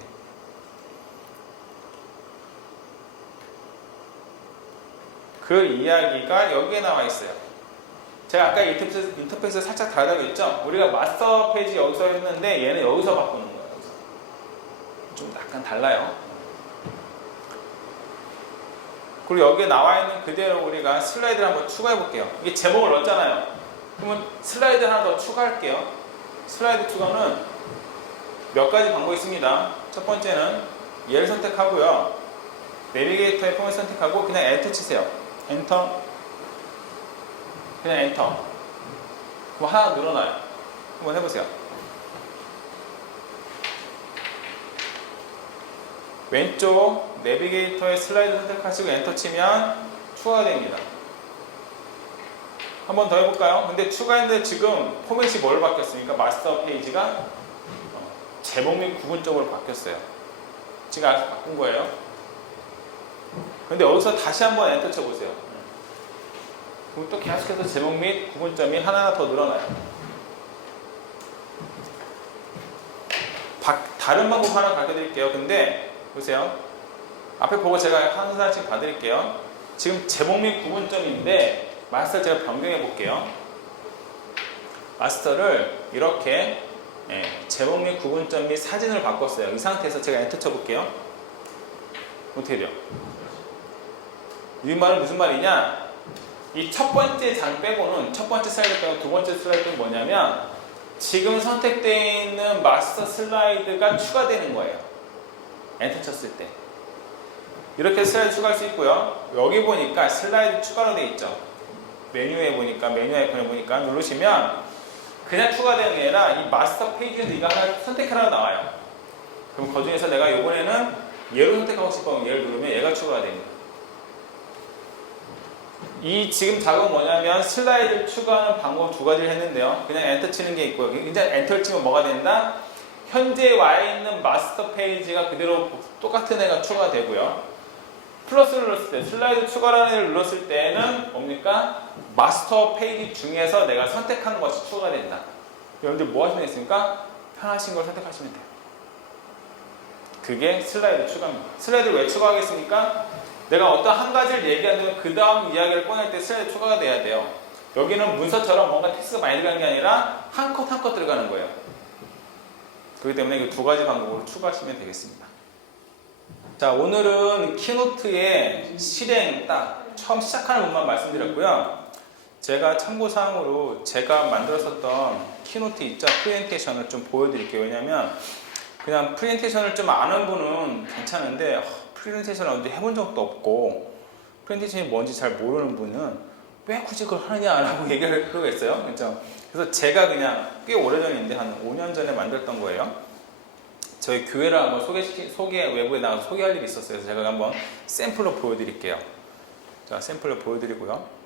그 이야기가 여기에 나와 있어요. 제가 아까 인터페이스 살짝 다르다고 했죠? 우리가 마스터 페이지 여기서 했는데 얘는 여기서 바꾸는 거예요. 여기서. 좀 약간 달라요. 그리고 여기에 나와 있는 그대로 우리가 슬라이드를 한번 추가해 볼게요. 이게 제목을 넣었잖아요. 그러면 슬라이드 하나 더 추가할게요. 슬라이드 추가는 몇 가지 방법이 있습니다. 첫 번째는 얘를 선택하고요. 내비게이터의 포맷 선택하고 그냥 엔터 치세요. 엔터. 그냥 엔터. 그럼 하나 늘어나요. 한번 해보세요. 왼쪽 내비게이터의 슬라이드 선택하시고 엔터 치면 추가가 됩니다. 한번 더 해볼까요? 근데 추가했는데 지금 포맷이 뭘 바뀌었습니까? 마스터 페이지가 제목 및 구분적으로 바뀌었어요. 지금 바꾼 거예요. 근데 여기서 다시 한번 엔터 쳐보세요. 그럼 또 계속해서 제목 및 구분점이 하나하나 더 늘어나요. 다른 방법 하나 가르쳐 드릴게요. 근데 보세요. 앞에 보고 제가 하나씩 봐드릴게요. 지금 제목 및 구분점인데 마스터 제가 변경해 볼게요. 마스터를 이렇게 제목 및 구분점 및 사진을 바꿨어요. 이 상태에서 제가 엔터 쳐볼게요. 어떻게 돼요? 이 말은 무슨 말이냐? 이 첫 번째 장 빼고는, 첫 번째 슬라이드 빼고 두 번째 슬라이드는 뭐냐면 지금 선택되어 있는 마스터 슬라이드가 추가되는 거예요. 엔터 쳤을 때. 이렇게 슬라이드 추가할 수 있고요. 여기 보니까 슬라이드 추가로 되어 있죠. 메뉴에 보니까, 메뉴 아이콘에 보니까 누르시면 그냥 추가되는 게 아니라 이 마스터 페이지에서 이거 하나 선택하라고 나와요. 그럼 그 중에서 내가 이번에는 얘를 선택하고 싶으면 얘를 누르면 얘가 추가가 됩니다. 이 지금 작업은 뭐냐면 슬라이드를 추가하는 방법 두 가지를 했는데요. 그냥 엔터 치는 게 있고요. 이제 엔터를 치면 뭐가 된다? 현재 와 있는 마스터 페이지가 그대로 똑같은 애가 추가가 되고요. 플러스를 눌렀을 때, 슬라이드 추가라는 애를 눌렀을 때는 뭡니까? 마스터 페이지 중에서 내가 선택하는 것이 추가가 된다. 여러분들 뭐 하시면 되겠습니까? 편하신 걸 선택하시면 돼요. 그게 슬라이드 추가입니다. 슬라이드를 왜 추가하겠습니까? 내가 어떤 한 가지를 얘기하면 그 다음 이야기를 꺼낼 때 슬라이드 추가가 돼야 돼요. 여기는 문서처럼 뭔가 텍스트가 많이 들어가는 게 아니라 한 컷 한 컷 들어가는 거예요. 그렇기 때문에 이 두 가지 방법으로 추가하시면 되겠습니다. 자, 오늘은 키노트의 실행 딱 처음 시작하는 부분만 말씀드렸고요. 제가 참고사항으로 제가 만들었었던 키노트 있죠? 프레젠테이션을 좀 보여드릴게요. 왜냐면 그냥 프레젠테이션을 좀 아는 분은 괜찮은데 프레젠테이션을 언제 해본 적도 없고 프레젠테이션이 뭔지 잘 모르는 분은 왜 굳이 그걸 하느냐라고 얘기할 필요가 있어요. 그렇죠? 그래서 제가 그냥 꽤 오래전인데 한 5년 전에 만들었던 거예요. 저희 교회를 한번 외부에 나가서 소개할 일이 있었어요. 그래서 제가 한번 샘플로 보여드릴게요. 자, 샘플로 보여드리고요.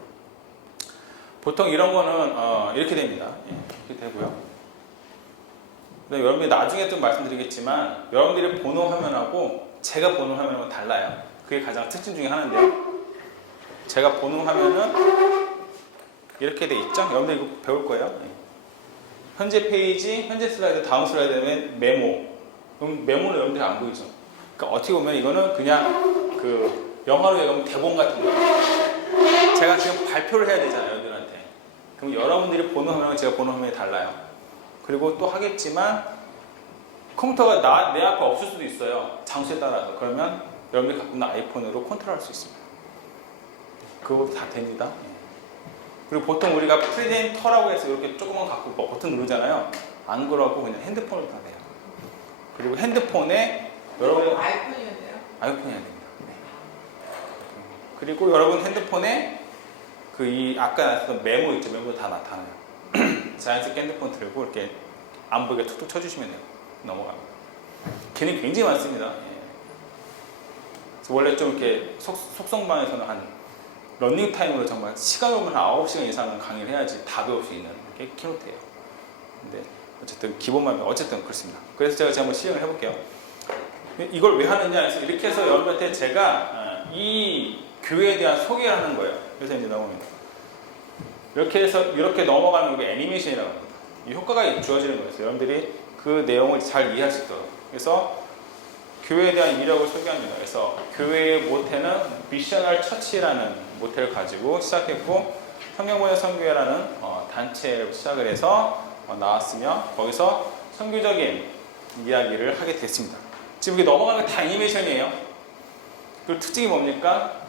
보통 이런 거는 이렇게 됩니다. 예, 이렇게 되고요. 여러분들이 나중에 좀 말씀드리겠지만 여러분들이 보는 화면하고 제가 보는 화면하고 달라요. 그게 가장 특징 중에 하나인데요. 제가 보는 화면은 이렇게 돼 있죠? 여러분들 이거 배울 거예요. 예. 현재 페이지, 현재 슬라이드, 다음 슬라이드 되면 메모. 그럼 메모는 여러분들이 안 보이죠? 그러니까 어떻게 보면 이거는 그냥 그 영화로 얘기하면 대본 같은 거예요. 제가 지금 발표를 해야 되잖아요, 여러분들한테. 그럼 여러분들이 보는 화면과 제가 보는 화면이 달라요. 그리고 또 하겠지만 컴퓨터가 내 앞에 없을 수도 있어요. 장소에 따라서. 그러면 여러분들이 갖고 있는 아이폰으로 컨트롤할 수 있습니다. 그거 다 됩니다. 그리고 보통 우리가 프리젠터라고 해서 이렇게 조그만 갖고 버튼 누르잖아요. 안 그러고 그냥 핸드폰으로 다 돼요. 그리고 핸드폰에 여러분 아이폰이면 돼요? 아이폰이 안 됩니다. 네. 그리고 여러분 핸드폰에 그 이 아까 나왔던 메모 있죠? 메모 다 나타나요. 자연스럽게 핸드폰 들고 이렇게 안 보이게 툭툭 쳐주시면 돼요. 넘어갑니다. 기능이 굉장히 많습니다. 예. 그래서 원래 좀 이렇게 속성방에서는 한 런닝타임으로 정말 시간 오면 한 9시간 이상은 강의를 해야지 다 배울 수 있는 게 키노트예요. 근데 어쨌든 기본만 어쨌든 그렇습니다. 그래서 제가 한번 시행을 해볼게요. 이걸 왜 하느냐 해서 이렇게 해서 여러분한테 제가 이 교회에 대한 소개를 하는 거예요. 그래서 이제 나옵니다. 이렇게 해서 이렇게 넘어가는 게 애니메이션이라고 합니다. 이 효과가 주어지는 거예요. 여러분들이 그 내용을 잘 이해할 수 있도록. 그래서 교회에 대한 이력을 소개합니다. 그래서 교회의 모태는 미셔널 처치라는 모태를 가지고 시작했고 성경번역 선교회라는 단체를 시작을 해서 나왔으며 거기서 선교적인 이야기를 하게 됐습니다. 지금 이게 넘어가는 게 다 애니메이션이에요. 그 특징이 뭡니까?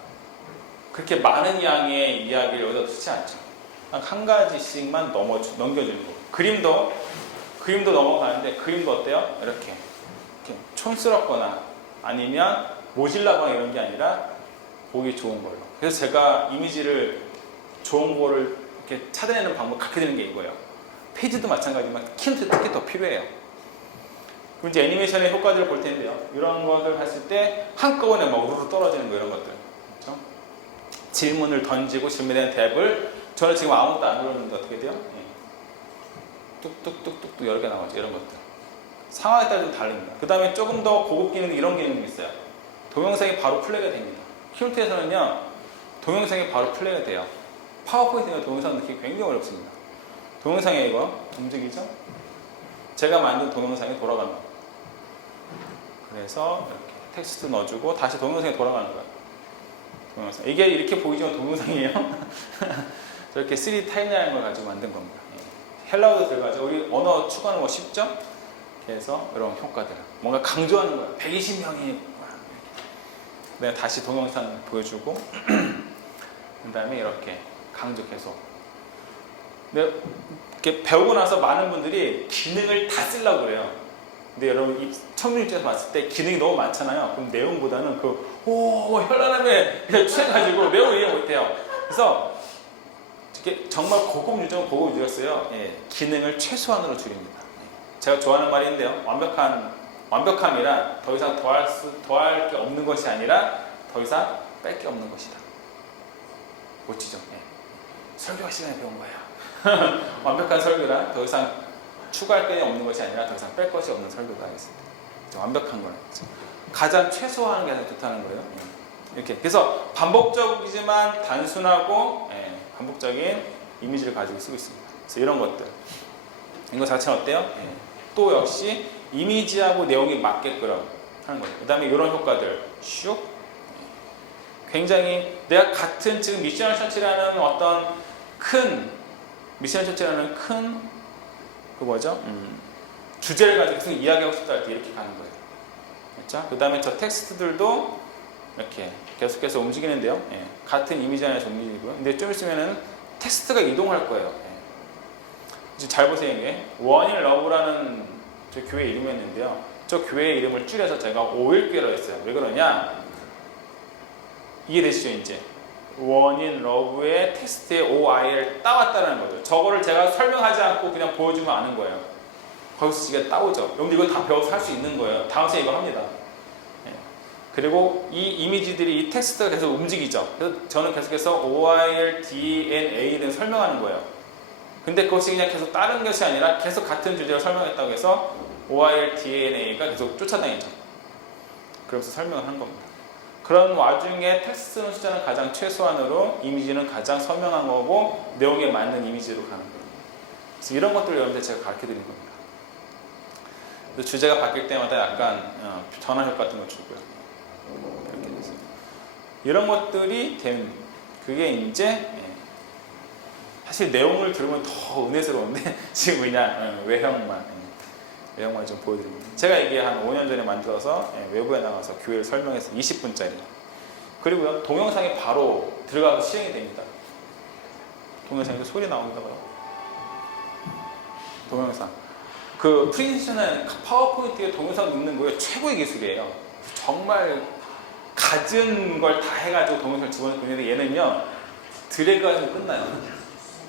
그렇게 많은 양의 이야기를 여기다 쓰지 않죠. 한 가지씩만 넘겨주는 거. 그림도 넘어가는데 그림도 어때요? 이렇게 촌스럽거나 아니면 모질라거나 이런 게 아니라 보기 좋은 걸로. 그래서 제가 이미지를 좋은 거를 이렇게 찾아내는 방법 가르쳐 드리는 게 이거예요. 페이지도 마찬가지지만 키노트 특히 더 필요해요. 그럼 이제 애니메이션의 효과들을 볼 텐데요. 이런 것을 했을 때 한꺼번에 막 우르르 떨어지는 거 이런 것들. 그렇죠? 질문을 던지고 질문에 대한 답을 저는 지금 아무것도 안 눌렀는데 어떻게 돼요? 뚝뚝뚝뚝뚝 여러 개 나오죠. 이런 것들. 상황에 따라 좀 다릅니다. 그 다음에 조금 더 고급 기능이 이런 기능이 있어요. 동영상이 바로 플레이가 됩니다. 키노트에서는요, 동영상이 바로 플레이가 돼요. 파워포인트가 동영상 넣기 굉장히 어렵습니다. 동영상에 이거 움직이죠? 제가 만든 동영상이 돌아가는 거예요. 그래서 이렇게 텍스트 넣어주고 다시 동영상에 돌아가는 거예요. 동영상. 이게 이렇게 보이지만 동영상이에요. 저렇게 3D 타임라인을 가지고 만든 겁니다. 헬라어도 들어가죠. 우리 언어 추가하는 거 쉽죠? 그래서 이런 효과들. 뭔가 강조하는 거예요. 120명이. 내가 다시 동영상 보여주고, 그 다음에 이렇게 강조 계속. 근데 이렇게 배우고 나서 많은 분들이 기능을 다 쓰려고 그래요. 근데 여러분, 청중 입장에서 봤을 때 기능이 너무 많잖아요. 그럼 내용보다는 현란함에 취해가지고 내용을 이해 못해요. 그래서 이게 정말 고급 유저는 고급 유저였어요. 예, 기능을 최소한으로 줄입니다. 제가 좋아하는 말인데요. 완벽함이란 더 이상 더할 게 없는 것이 아니라 더 이상 뺄 게 없는 것이다. 멋지죠? 예. 설교할 시간에 배운 거예요. 완벽한 설교란 더 이상 추가할 게 없는 것이 아니라 더 이상 뺄 것이 없는 설교다 하겠습니다. 완벽한 거는 가장 최소화하는 게 가장 좋다는 거예요. 예. 이렇게 그래서 반복적이지만 단순하고 반복적인 이미지를 가지고 쓰고 있습니다. 그래서 이런 것들 이거 자체는 어때요? 예. 또 역시 이미지하고 내용이 맞게끔 하는 거예요. 그 다음에 이런 효과들 슉 굉장히 내가 같은 지금 미셔널 처치라는 어떤 큰 그 뭐죠? 주제를 가지고 계속 이야기하고 싶다 할 때 이렇게 가는 거예요. 그렇죠? 그 다음에 저 텍스트들도 이렇게 계속해서 움직이는데요. 예. 같은 이미지 안에서 움직이고요. 근데 좀 있으면은 텍스트가 이동할 거예요. 예. 이제 잘 보세요. 이게 원인 러브라는 저 교회 이름이었는데요. 저 교회 이름을 줄여서 제가 오일교회라고 했어요. 왜 그러냐? 이해되시죠? 이제 원인 러브의 텍스트에 OI를 따왔다는 거죠. 저거를 제가 설명하지 않고 그냥 보여주면 아는 거예요. 거기서 이게 따오죠. 여러분들 이거 다 배워서 할 수 있는 거예요. 다음 시간에 이거 합니다. 예. 그리고 이 이미지들이 이 텍스트가 계속 움직이죠. 그래서 저는 계속해서 OIRDNA를 설명하는 거예요. 근데 그것이 그냥 계속 다른 것이 아니라 계속 같은 주제를 설명했다고 해서 OIRDNA가 계속 쫓아다니죠. 그러면서 설명을 한 겁니다. 그런 와중에 텍스트는 숫자는 가장 최소한으로, 이미지는 가장 선명한 거고 내용에 맞는 이미지로 가는 거예요. 그래서 이런 것들을 여러분들 제가 가르쳐 드리는 겁니다. 그래서 주제가 바뀔 때마다 약간 전환 효과 같은 걸 주고요. 이렇게 됐어요. 이런 것들이 되는, 그게 이제 사실 내용을 들으면 더 은혜스러운데 지금 그냥 외형만 좀 보여드립니다. 제가 이게 한 5년 전에 만들어서 외부에 나가서 교회를 설명해서 20분짜리. 그리고요, 동영상에 바로 들어가서 실행이 됩니다. 동영상에서 소리 나옵니다. 동영상. 그 프레젠테이션은 파워포인트에 동영상 넣는 거에 최고의 기술이에요. 정말 갖은 걸 다 해가지고 동영상을 집어넣는데 얘는요, 드래그가 좀 끝나요.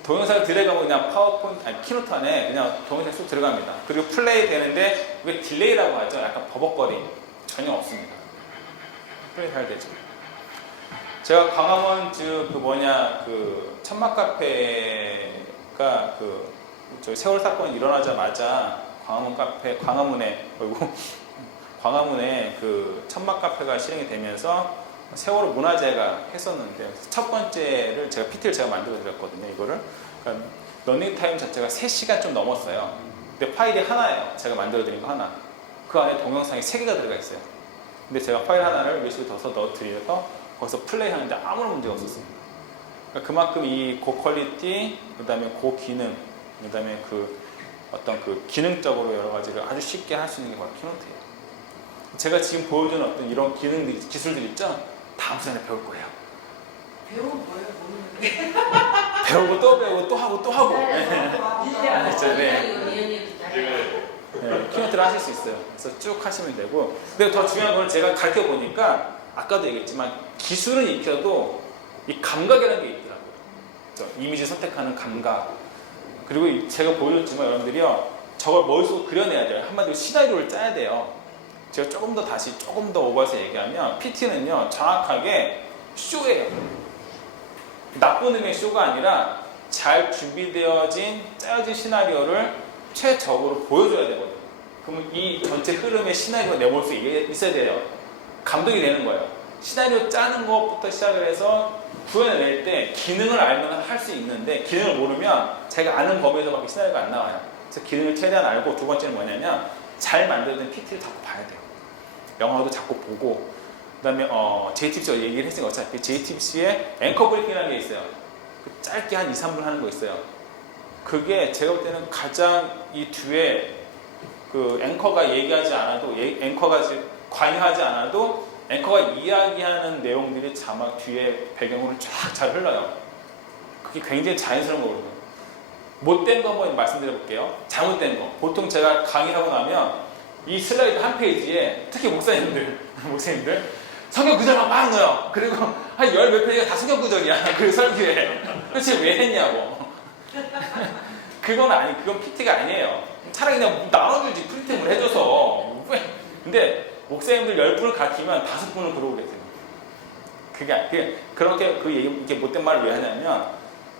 동영상을 드래그하면 그냥 파워포인트, 아니 키노트 안에 그냥 동영상이 쑥 들어갑니다. 그리고 플레이 되는데 그게 딜레이라고 하죠. 약간 버벅거림 전혀 없습니다. 플레이 잘 되죠. 제가 광화문 그 천막 카페가 저희 세월 사건이 일어나자마자 광화문에 그 천막 카페가 실행이 되면서 세월호 문화제가 했었는데 첫 번째를 제가 PT를 제가 만들어 드렸거든요. 이거를 그러니까 러닝타임 자체가 3시간 좀 넘었어요. 근데 파일이 하나예요. 제가 만들어 드린 거 하나. 그 안에 동영상이 3개가 들어가 있어요. 근데 제가 파일 하나를 USB 더 넣어드려서 거기서 플레이 하는데 아무런 문제가 없었습니다. 그러니까 그만큼 이 고퀄리티, 그 다음에 고기능, 그 다음에 어떤 기능적으로 여러 가지를 아주 쉽게 할 수 있는 게 바로 키노트예요. 제가 지금 보여주는 어떤 이런 기술들 있죠? 다음 시간에 배울 거예요. 배우면 뭐예요? 모르는데. 배우고 또 배우고 또 하고 또 하고. 키노트를 하실 수 있어요. 그래서 쭉 하시면 되고. 근데 더 중요한 건 제가 가르쳐 보니까 아까도 얘기했지만 기술은 익혀도 이 감각이라는 게 있더라고요. 이미지 선택하는 감각. 그리고 제가 보여줬지만 여러분들이요, 저걸 머릿속으로 그려내야 돼요. 한마디로 시나리오를 짜야 돼요. 제가 조금 더 오버해서 얘기하면 PT는요 정확하게 쇼예요. 나쁜 의미의 쇼가 아니라 잘 준비되어진 짜여진 시나리오를 최적으로 보여줘야 되거든요. 그러면 이 전체 흐름의 시나리오가 내 머릿속에 있어야 돼요. 감동이 되는 거예요. 시나리오 짜는 것부터 시작을 해서 구현을 낼 때 기능을 알면 할 수 있는데 기능을 모르면 자기가 아는 범위에서밖에 시나리오가 안 나와요. 그래서 기능을 최대한 알고, 두 번째는 뭐냐면 잘 만들어진 PT를 자꾸 봐야 돼요. 영화도 자꾸 보고, 그 다음에 JTBC가 얘기를 했으니까 어차피 JTBC에 앵커 브리핑이라는 게 있어요. 짧게 한 2, 3분 하는 거 있어요. 그게 제가 볼 때는 가장 이 뒤에 앵커가 얘기하지 않아도, 앵커가 관여하지 않아도 앵커가 이야기하는 내용들이 자막 뒤에 배경으로 쫙 잘 흘러요. 그게 굉장히 자연스러운 거거든요. 못된 거 한번 말씀드려 볼게요. 잘못된 거. 보통 제가 강의를 하고 나면 이 슬라이드 한 페이지에 특히 목사님들 성경 구절만 막 넣어요. 그리고 한 열 몇 페이지가 다 성경 구절이야. 그 설교에. 도대체 왜 했냐고. 그건 PT가 아니에요. 차라리 그냥 나눠주지, 프린팅을 해줘서. 근데 목사님들 10분을 가르치면 5분을 그러고 계세요. 그렇게 이렇게 못된 말을 왜 하냐면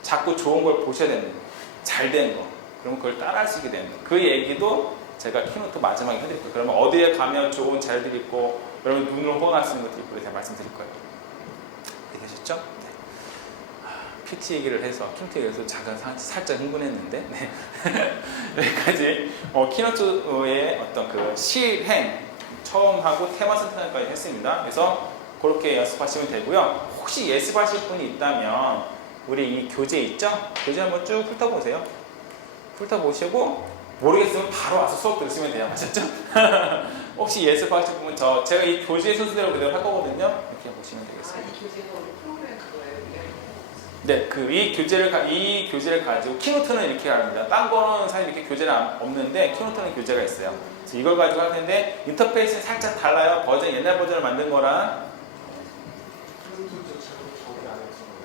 자꾸 좋은 걸 보셔야 되는 거예요. 잘 된 거. 그러면 그걸 따라할 수 있게 되는 거예요. 그 얘기도 제가 키노트 마지막에 해드릴 거예요. 그러면 어디에 가면 좋은 자료들이 있고 여러분 눈으로 호응할 수 있는 것들이 있고 제가 말씀드릴 거예요. 이해되셨죠? 네. PT 얘기를 해서 살짝 흥분했는데 네. 여기까지 키노트의 어떤 실행 처음 하고 테마 선택까지 했습니다. 그래서 그렇게 연습하시면 되고요. 혹시 예습하실 분이 있다면 우리 이 교재 있죠? 교재 한번 쭉 훑어보세요. 훑어보시고 모르겠으면 바로 와서 수업 들으시면 돼요. 아셨죠? 혹시 예습하실 분은 제가 이 교재 순서대로 그대로 할 거거든요. 이렇게 보시면 되겠습니다. 이 교재가 우리 프로그램 그거예요? 네, 이 교재를 가지고 키노트는 이렇게 합니다. 딴 거는 사실 이렇게 교재는 없는데 키노트는 교재가 있어요. 그래서 이걸 가지고 할 텐데 인터페이스는 살짝 달라요. 옛날 버전을 만든 거랑.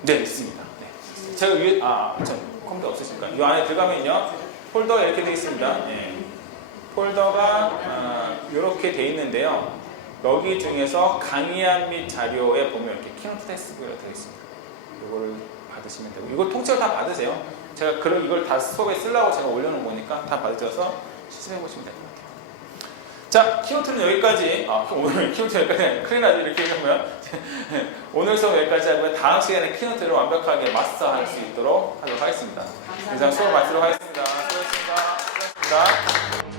네, 있습니다. 네. 제가 컴퓨터 없으실까요? 이 안에 들어가면요 폴더가 이렇게 되어 있습니다. 네. 폴더가 이렇게 돼 있는데요. 여기 중에서 강의안 및 자료에 보면 이렇게 키노트 텍스트가 되어 있습니다. 이걸 받으시면 되고, 이거 통째로 다 받으세요. 제가 그럼 이걸 다 수업에 쓰려고 제가 올려놓은 거니까 다 받으셔서 시술해 보시면 될 것 같아요. 자, 키노트는 여기까지. 오늘 키노트 여기까지. 큰일 나죠, 이렇게 하면. 오늘 수업 여기까지 하고요. 다음 시간에 키노트를 완벽하게 마스터할 수 있도록 하도록 하겠습니다. 이상 수업 마치도록 하겠습니다. 수고하셨습니다. 수고하셨습니다.